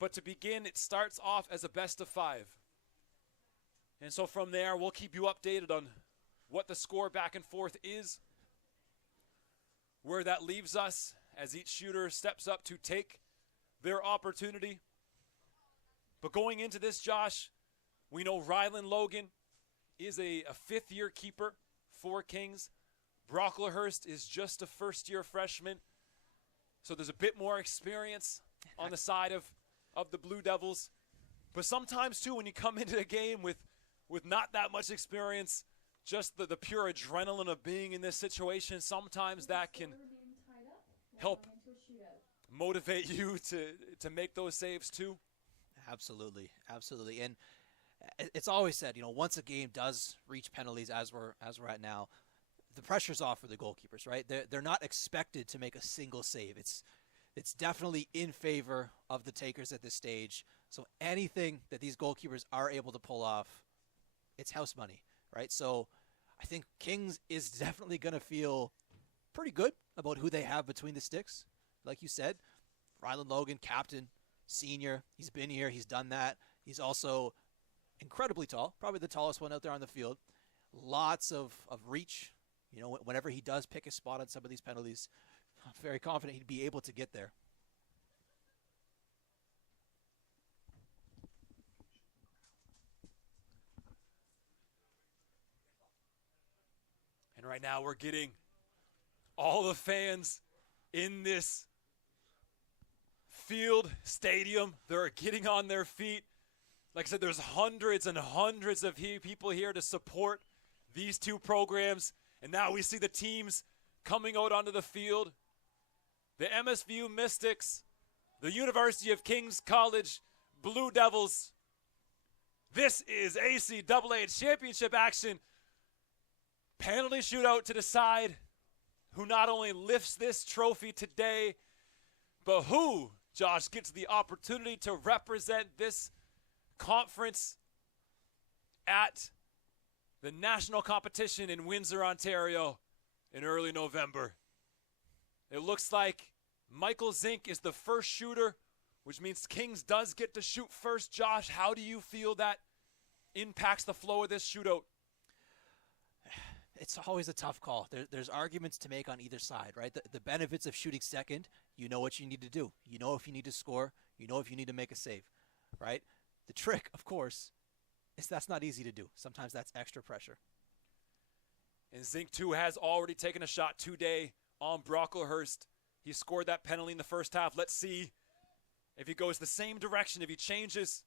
But to begin, it starts off as a best of 5. And so from there, we'll keep you updated on what the score back and forth is, where that leaves us as each shooter steps up to take their opportunity. But going into this, Josh, we know Rylan Logan is a fifth-year keeper for Kings. Brocklehurst is just a first-year freshman. So there's a bit more experience on the side of the Blue Devils. But sometimes, too, when you come into a game with not that much experience, just the pure adrenaline of being in this situation, sometimes that can help motivate you to make those saves, too. Absolutely, absolutely. And it's always said, once a game does reach penalties, as we're at now, the pressure's off for the goalkeepers, right? They're not expected to make a single save. It's definitely in favor of the takers at this stage. So anything that these goalkeepers are able to pull off, it's house money, right? So I think Kings is definitely going to feel pretty good about who they have between the sticks. Like you said, Rylan Logan, captain, senior. He's been here. He's done that. He's also incredibly tall, probably the tallest one out there on the field. Lots of reach. Whenever he does pick a spot on some of these penalties, I'm very confident he'd be able to get there. And right now we're getting all the fans in this field, stadium, they're getting on their feet. Like I said, there's hundreds and hundreds of people here to support these two programs. And now we see the teams coming out onto the field. The MSVU Mystics, the University of King's College Blue Devils. This is ACAA championship action. Penalty shootout to decide who not only lifts this trophy today, but who, Josh, gets the opportunity to represent this conference at the national competition in Windsor, Ontario in early November. It looks like Michael Zink is the first shooter, which means Kings does get to shoot first. Josh, how do you feel that impacts the flow of this shootout? It's always a tough call. There's arguments to make on either side, right? The benefits of shooting second, you know what you need to do. You know if you need to score. You know if you need to make a save, right? The trick, of course, is that's not easy to do. Sometimes that's extra pressure. And Zink, too, has already taken a shot today on Brocklehurst. He scored that penalty in the first half. Let's see if he goes the same direction, if he changes.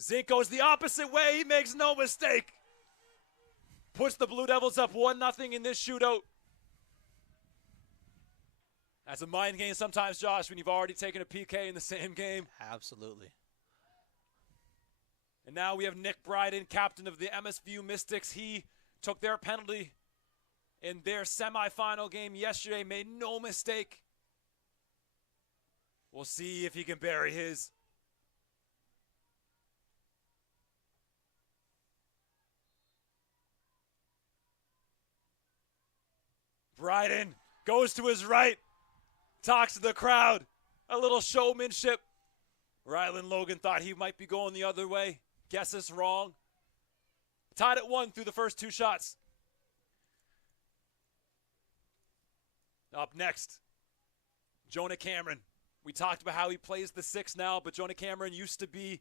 Zink goes the opposite way. He makes no mistake. Puts the Blue Devils up 1-0 in this shootout. That's a mind game sometimes, Josh, when you've already taken a PK in the same game. Absolutely. And now we have Nick Bryden, captain of the MSVU Mystics. He took their penalty in their semifinal game yesterday, made no mistake. We'll see if he can bury his. Bryden goes to his right, talks to the crowd, a little showmanship. Rylan Logan thought he might be going the other way. Guess it's wrong. Tied at 1 through the first 2 shots. Up next, Jonah Cameron. We talked about how he plays the 6 now, but Jonah Cameron used to be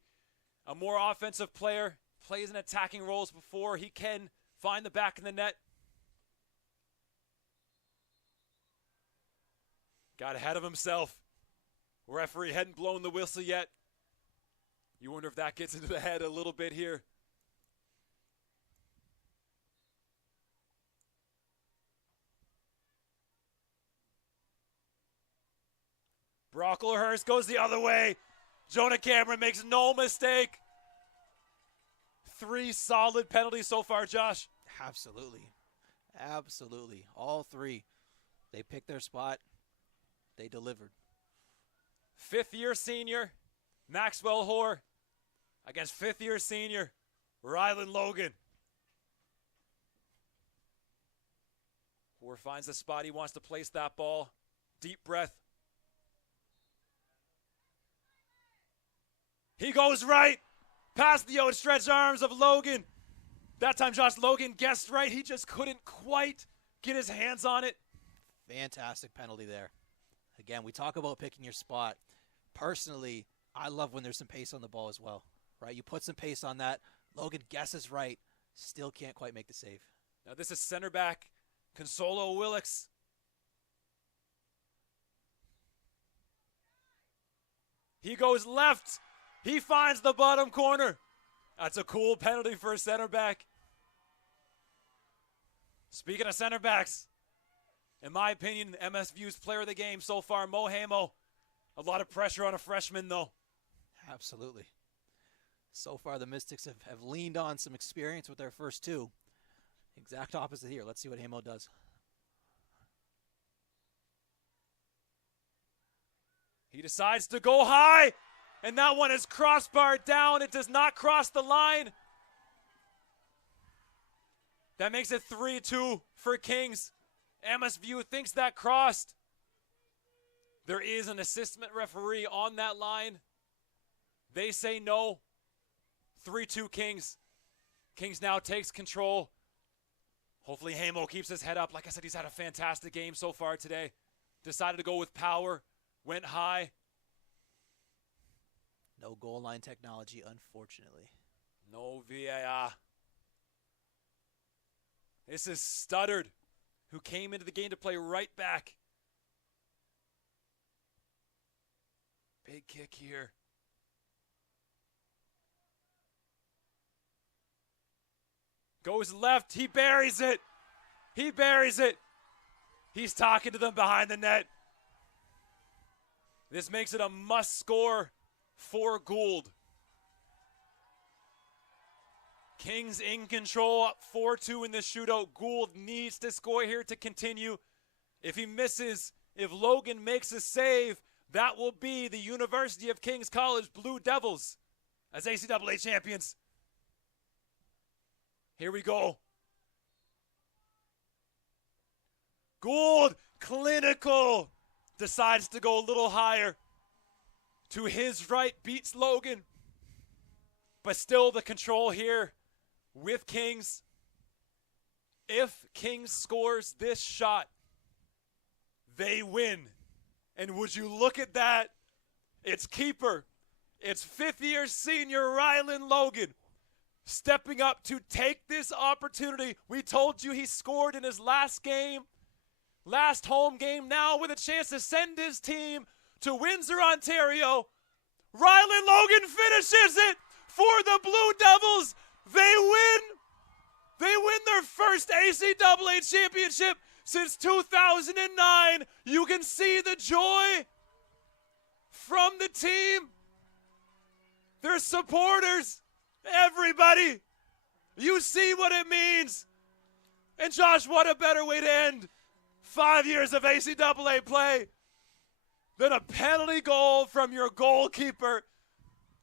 a more offensive player, plays in attacking roles before. He can find the back of the net. Got ahead of himself. Referee hadn't blown the whistle yet. You wonder if that gets into the head a little bit here. Brocklehurst goes the other way. Jonah Cameron makes no mistake. 3 solid penalties so far, Josh. Absolutely. Absolutely. All 3. They picked their spot. They delivered. 5th-year senior, Maxwell Hoare, against 5th-year senior, Rylan Logan. Hoare finds the spot he wants to place that ball. Deep breath. He goes right, past the outstretched arms of Logan. That time, Josh, Logan guessed right. He just couldn't quite get his hands on it. Fantastic penalty there. Again, we talk about picking your spot. Personally, I love when there's some pace on the ball as well, right? You put some pace on that. Logan guesses right, still can't quite make the save. Now this is center back Consolo Willix. He goes left. He finds the bottom corner. That's a cool penalty for a center back. Speaking of center backs, in my opinion, MSVU's player of the game so far, Mo Hamo. A lot of pressure on a freshman, though. Absolutely. So far, the Mystics have leaned on some experience with their first 2. Exact opposite here. Let's see what Hamo does. He decides to go high, and that one is crossbarred down. It does not cross the line. That makes it 3-2 for Kings. MSVU thinks that crossed. There is an assistant referee on that line. They say no. 3-2 Kings. Kings now takes control. Hopefully Hamo keeps his head up. Like I said, he's had a fantastic game so far today. Decided to go with power. Went high. No goal line technology, unfortunately. No VAR. This is Studdard, who came into the game to play right back. Big kick here. Goes left. He buries it. He buries it. He's talking to them behind the net. This makes it a must score for Gould. Kings in control, up 4-2 in the shootout. Gould needs to score here to continue. If he misses, if Logan makes a save, that will be the University of Kings College Blue Devils as ACAA champions. Here we go. Gould, clinical, decides to go a little higher. To his right, beats Logan. But still the control here with Kings. If Kings scores this shot, they win. And would you look at that? It's keeper. It's fifth-year senior Rylan Logan stepping up to take this opportunity. We told you he scored in his last game, last home game, now with a chance to send his team to Windsor, Ontario. Rylan Logan finishes it for the Blue Devils. They win. They win their first ACAA championship since 2009. You can see the joy from the team, their supporters, everybody. You see what it means. And Josh, what a better way to end 5 years of ACAA play than a penalty goal from your goalkeeper.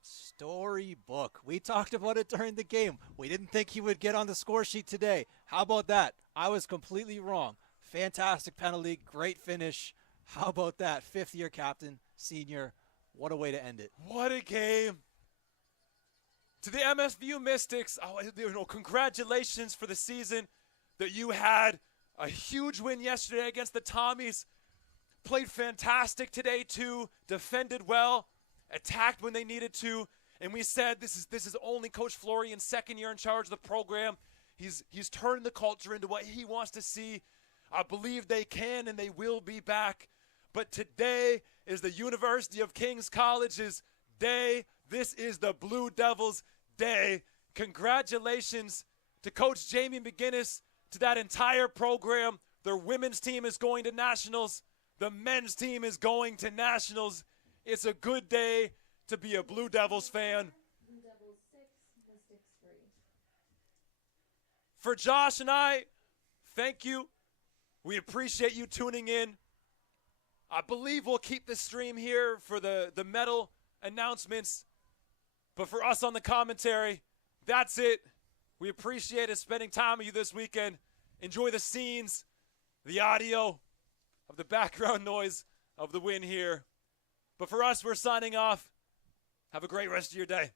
Storybook. We talked about it during the game. We didn't think he would get on the score sheet today. How about that? I was completely wrong. Fantastic penalty, great finish. How about that? Fifth-year captain, senior. What a way to end it. What a game. To the MSVU Mystics, congratulations for the season that you had. A huge win yesterday against the Tommies. Played fantastic today too. Defended well. Attacked when they needed to. And we said this is only Coach Florian's second year in charge of the program. He's turned the culture into what he wants to see. I believe they can and they will be back. But today is the University of Kings College's day. This is the Blue Devils' day. Congratulations to Coach Jamie McGinnis, to that entire program. Their women's team is going to nationals. The men's team is going to nationals. It's a good day to be a Blue Devils fan. Blue Devils 6, Mystics 3. For Josh and I, thank you. We appreciate you tuning in. I believe we'll keep the stream here for the medal announcements. But for us on the commentary, that's it. We appreciate it spending time with you this weekend. Enjoy the scenes, the audio of the background noise of the win here. But for us, we're signing off. Have a great rest of your day.